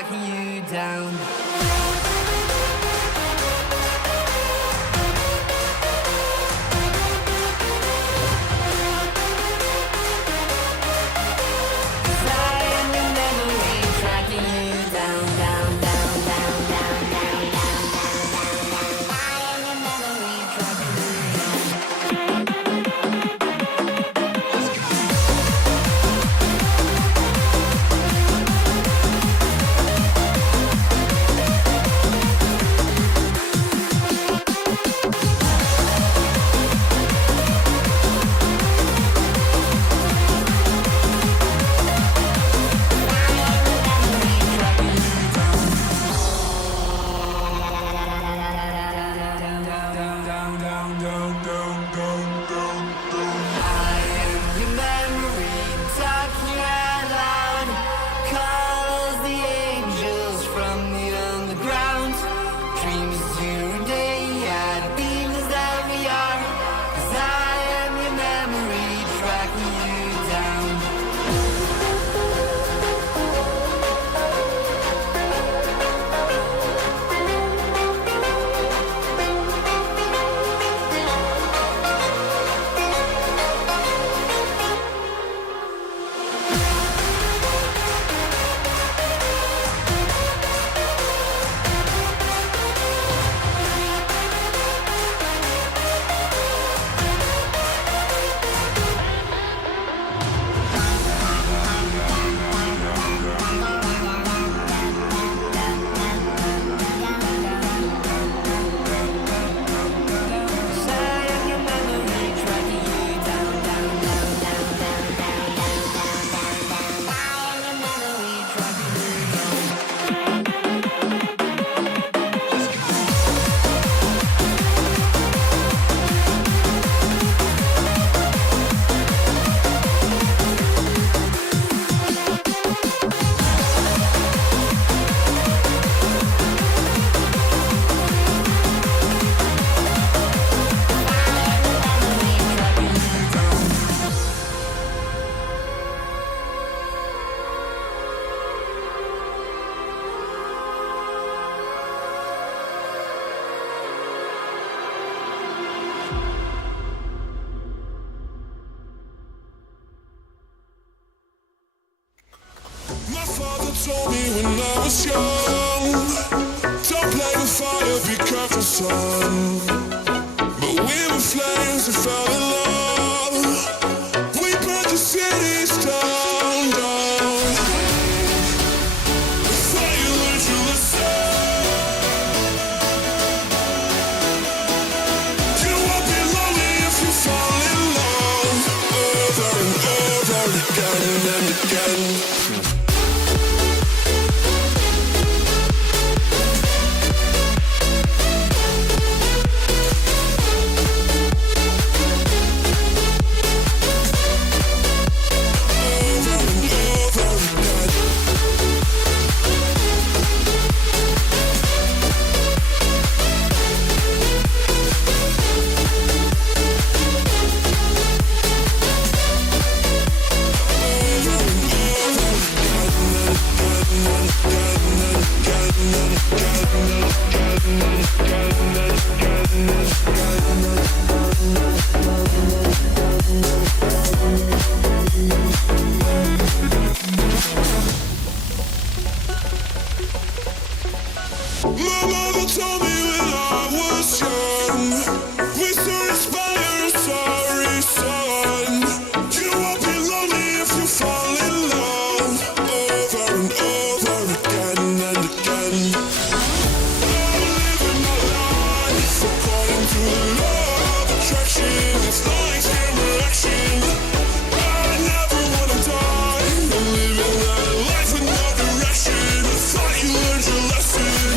tracking you down. My father told me when I was young, don't play with fire, be careful, son. But we were flames and fell in love. We burned the cities down, down. Before you learned your lesson, you won't be lonely if you fall in love. Over and over again and again. My mother told me when I was young, we soon inspire a sorry son. You won't be lonely if you fall in love. Over and over again and again. I'm living my life according to the law of attraction. It's like extreme action. I never wanna die. I'm living that life with no direction. I thought you learned your lesson.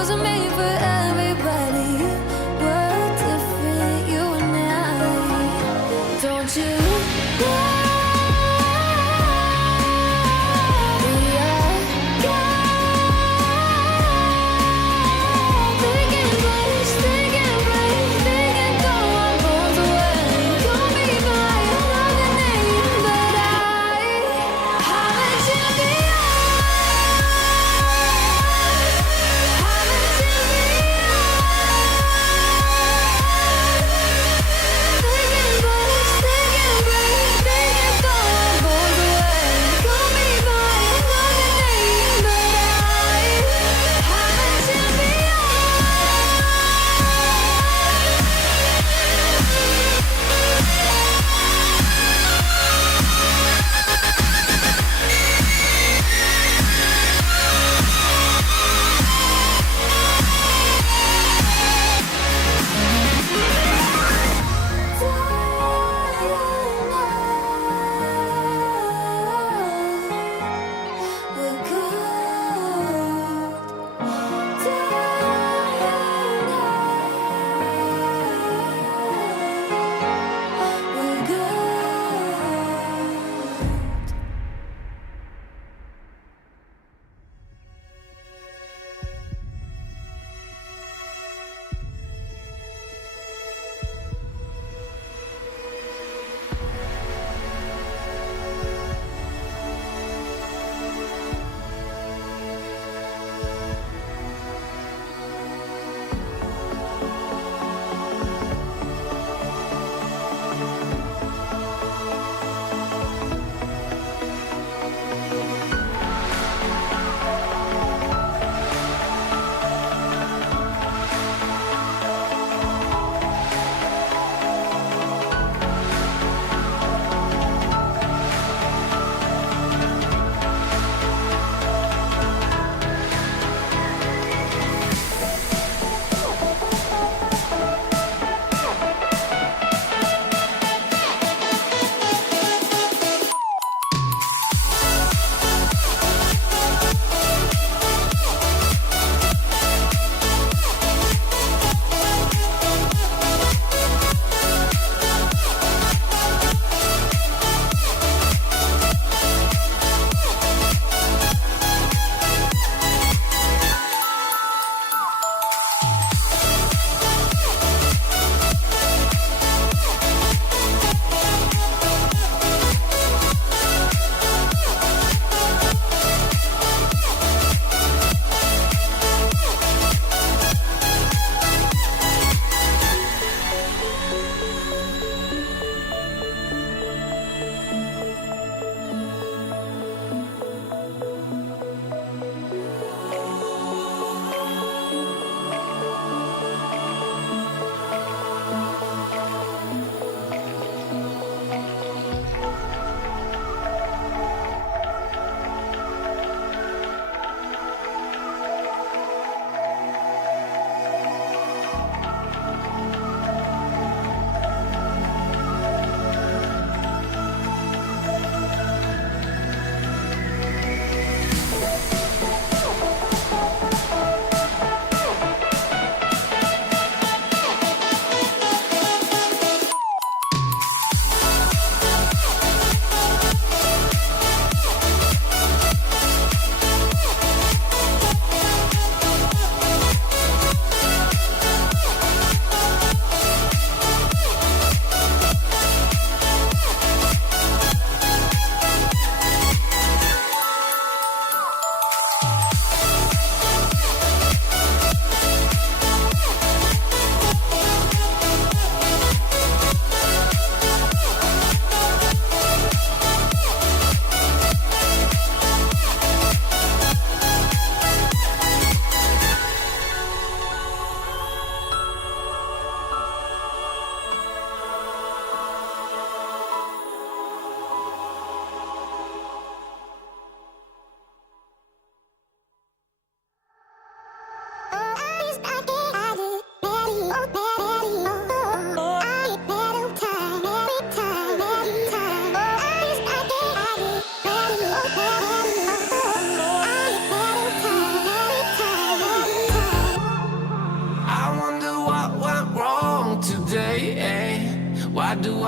wasn't made for everybody. We're different, you and I. Don't you know? We are young. They can place, they can break, they can go on both ways. Call me by another name, but I'm a champion. I'm a champion.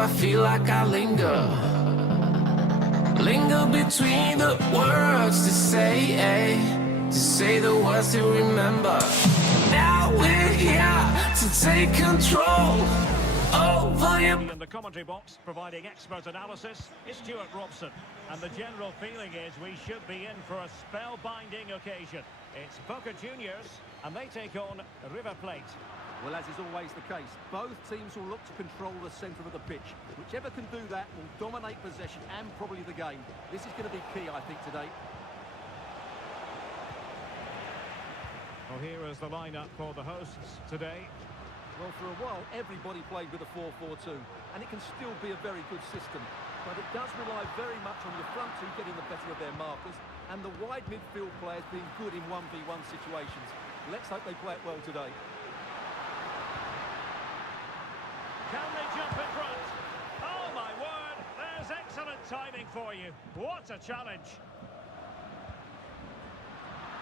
I feel like I linger. Linger between the words to say the words to remember. Now we're here to take control over your. In the commentary box, providing expert analysis, is Stuart Robson. And the general feeling is we should be in for a spellbinding occasion. It's Boca Juniors, and they take on River Plate. Well, as is always the case, both teams will look to control the centre of the pitch. Whichever can do that will dominate possession and probably the game. This is going to be key, I think, today. Well, here is the lineup for the hosts today. Well, for a while, everybody played with a 4-4-2, and it can still be a very good system. But it does rely very much on your front two getting the better of their markers, and the wide midfield players being good in 1v1 situations. Let's hope they play it well today. Can they jump in front? Oh, my word! There's excellent timing for you. What a challenge!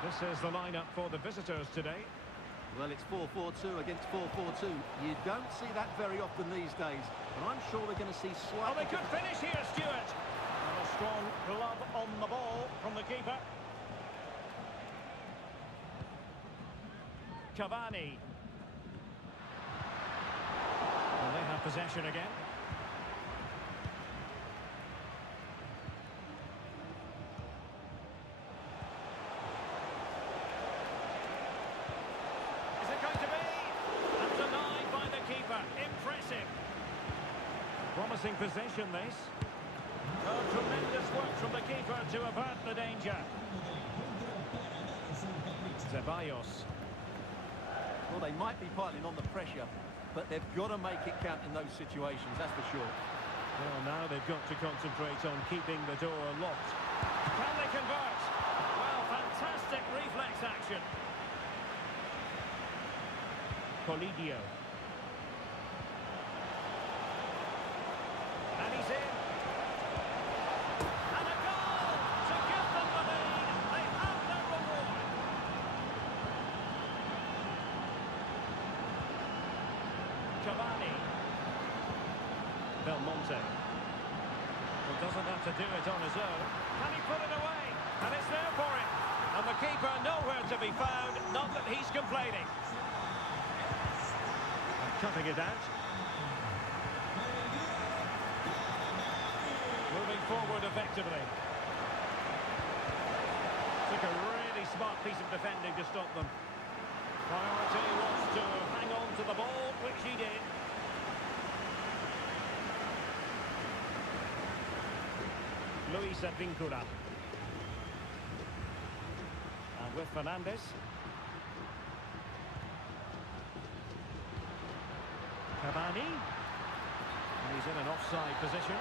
This is the lineup for the visitors today. Well, it's 4-4-2 against 4-4-2. You don't see that very often these days, but I'm sure we're going to see Oh, slightly... they could finish here, Stuart! And a strong glove on the ball from the keeper. Cavani. Well, they have possession again. Is it going to be? And denied by the keeper. Impressive. Promising possession, this. Oh, tremendous work from the keeper to avert the danger. Ceballos. Well, they might be piling on the pressure, but they've got to make it count in those situations, that's for sure. Well, now they've got to concentrate on keeping the door locked. Can they convert? Well, fantastic reflex action. Colidio. And he's in. And a goal to give them the lead. They have their reward. Cavani. Belmonte. Well, doesn't have to do it on his own. Can he put it away? And it's there for him. And the keeper nowhere to be found. Not that he's complaining. And cutting it out. Moving forward effectively. Took a really smart piece of defending to stop them. Priority was to hang on to the ball, which he did. Luis Advíncula. And with Fernandes. Cavani. And he's in an offside position.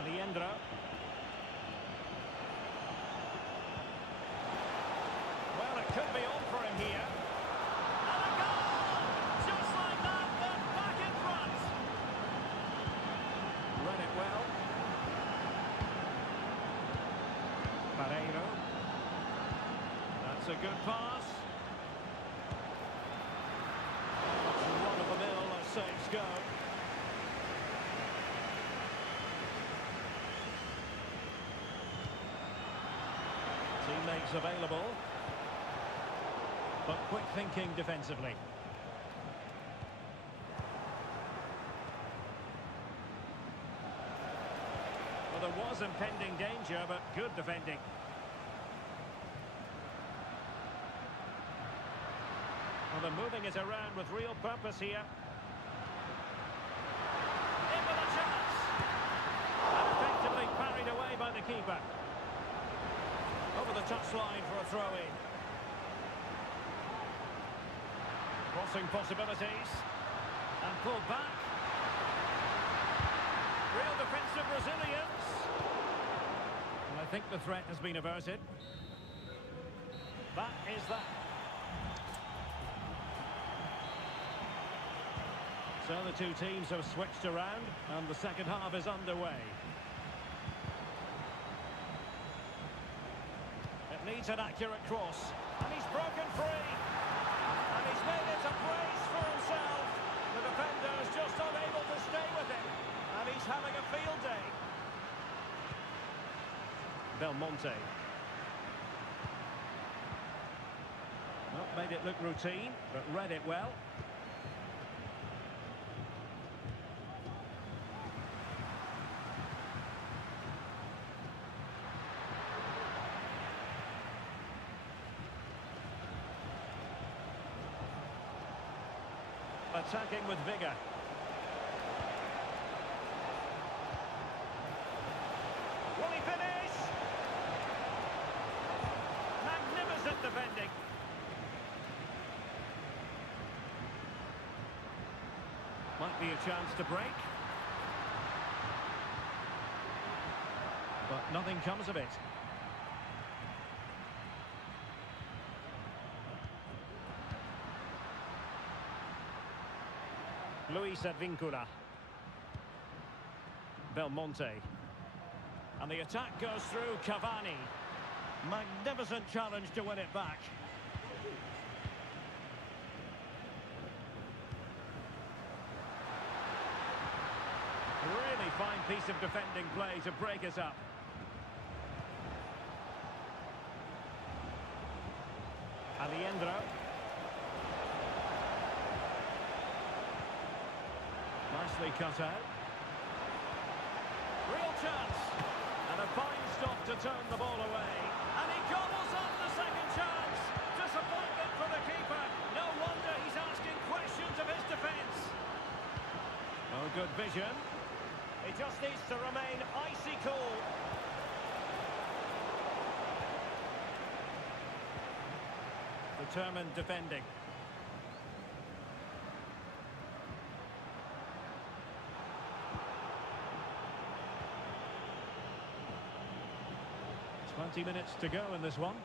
Aliendro. Well, it could be on for him here. And a goal! Just like that, they're back in front. Read it well. Pereiro. That's a good pass. That's run-of-the-mill as saves go. Teammates available. But quick thinking defensively. Well, there was impending danger, but good defending. Well, they're moving it around with real purpose here. In with a chance. And effectively parried away by the keeper. Over the touchline for a throw-in. Crossing possibilities. And pulled back. Real defensive resilience. And I think the threat has been averted. That is that. So the two teams have switched around and the second half is underway. It needs an accurate cross. And he's broken free. And he's made it a brace for himself. himself. The defender's just unable to stay with him. And he's having a field day. Belmonte. Not made it look routine, but read it well. Attacking with vigour. Will he finish? Magnificent defending. Might be a chance to break. But nothing comes of it. Luis Advíncula. Belmonte. And the attack goes through Cavani. Magnificent challenge to win it back. Really fine piece of defending play to break us up. Aliendro. Nicely cut out. Real chance. And a fine stop to turn the ball away. And he gobbles up the second chance. Disappointment for the keeper. No wonder he's asking questions of his defence. Oh, good vision. He just needs to remain icy cool. Determined defending. 20 minutes to go in this one.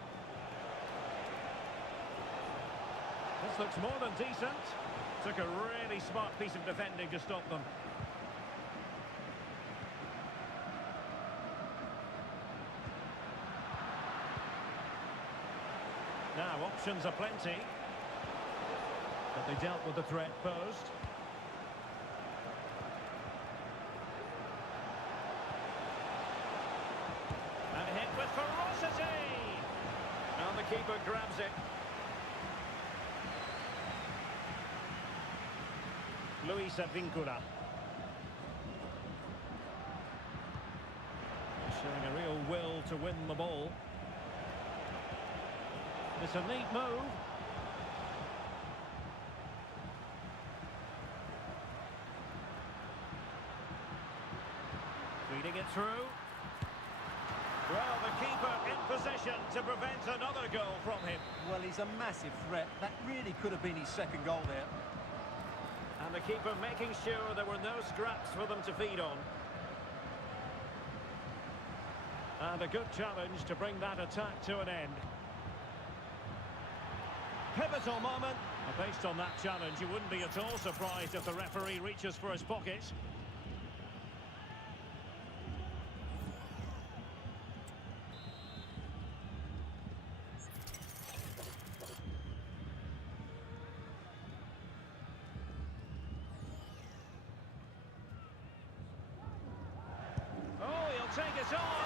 This looks more than decent. Took a really smart piece of defending to stop them. Now, options are plenty. But they dealt with the threat posed. And hit with ferocity! And the keeper grabs it. Luis Advíncula. Showing a real will to win the ball. It's a neat move. Feeding it through. Well, the keeper in possession to prevent another goal from him. Well, he's a massive threat. That really could have been his second goal there. And the keeper making sure there were no scraps for them to feed on. And a good challenge to bring that attack to an end. Pivotal moment. And based on that challenge, you wouldn't be at all surprised if the referee reaches for his pocket. Oh, he'll take it on.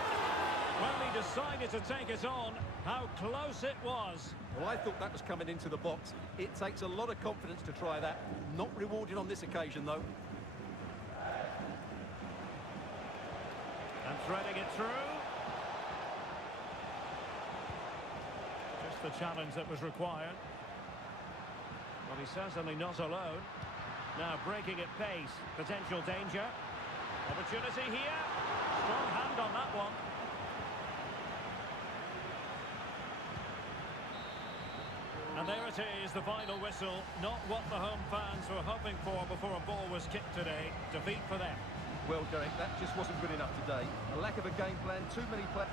Well, he decided to take it on. How close it was. Well, I thought that was coming into the box. It takes a lot of confidence to try that. Not rewarded on this occasion, though. And threading it through. Just the challenge that was required. Well, he's certainly not alone. Now breaking at pace. Potential danger. Opportunity here. Strong hand on that one. And there it is, the final whistle. Not what the home fans were hoping for before a ball was kicked today. Defeat for them. Well, Derek, that just wasn't good enough today. A lack of a game plan, too many players.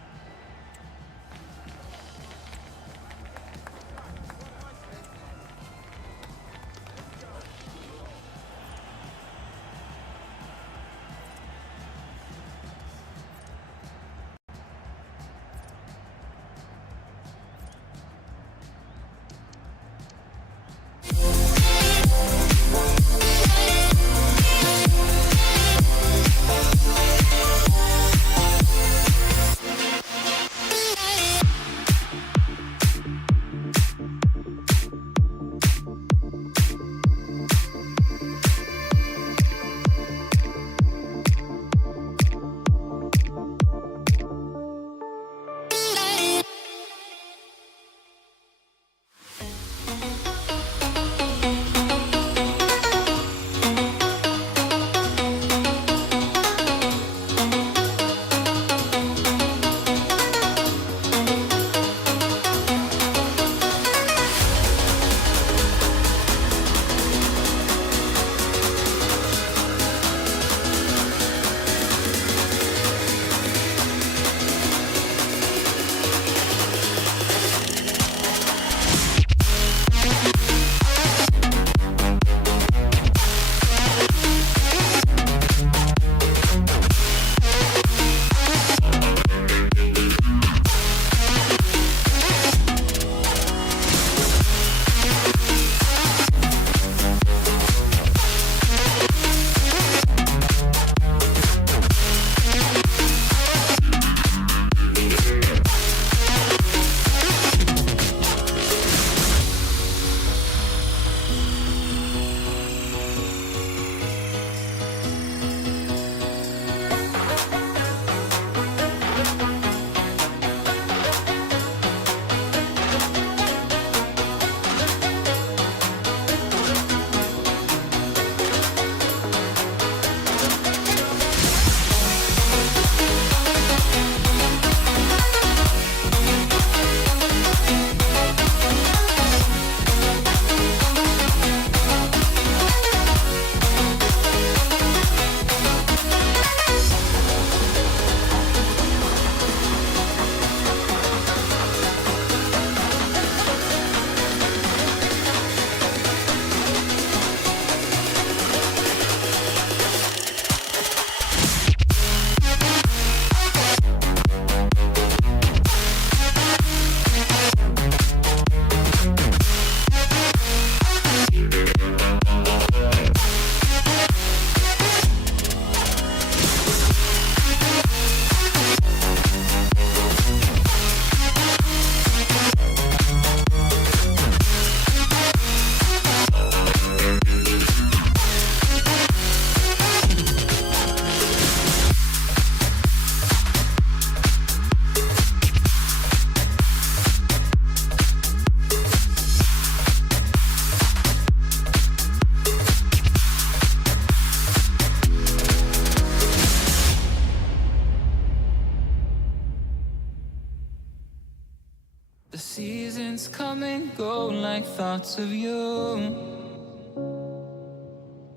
Seasons come and go like thoughts of you.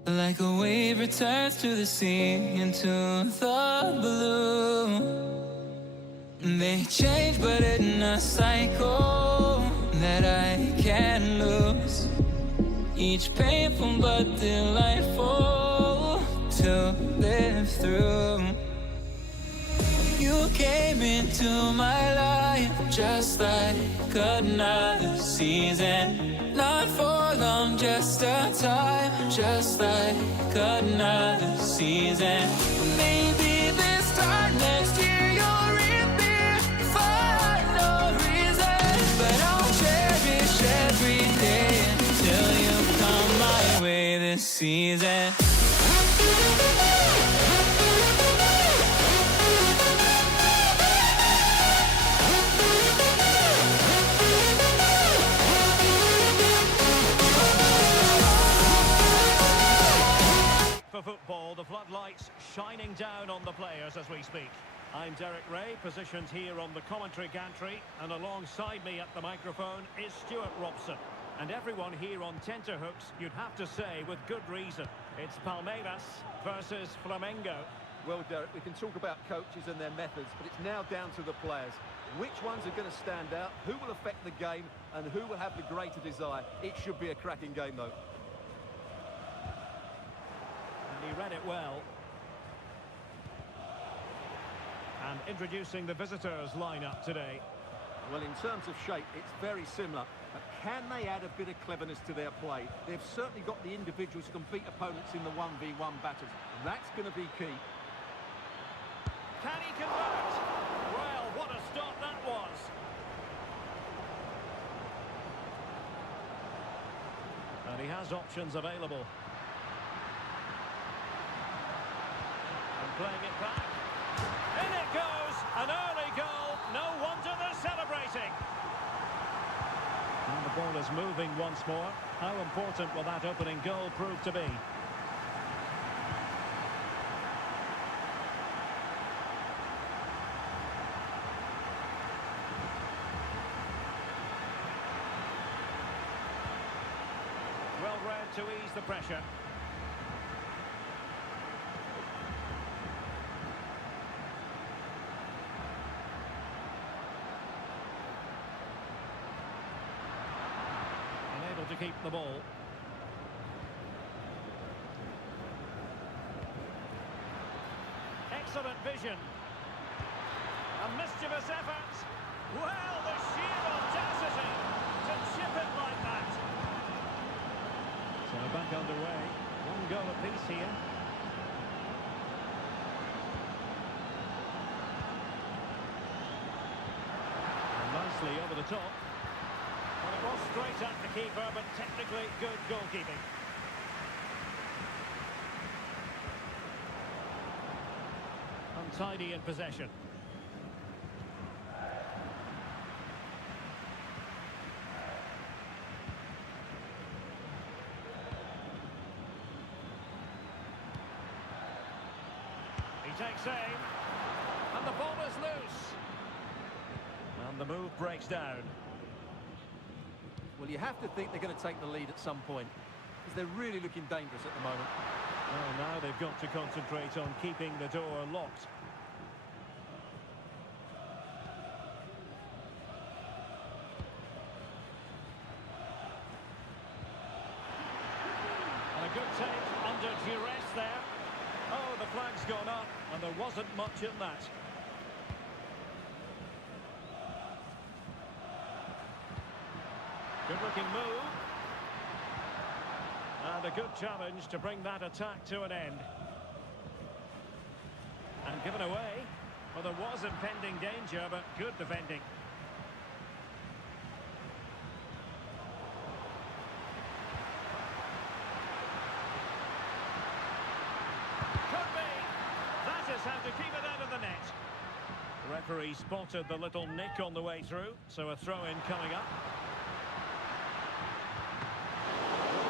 Like a wave returns to the sea into the blue. They change but in a cycle that I can't lose. Each painful but delightful to live through. You came into my life just like another season. Not for long, just a time, just like another season. Maybe this time next year you'll reappear for no reason. But I'll cherish every day until you come my way this season. For football, the floodlights shining down on the players as we speak. I'm Derek Ray, positioned here on the commentary gantry, and alongside me at the microphone is Stuart Robson. And everyone here on tenterhooks, you'd have to say with good reason. It's Palmeiras versus Flamengo. Well, Derek, we can talk about coaches and their methods, but it's now down to the players. Which ones are going to stand out, who will affect the game, and who will have the greater desire? It should be a cracking game, though. And he read it well. And introducing the visitors' lineup today. Well, in terms of shape, it's very similar. But can they add a bit of cleverness to their play? They've certainly got the individuals who can beat opponents in the 1v1 battles. That's going to be key. Can he convert? Well, what a stop that was. And he has options available. And playing it back. In it goes! An early goal. No wonder they're celebrating. And the ball is moving once more. How important will that opening goal prove to be? Well read to ease the pressure. Unable to keep the ball. Excellent vision. A mischievous effort. Well, the sheer audacity to chip it like that. So back underway. One goal apiece here. And nicely over the top. Well, it was straight at the keeper, but technically good goalkeeping. Untidy in possession. He takes aim, and the ball is loose. And the move breaks down. Well, you have to think they're going to take the lead at some point, because they're really looking dangerous at the moment. Well, now they've got to concentrate on keeping the door locked. And a good take under duress there. Oh, the flag's gone up, and there wasn't much in that. Good-looking move. And a good challenge to bring that attack to an end. And given away. Well, there was impending danger, but good defending. Could be. That is how to keep it out of the net. The referee spotted the little nick on the way through, so a throw-in coming up.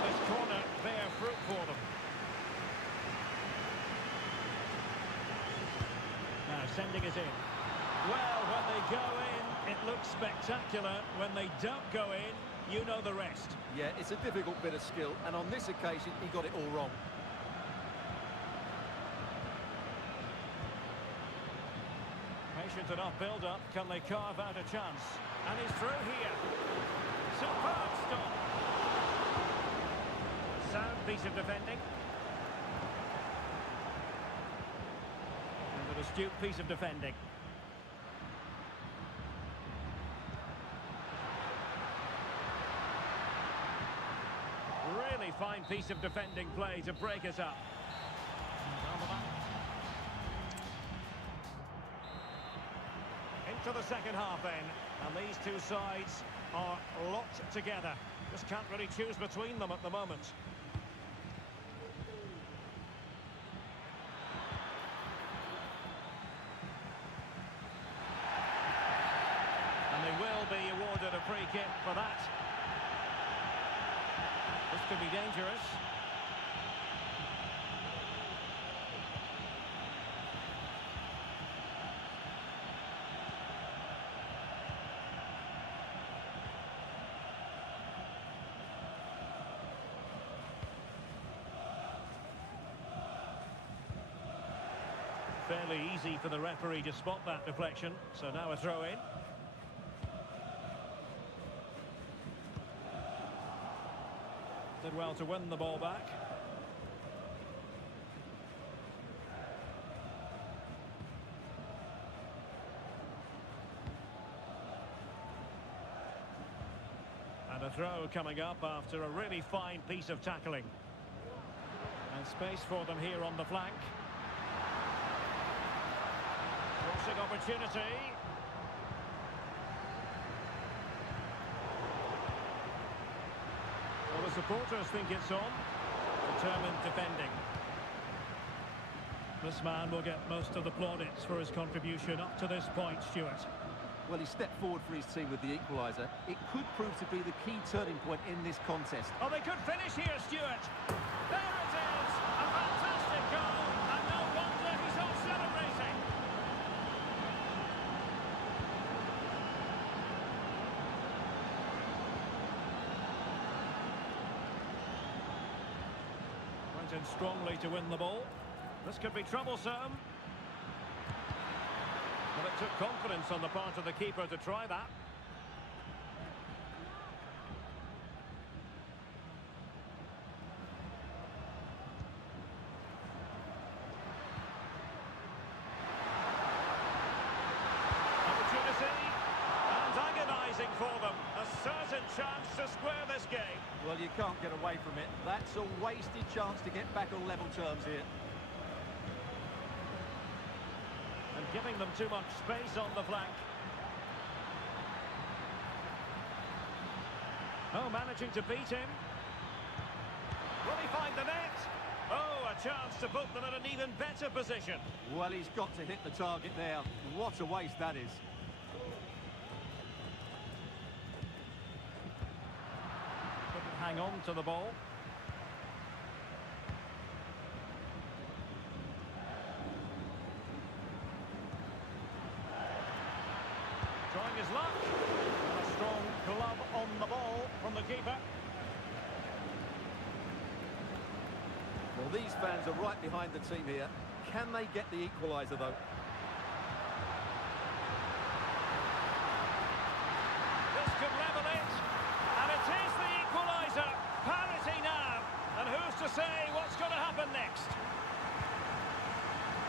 This corner bear fruit for them. Now sending it in. Well, when they go in, It looks spectacular. When they don't go in, you know the rest. Yeah, it's a difficult bit of skill, and on this occasion, he got it all wrong. Patient enough build-up. Can they carve out a chance? And he's through here. Superb stop. Sound piece of defending. And an astute piece of defending. Really fine piece of defending play to break us up. Into the second half then, and these two sides are locked together. Just can't really choose between them at the moment. And they will be awarded a free kick for that. This could be dangerous. Fairly easy for the referee to spot that deflection. So now a throw in. Did well to win the ball back. And a throw coming up after a really fine piece of tackling. And space for them here on the flank. Crossing opportunity. Well, the supporters think it's on. Determined defending. This man will get most of the plaudits for his contribution up to this point, Stuart. Well, he stepped forward for his team with the equaliser. It could prove to be the key turning point in this contest. Oh, they could finish here, Stuart. There it is! A fantastic goal, and no wonder he's off celebrating. Went in strongly to win the ball. This could be troublesome. Well, it took confidence on the part of the keeper to try that. Opportunity, and agonising for them. A certain chance to square this game. Well, you can't get away from it. That's a wasted chance to get back on level terms here. And giving them too much space on the flank. Oh, managing to beat him. Will he find the net? Oh, a chance to put them in an even better position. Well, he's got to hit the target there. What a waste that is. Couldn't hang on to the ball. Trying his luck. A strong glove on the ball from the keeper. Well, these fans are right behind the team here. Can they get the equaliser, though? This could level it. And it is the equaliser. Parity now. And who's to say what's going to happen next?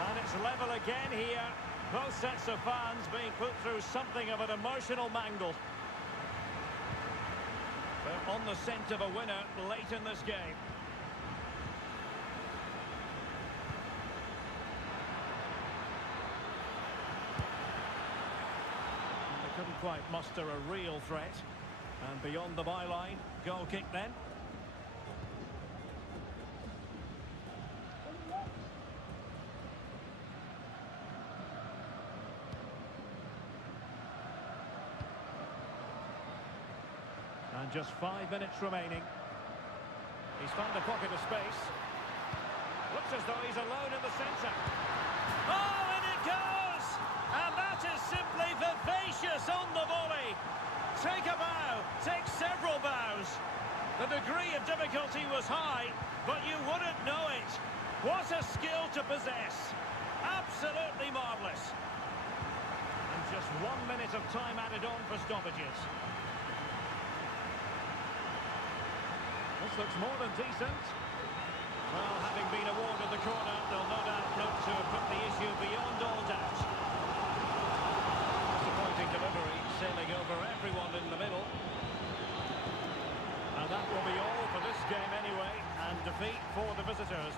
And it's level again here. Both sets of fans being put through something of an emotional mangle. They're on the scent of a winner late in this game. They couldn't quite muster a real threat. And beyond the byline, goal kick then. And just 5 minutes remaining. He's found a pocket of space. Looks as though he's alone in the centre. Oh, and it goes! And that It is simply vivacious on the volley. Take a bow, take several bows. The degree of difficulty was high, but you wouldn't know it. What a skill to possess. Absolutely marvellous. And just 1 minute of time added on for stoppages. This looks more than decent. Well, having been awarded the corner, they'll no doubt look to put the issue beyond all doubt. Disappointing delivery, sailing over everyone in the middle. And that will be all for this game anyway, and defeat for the visitors.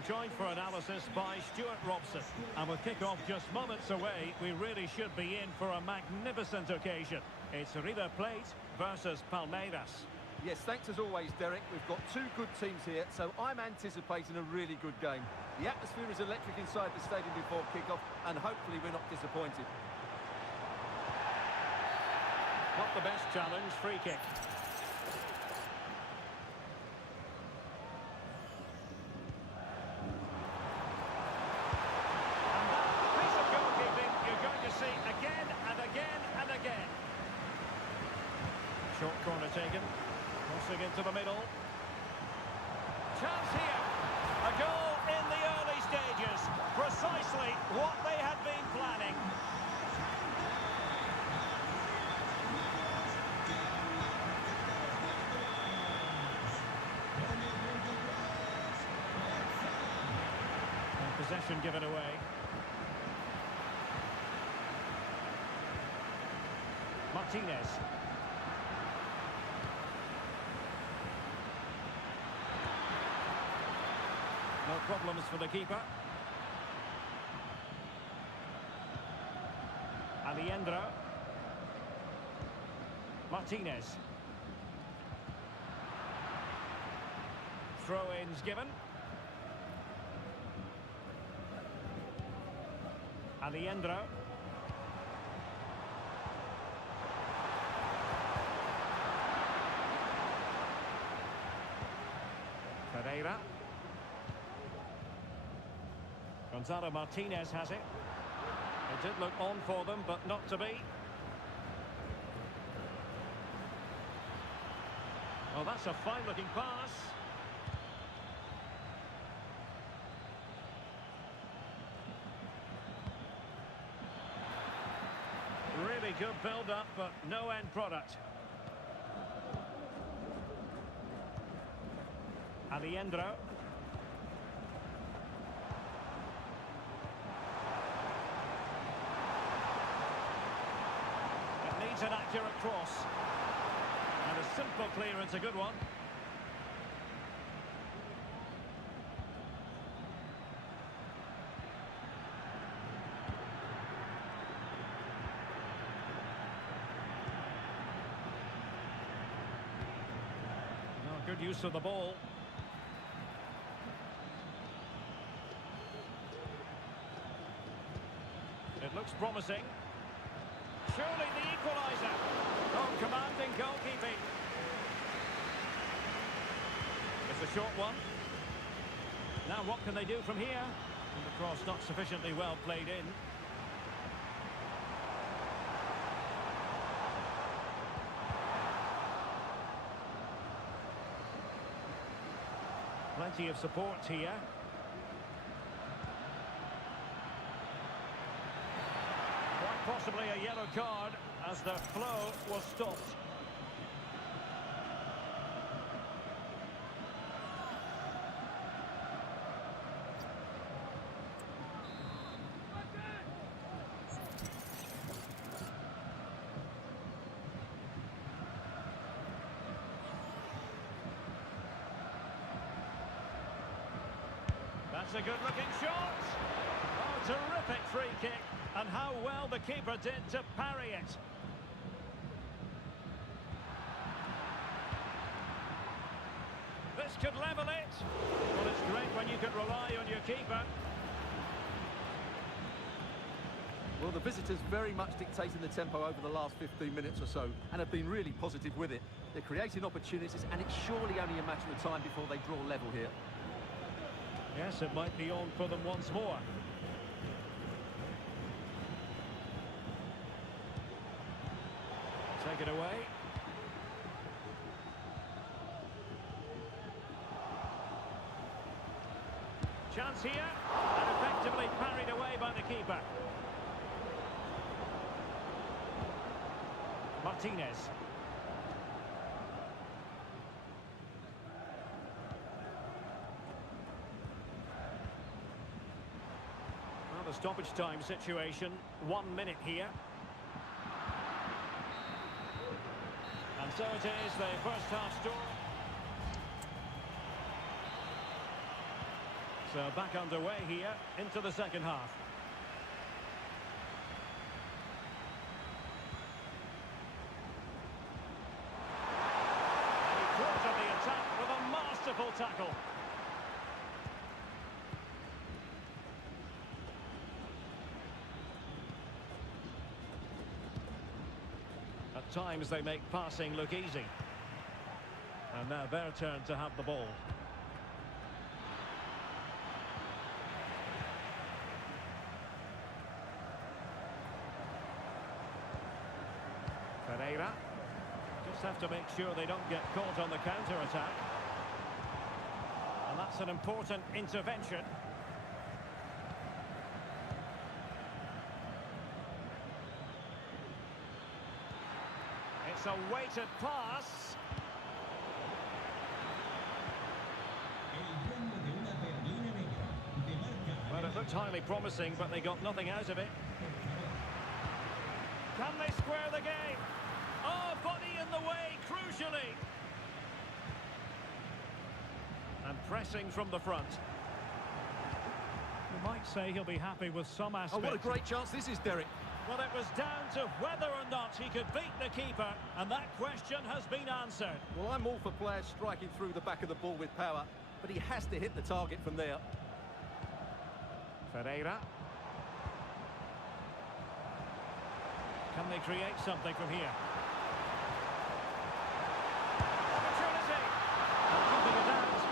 I'm joined for analysis by Stuart Robson. And with kick-off just moments away, we really should be in for a magnificent occasion. It's River Plate versus Palmeiras. Yes, thanks as always, Derek. We've got two good teams here, so I'm anticipating a really good game. The atmosphere is electric inside the stadium before kick-off, and hopefully we're not disappointed. Not the best challenge, free kick. And that piece of goalkeeping you're going to see again and again and again. Short corner taken. Crossing into the middle. Chance here. A goal in the early stages. Precisely what they had been planning. And possession given away. Martinez. No problems for the keeper. Alejandro. Martinez. Throw-ins given. Alejandro. Pereira. Gonzalo Martinez has it. It did look on for them, but not to be. Well, that's a fine-looking pass. Really good build-up, but no end product. Alejandro. An accurate cross. And a simple clearance, a good one. Oh, good use of the ball. It looks promising. Surely the equaliser. Oh, commanding goalkeeping. It's a short one. Now what can they do from here? And the cross not sufficiently well played in. Plenty of support here. Possibly a yellow card as the flow was stopped. That's a good-looking shot. Oh, terrific free kick. And how well the keeper did to parry it. This could level it. Well, it's great when you can rely on your keeper. Well, the visitors very much dictating the tempo over the last 15 minutes or so and have been really positive with it. They're creating opportunities and it's surely only a matter of time before they draw level here. Yes, it might be on for them once more. Take it away. Chance here, and effectively parried away by the keeper. Martinez. Well, the stoppage time situation, 1 minute here. And so it is, the first half score. So back underway here into the second half. And he quartered the attack with a masterful tackle. At times they make passing look easy. And now their turn to have the ball. Pereira. Just have to make sure they don't get caught on the counter-attack. And that's an important intervention. It's a weighted pass. Well, it looked highly promising, but they got nothing out of it. Can they square the game? Oh, body in the way, crucially. And pressing from the front. You might say he'll be happy with some Oh, aspects. what a great chance this is, Derek. Well, it was down to whether or not he could beat the keeper, and that question has been answered. Well, I'm all for players striking through the back of the ball with power, but he has to hit the target from there. Pereira. Can they create something from here? Opportunity! And keeping it out.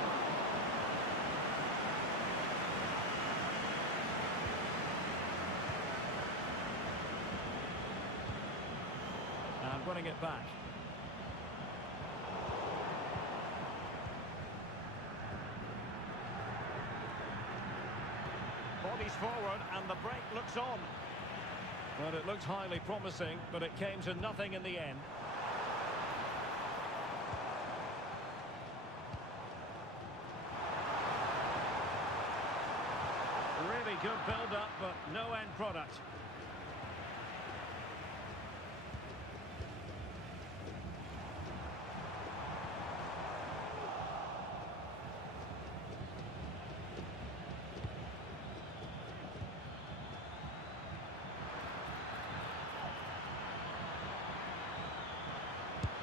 And winning it back. Bodies forward and the break looks on. Well, it looked highly promising, but it came to nothing in the end. Really good build-up, but no end product.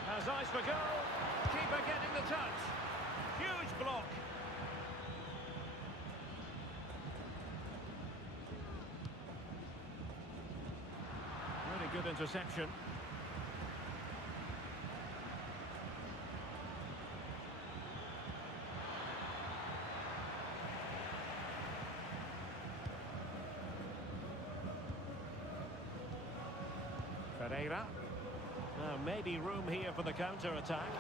Has eyes for goal. Keeper getting the touch. Huge block. Really good interception. Pereira. Now, maybe room here for the counter-attack.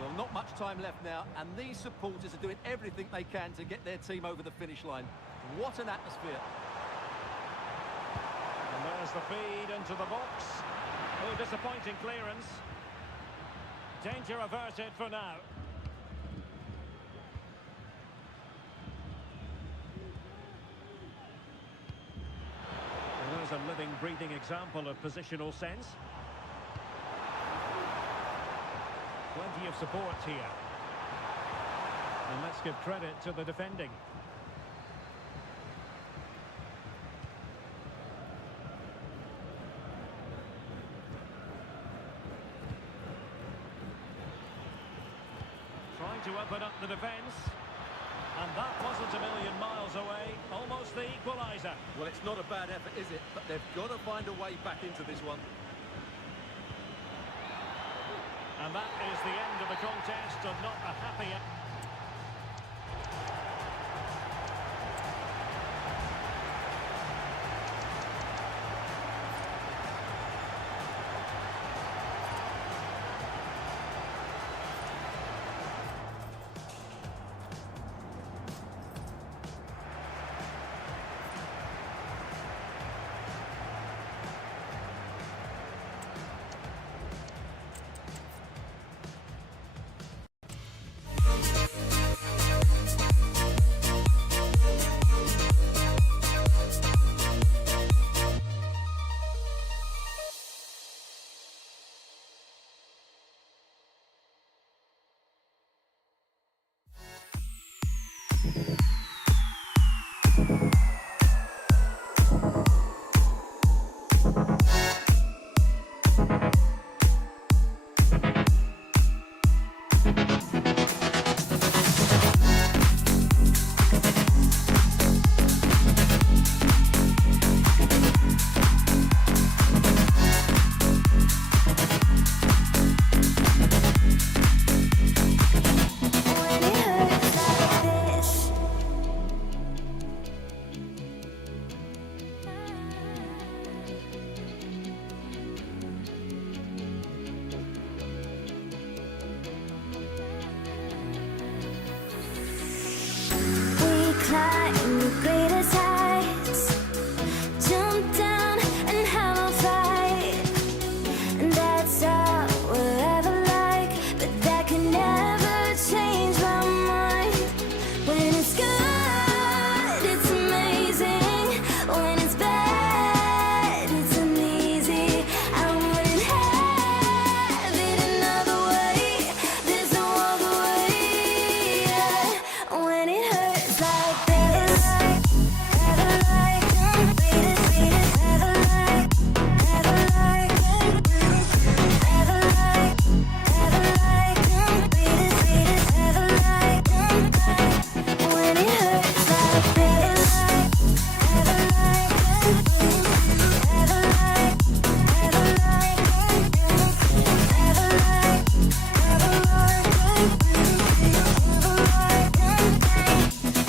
Well, not much time left now, and these supporters are doing everything they can to get their team over the finish line. What an atmosphere. And there's the feed into the box. Oh, disappointing clearance. Danger averted for now. There's a living, breathing example of positional sense. Plenty of support here. And let's give credit to the defending. Trying to open up the defence. And that wasn't a million miles away, almost the equaliser. Well, it's not a bad effort, is it? But they've got to find a way back into this one. And that is the end of the contest, and not a happy end.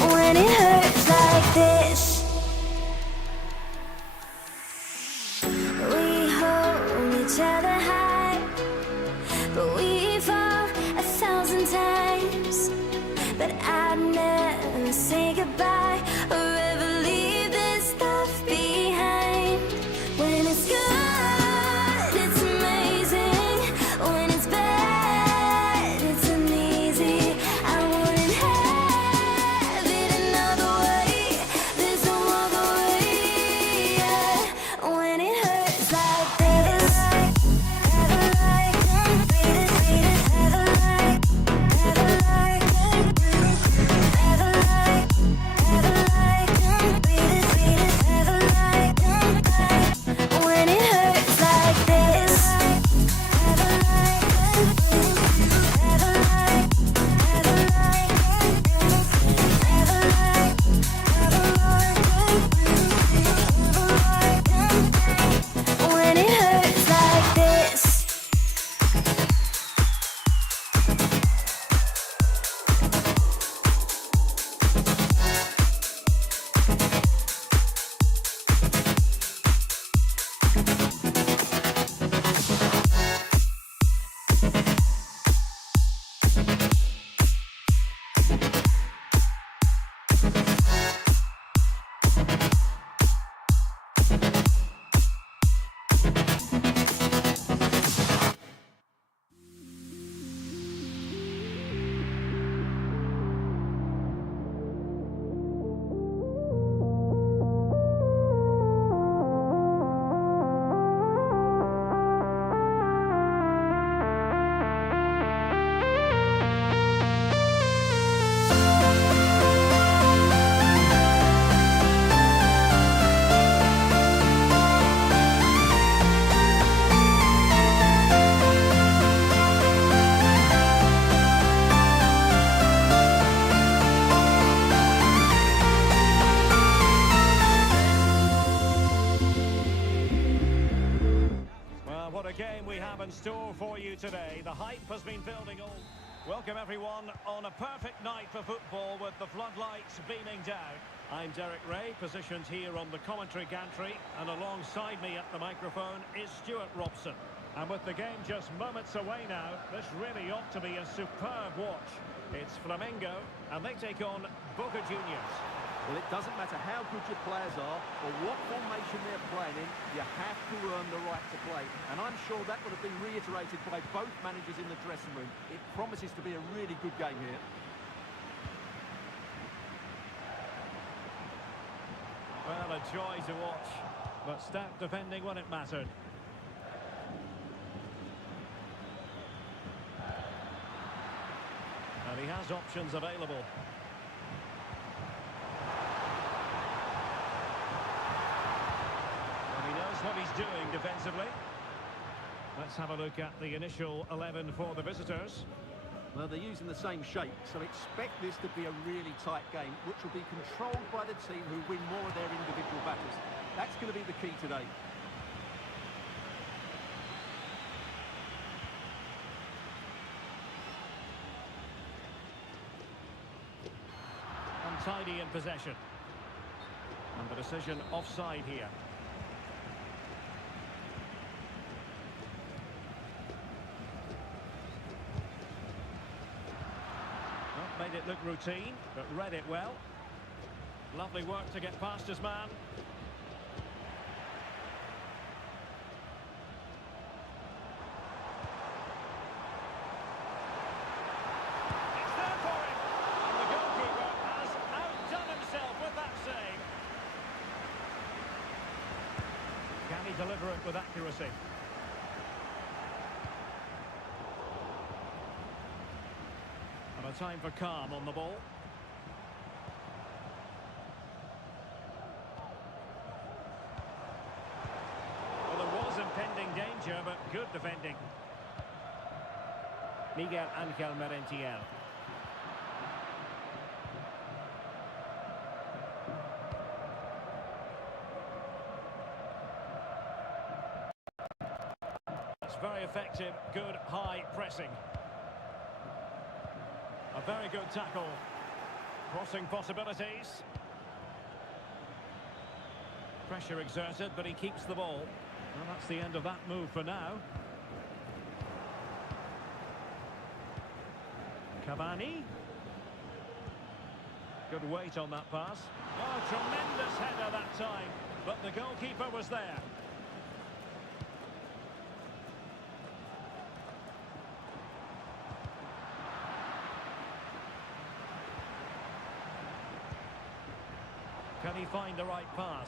When it hurts like this, we hold each other high, but we fall 1,000 times. But I'd never say goodbye or ever leave this stuff behind. When it's good, it's amazing. When it's bad, it's uneasy. I wouldn't have it another way. There's no other way. Yeah. When it hurts like this, when it hurts like this. When it hurts like this. Well, what a game we have in store for you today. The hype has been building all. Welcome everyone on a perfect night for football with the floodlights beaming down. I'm Derek Ray, positioned here on the commentary gantry, and alongside me at the microphone is Stuart Robson. And with the game just moments away now, this really ought to be a superb watch. It's Flamengo, and they take on Boca Juniors. Well, it doesn't matter how good your players are or what formation they're playing in, you have to earn the right to play. And I'm sure that would have been reiterated by both managers in the dressing room. It promises to be a really good game here. Well, a joy to watch, but stout defending when it mattered. And he has options available. What he's doing defensively. Let's have a look at the initial 11 for the visitors. Well, they're using the same shape, so expect this to be a really tight game, which will be controlled by the team who win more of their individual battles. That's going to be the key today. Untidy in possession. And the decision offside here. Made it look routine, but read it well. Lovely work to get past his man. It's there for him! And the goalkeeper has outdone himself with that save. Can he deliver it with accuracy? And a time for calm on the ball. Well, there was impending danger, but good defending. Miguel Ángel Merentiel. very effective, good high pressing. A very good tackle. Crossing possibilities. Pressure exerted, but he keeps the ball. Well, that's the end of that move for now. Cavani. Good weight on that pass. Oh, tremendous header that time, but the goalkeeper was there. Can he find the right pass?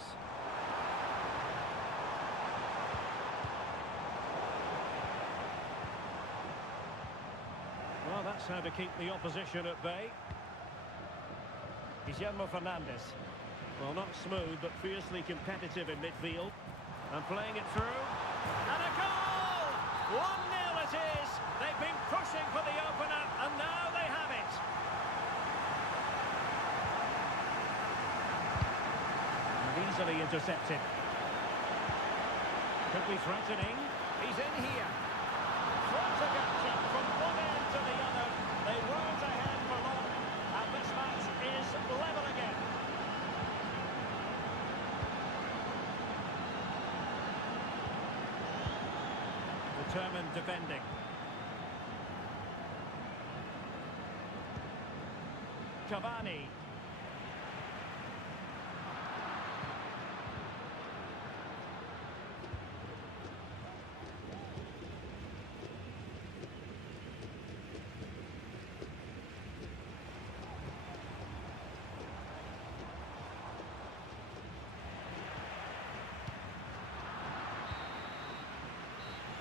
Well, that's how to keep the opposition at bay. Guillermo Fernandes. Well, not smooth, but fiercely competitive in midfield. And playing it through. And a goal! 1-0 it is! They've been pushing for the opener, and now they have it. And easily intercepted. Could be threatening. He's in here. Throws a gotcha from one end to the other. They weren't ahead for long, and this match is level again. Determined defending. Cavani.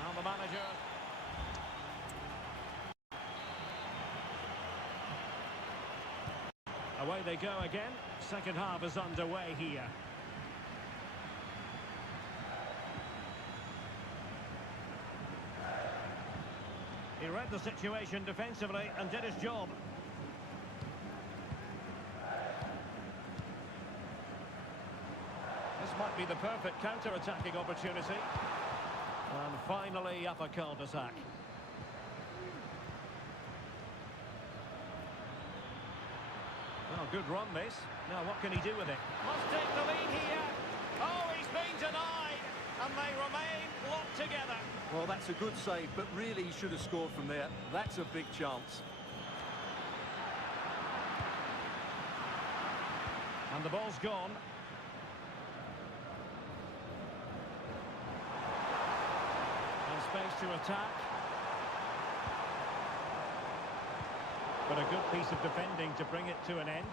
Now the manager. Away they go again. Second half is underway here. He read the situation defensively and did his job. This might be the perfect counter-attacking opportunity. And finally up a cul-de-sac. Well, good run this. Now what can he do with it? Must take the lead here. Oh, he's been denied. And they remain locked together. Well, that's a good save, but really he should have scored from there. That's a big chance. And the ball's gone. And space to attack. But a good piece of defending to bring it to an end.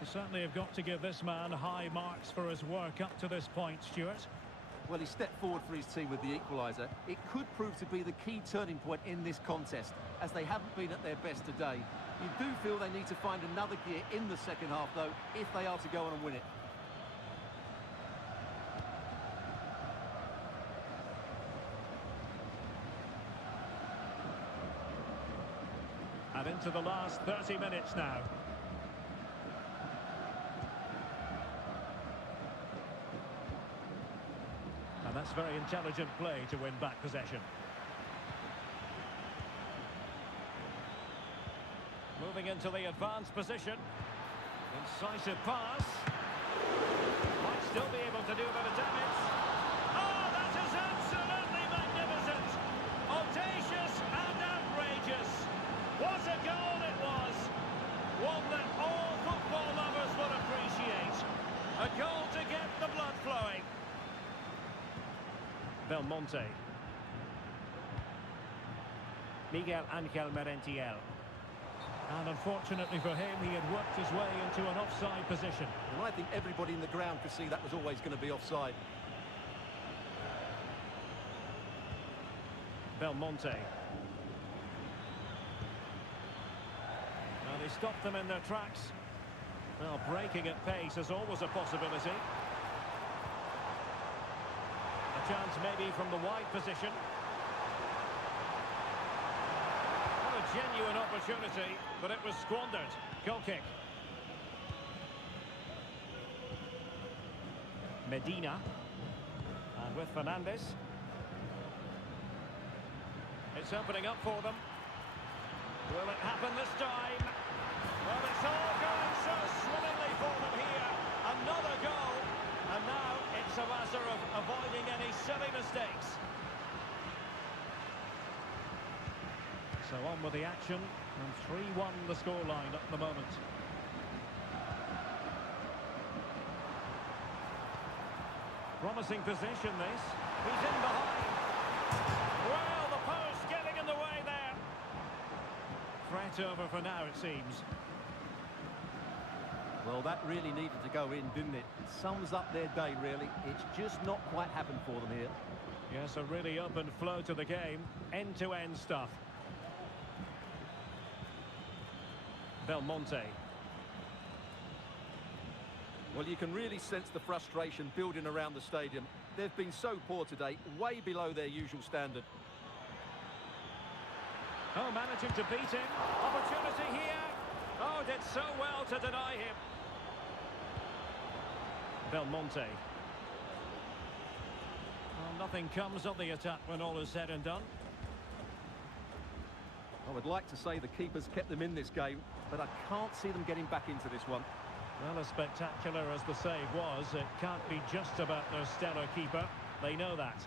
You certainly have got to give this man high marks for his work up to this point, Stuart. Well, he stepped forward for his team with the equaliser. It could prove to be the key turning point in this contest, as they haven't been at their best today. You do feel they need to find another gear in the second half, though, if they are to go on and win it. And into the last 30 minutes now. And that's very intelligent play to win back possession. Moving into the advanced position. Incisive pass. Might still be able to do a bit of damage. Oh, that is absolutely magnificent. Audacious and outrageous. What a goal it was! One that all football lovers will appreciate. A goal to get the blood flowing. Belmonte. Miguel Ángel Merentiel. And unfortunately for him, he had worked his way into an offside position. And I think everybody in the ground could see that was always going to be offside. Belmonte. Now they stopped them in their tracks. Well, breaking at pace is always a possibility. A chance maybe from the wide position. What a genuine opportunity, but it was squandered. Goal kick. Medina. And with Fernandes. It's opening up for them. Will it happen this time? Well, it's all going so swimmingly for them here. Another goal. And now it's a matter of avoiding any silly mistakes. So on with the action, and 3-1 the scoreline at the moment. Promising position this. He's in behind. Well, the post getting in the way there. Threat over for now, it seems. Well, that really needed to go in, didn't it? Sums up their day, really. It's just not quite happened for them here. Yes, a really open flow to the game. End-to-end stuff. Belmonte. Well, you can really sense the frustration building around the stadium. They've been so poor today, way below their usual standard. Oh, managing to beat him. Opportunity here. Oh, did so well to deny him. Belmonte. Well, nothing comes of the attack when all is said and done. I would like to say the keeper's kept them in this game, but I can't see them getting back into this one. Well, as spectacular as the save was, it can't be just about their stellar keeper. They know that.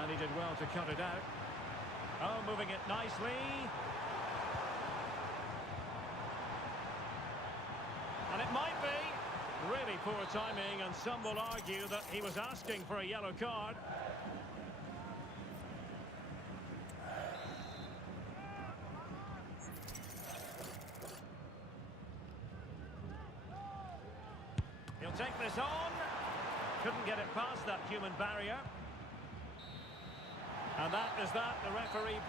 And he did well to cut it out. Oh, moving it nicely. And it might be. Really poor timing, and some will argue that he was asking for a yellow card. He'll take this on. Couldn't get it past that human barrier. And that is that, the referee.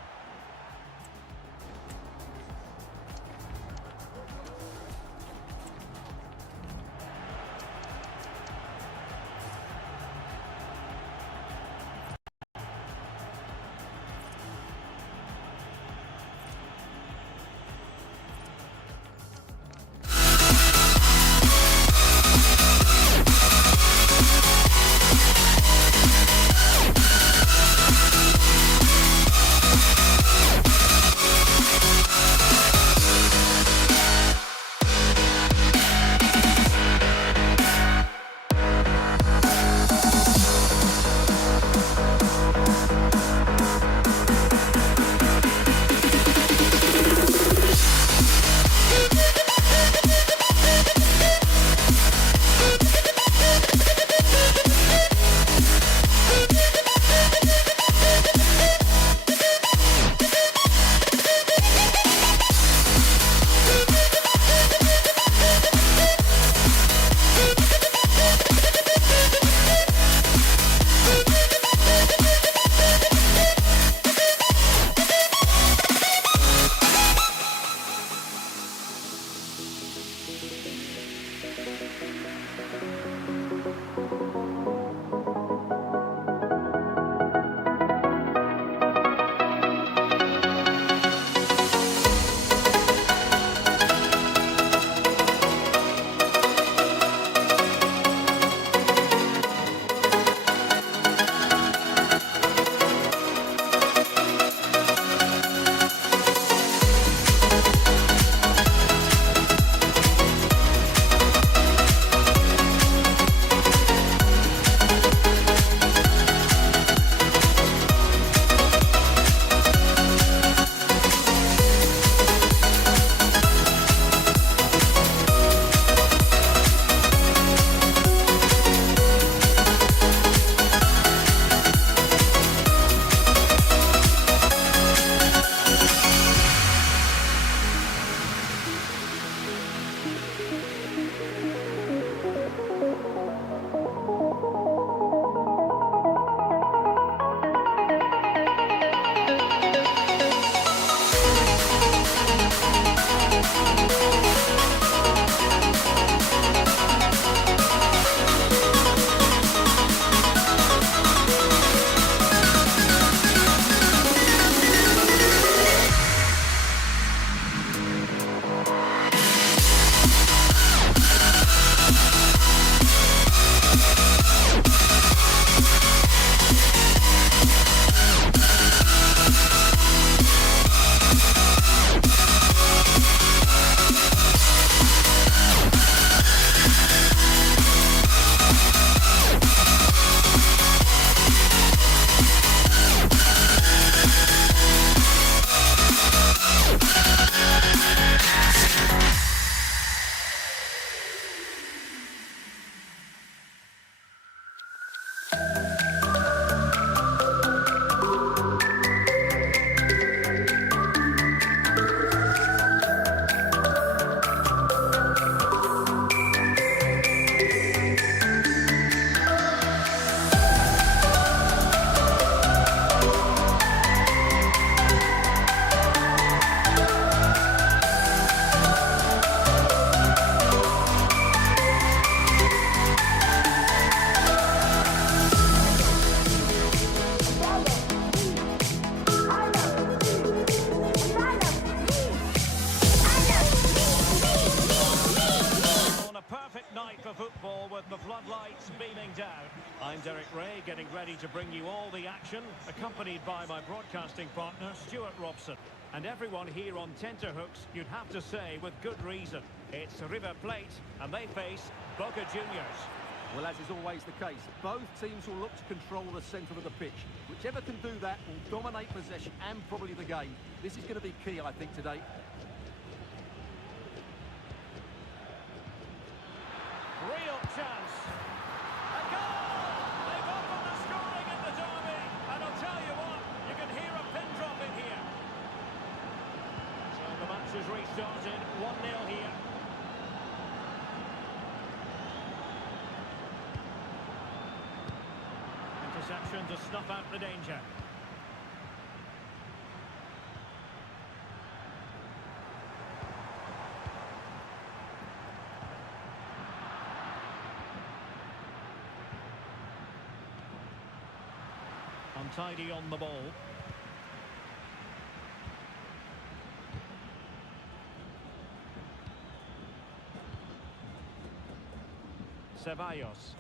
football with the floodlights beaming down. I'm Derek Ray, getting ready to bring you all the action, accompanied by my broadcasting partner, Stuart Robson. And everyone here on tenterhooks, you'd have to say, with good reason. It's River Plate, and they face Boca Juniors. Well, as is always the case, both teams will look to control the centre of the pitch. Whichever can do that will dominate possession and probably the game. This is going to be key, I think, today. Real chance. A goal! They've opened the scoring in the derby. And I'll tell you what, you can hear a pin drop in here. So the match has restarted, 1-0 here. Interception to snuff out the danger. Untidy on the ball. Ceballos.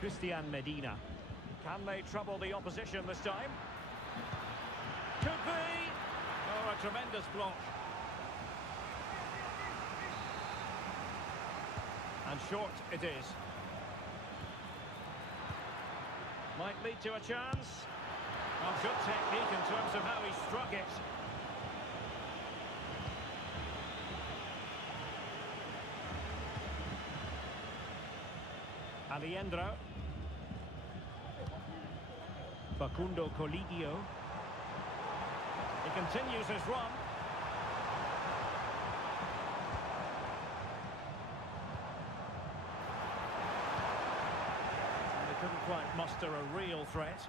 Christian Medina. Can they trouble the opposition this time? Could be! Oh, a tremendous block. And short it is. Might lead to a chance. Well, good technique in terms of how he struck it. Aliendro. Facundo Colidio. He continues his run. And they couldn't quite muster a real threat.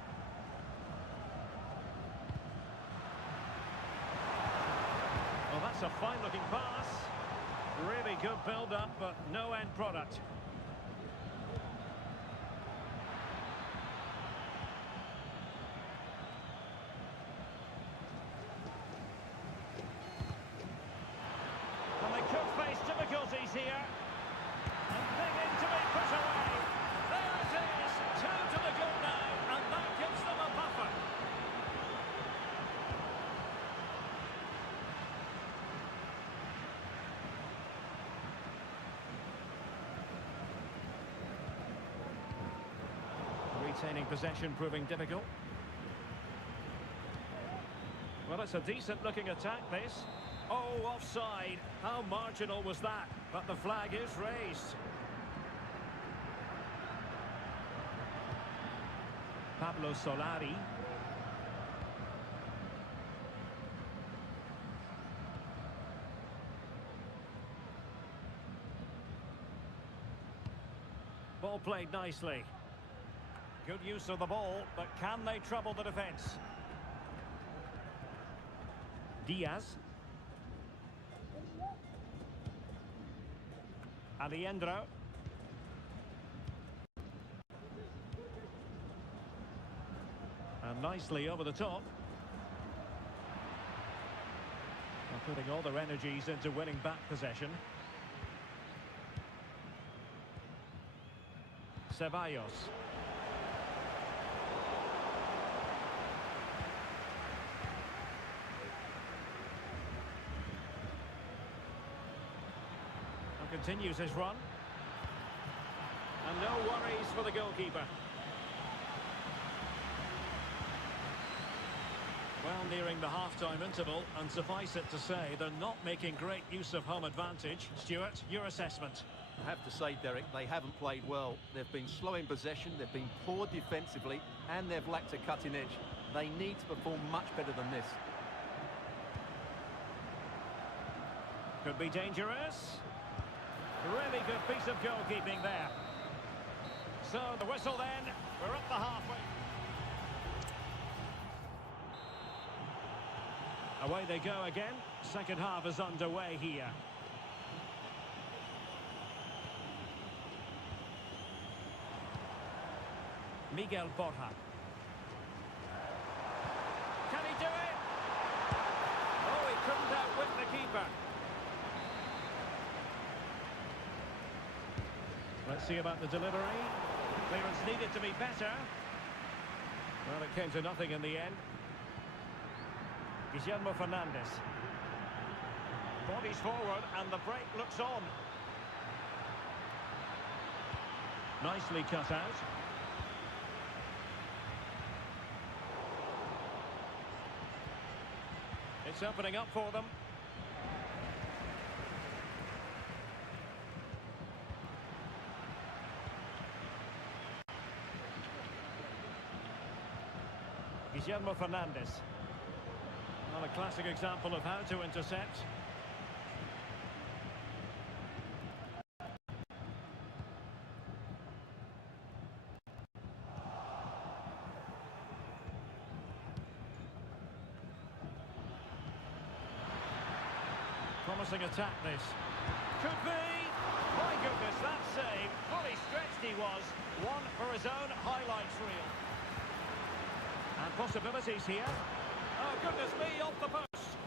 Well, that's a fine-looking pass. Really good build-up, but no end product. Difficulties here, and begging to be put away. There it is, 2 to the good now, and that gives them a buffer. Retaining possession proving difficult. Well, it's a decent-looking attack, this. Oh, offside. How marginal was that? But the flag is raised. Pablo Solari. Ball played nicely. Good use of the ball, but can they trouble the defence? Diaz. Aliendro. And nicely over the top. And putting all their energies into winning back possession. Ceballos. Continues his run. And no worries for the goalkeeper. Well, nearing the half-time interval, and suffice it to say, they're not making great use of home advantage. Stuart, your assessment? I have to say, Derek, they haven't played well. They've been slow in possession, they've been poor defensively, and they've lacked a cutting edge. They need to perform much better than this. Could be dangerous. Really good piece of goalkeeping there. So the whistle then, we're up the halfway. Away they go again. Second half is underway here. Miguel Borja. Can he do it? Oh, he couldn't outwit the keeper. Let's see about the delivery. Clearance needed to be better. Well, it came to nothing in the end. Guillermo Fernandez. Bodies forward and the break looks on. Nicely cut out. It's opening up for them. Guillermo Fernandez. Well, a classic example of how to intercept. Promising attack this. Could be! My goodness, that save. Fully stretched he was. One for his own highlights reel. And possibilities here. Oh, goodness me, off the post.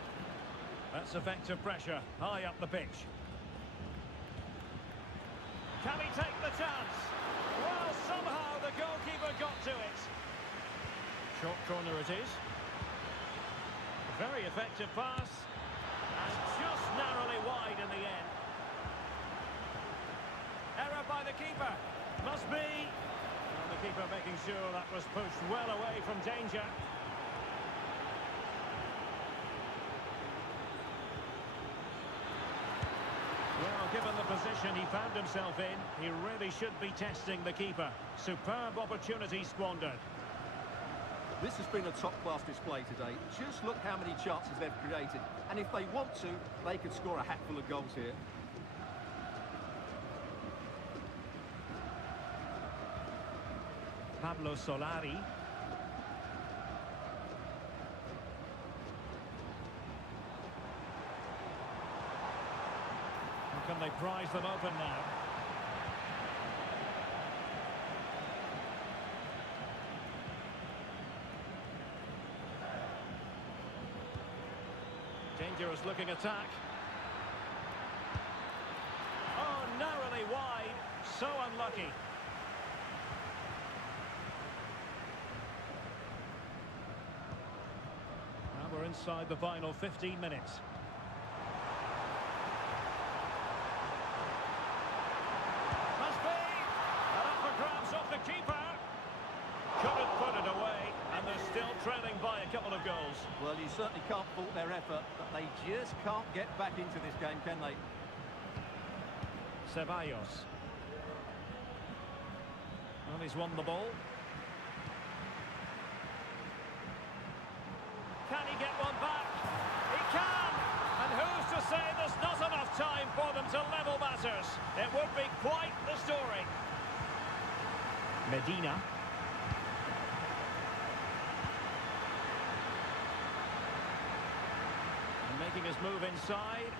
That's effective pressure, high up the pitch. Can he take the chance? Well, somehow the goalkeeper got to it. Short corner it is. Very effective pass. And just narrowly wide in the end. Error by the keeper. Must be. And the keeper making sure that was pushed well away from danger. Well, given the position he found himself in, he really should be testing the keeper. Superb opportunity squandered. This has been a top-class display today. Just look how many chances they've created. And if they want to, they could score a hatful of goals here. Pablo Solari. How can they prize them open now? Dangerous looking attack. Oh, narrowly wide. So unlucky. Now we're inside the final 15 minutes. Must be! And up for grabs off the keeper. Couldn't put it away, and they're still trailing by a couple of goals. Well, you certainly can't fault their effort, but they just can't get back into this game, can they? Ceballos. Well, he's won the ball. Can he get one back? He can! And who's to say there's not enough time for them to level matters? It would be quite the story. Medina. And making his move inside.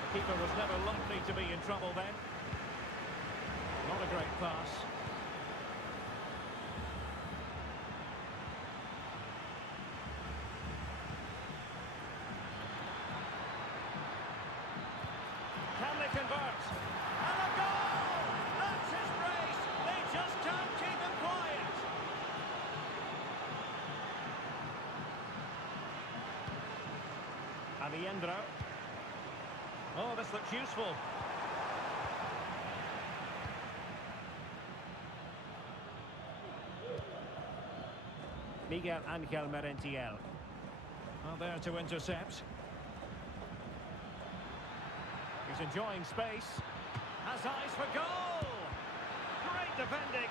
The keeper was never likely to be in trouble then. Not a great pass. Can they convert? And a goal! That's his brace! They just can't keep him quiet! Amiendro. Oh, this looks useful. Miguel Angel Merentiel. Well, there to intercept. He's enjoying space. Has eyes for goal! Great defending.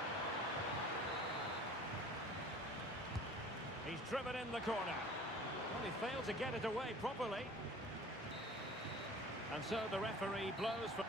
He's driven in the corner. Well, he failed to get it away properly. And so the referee blows for...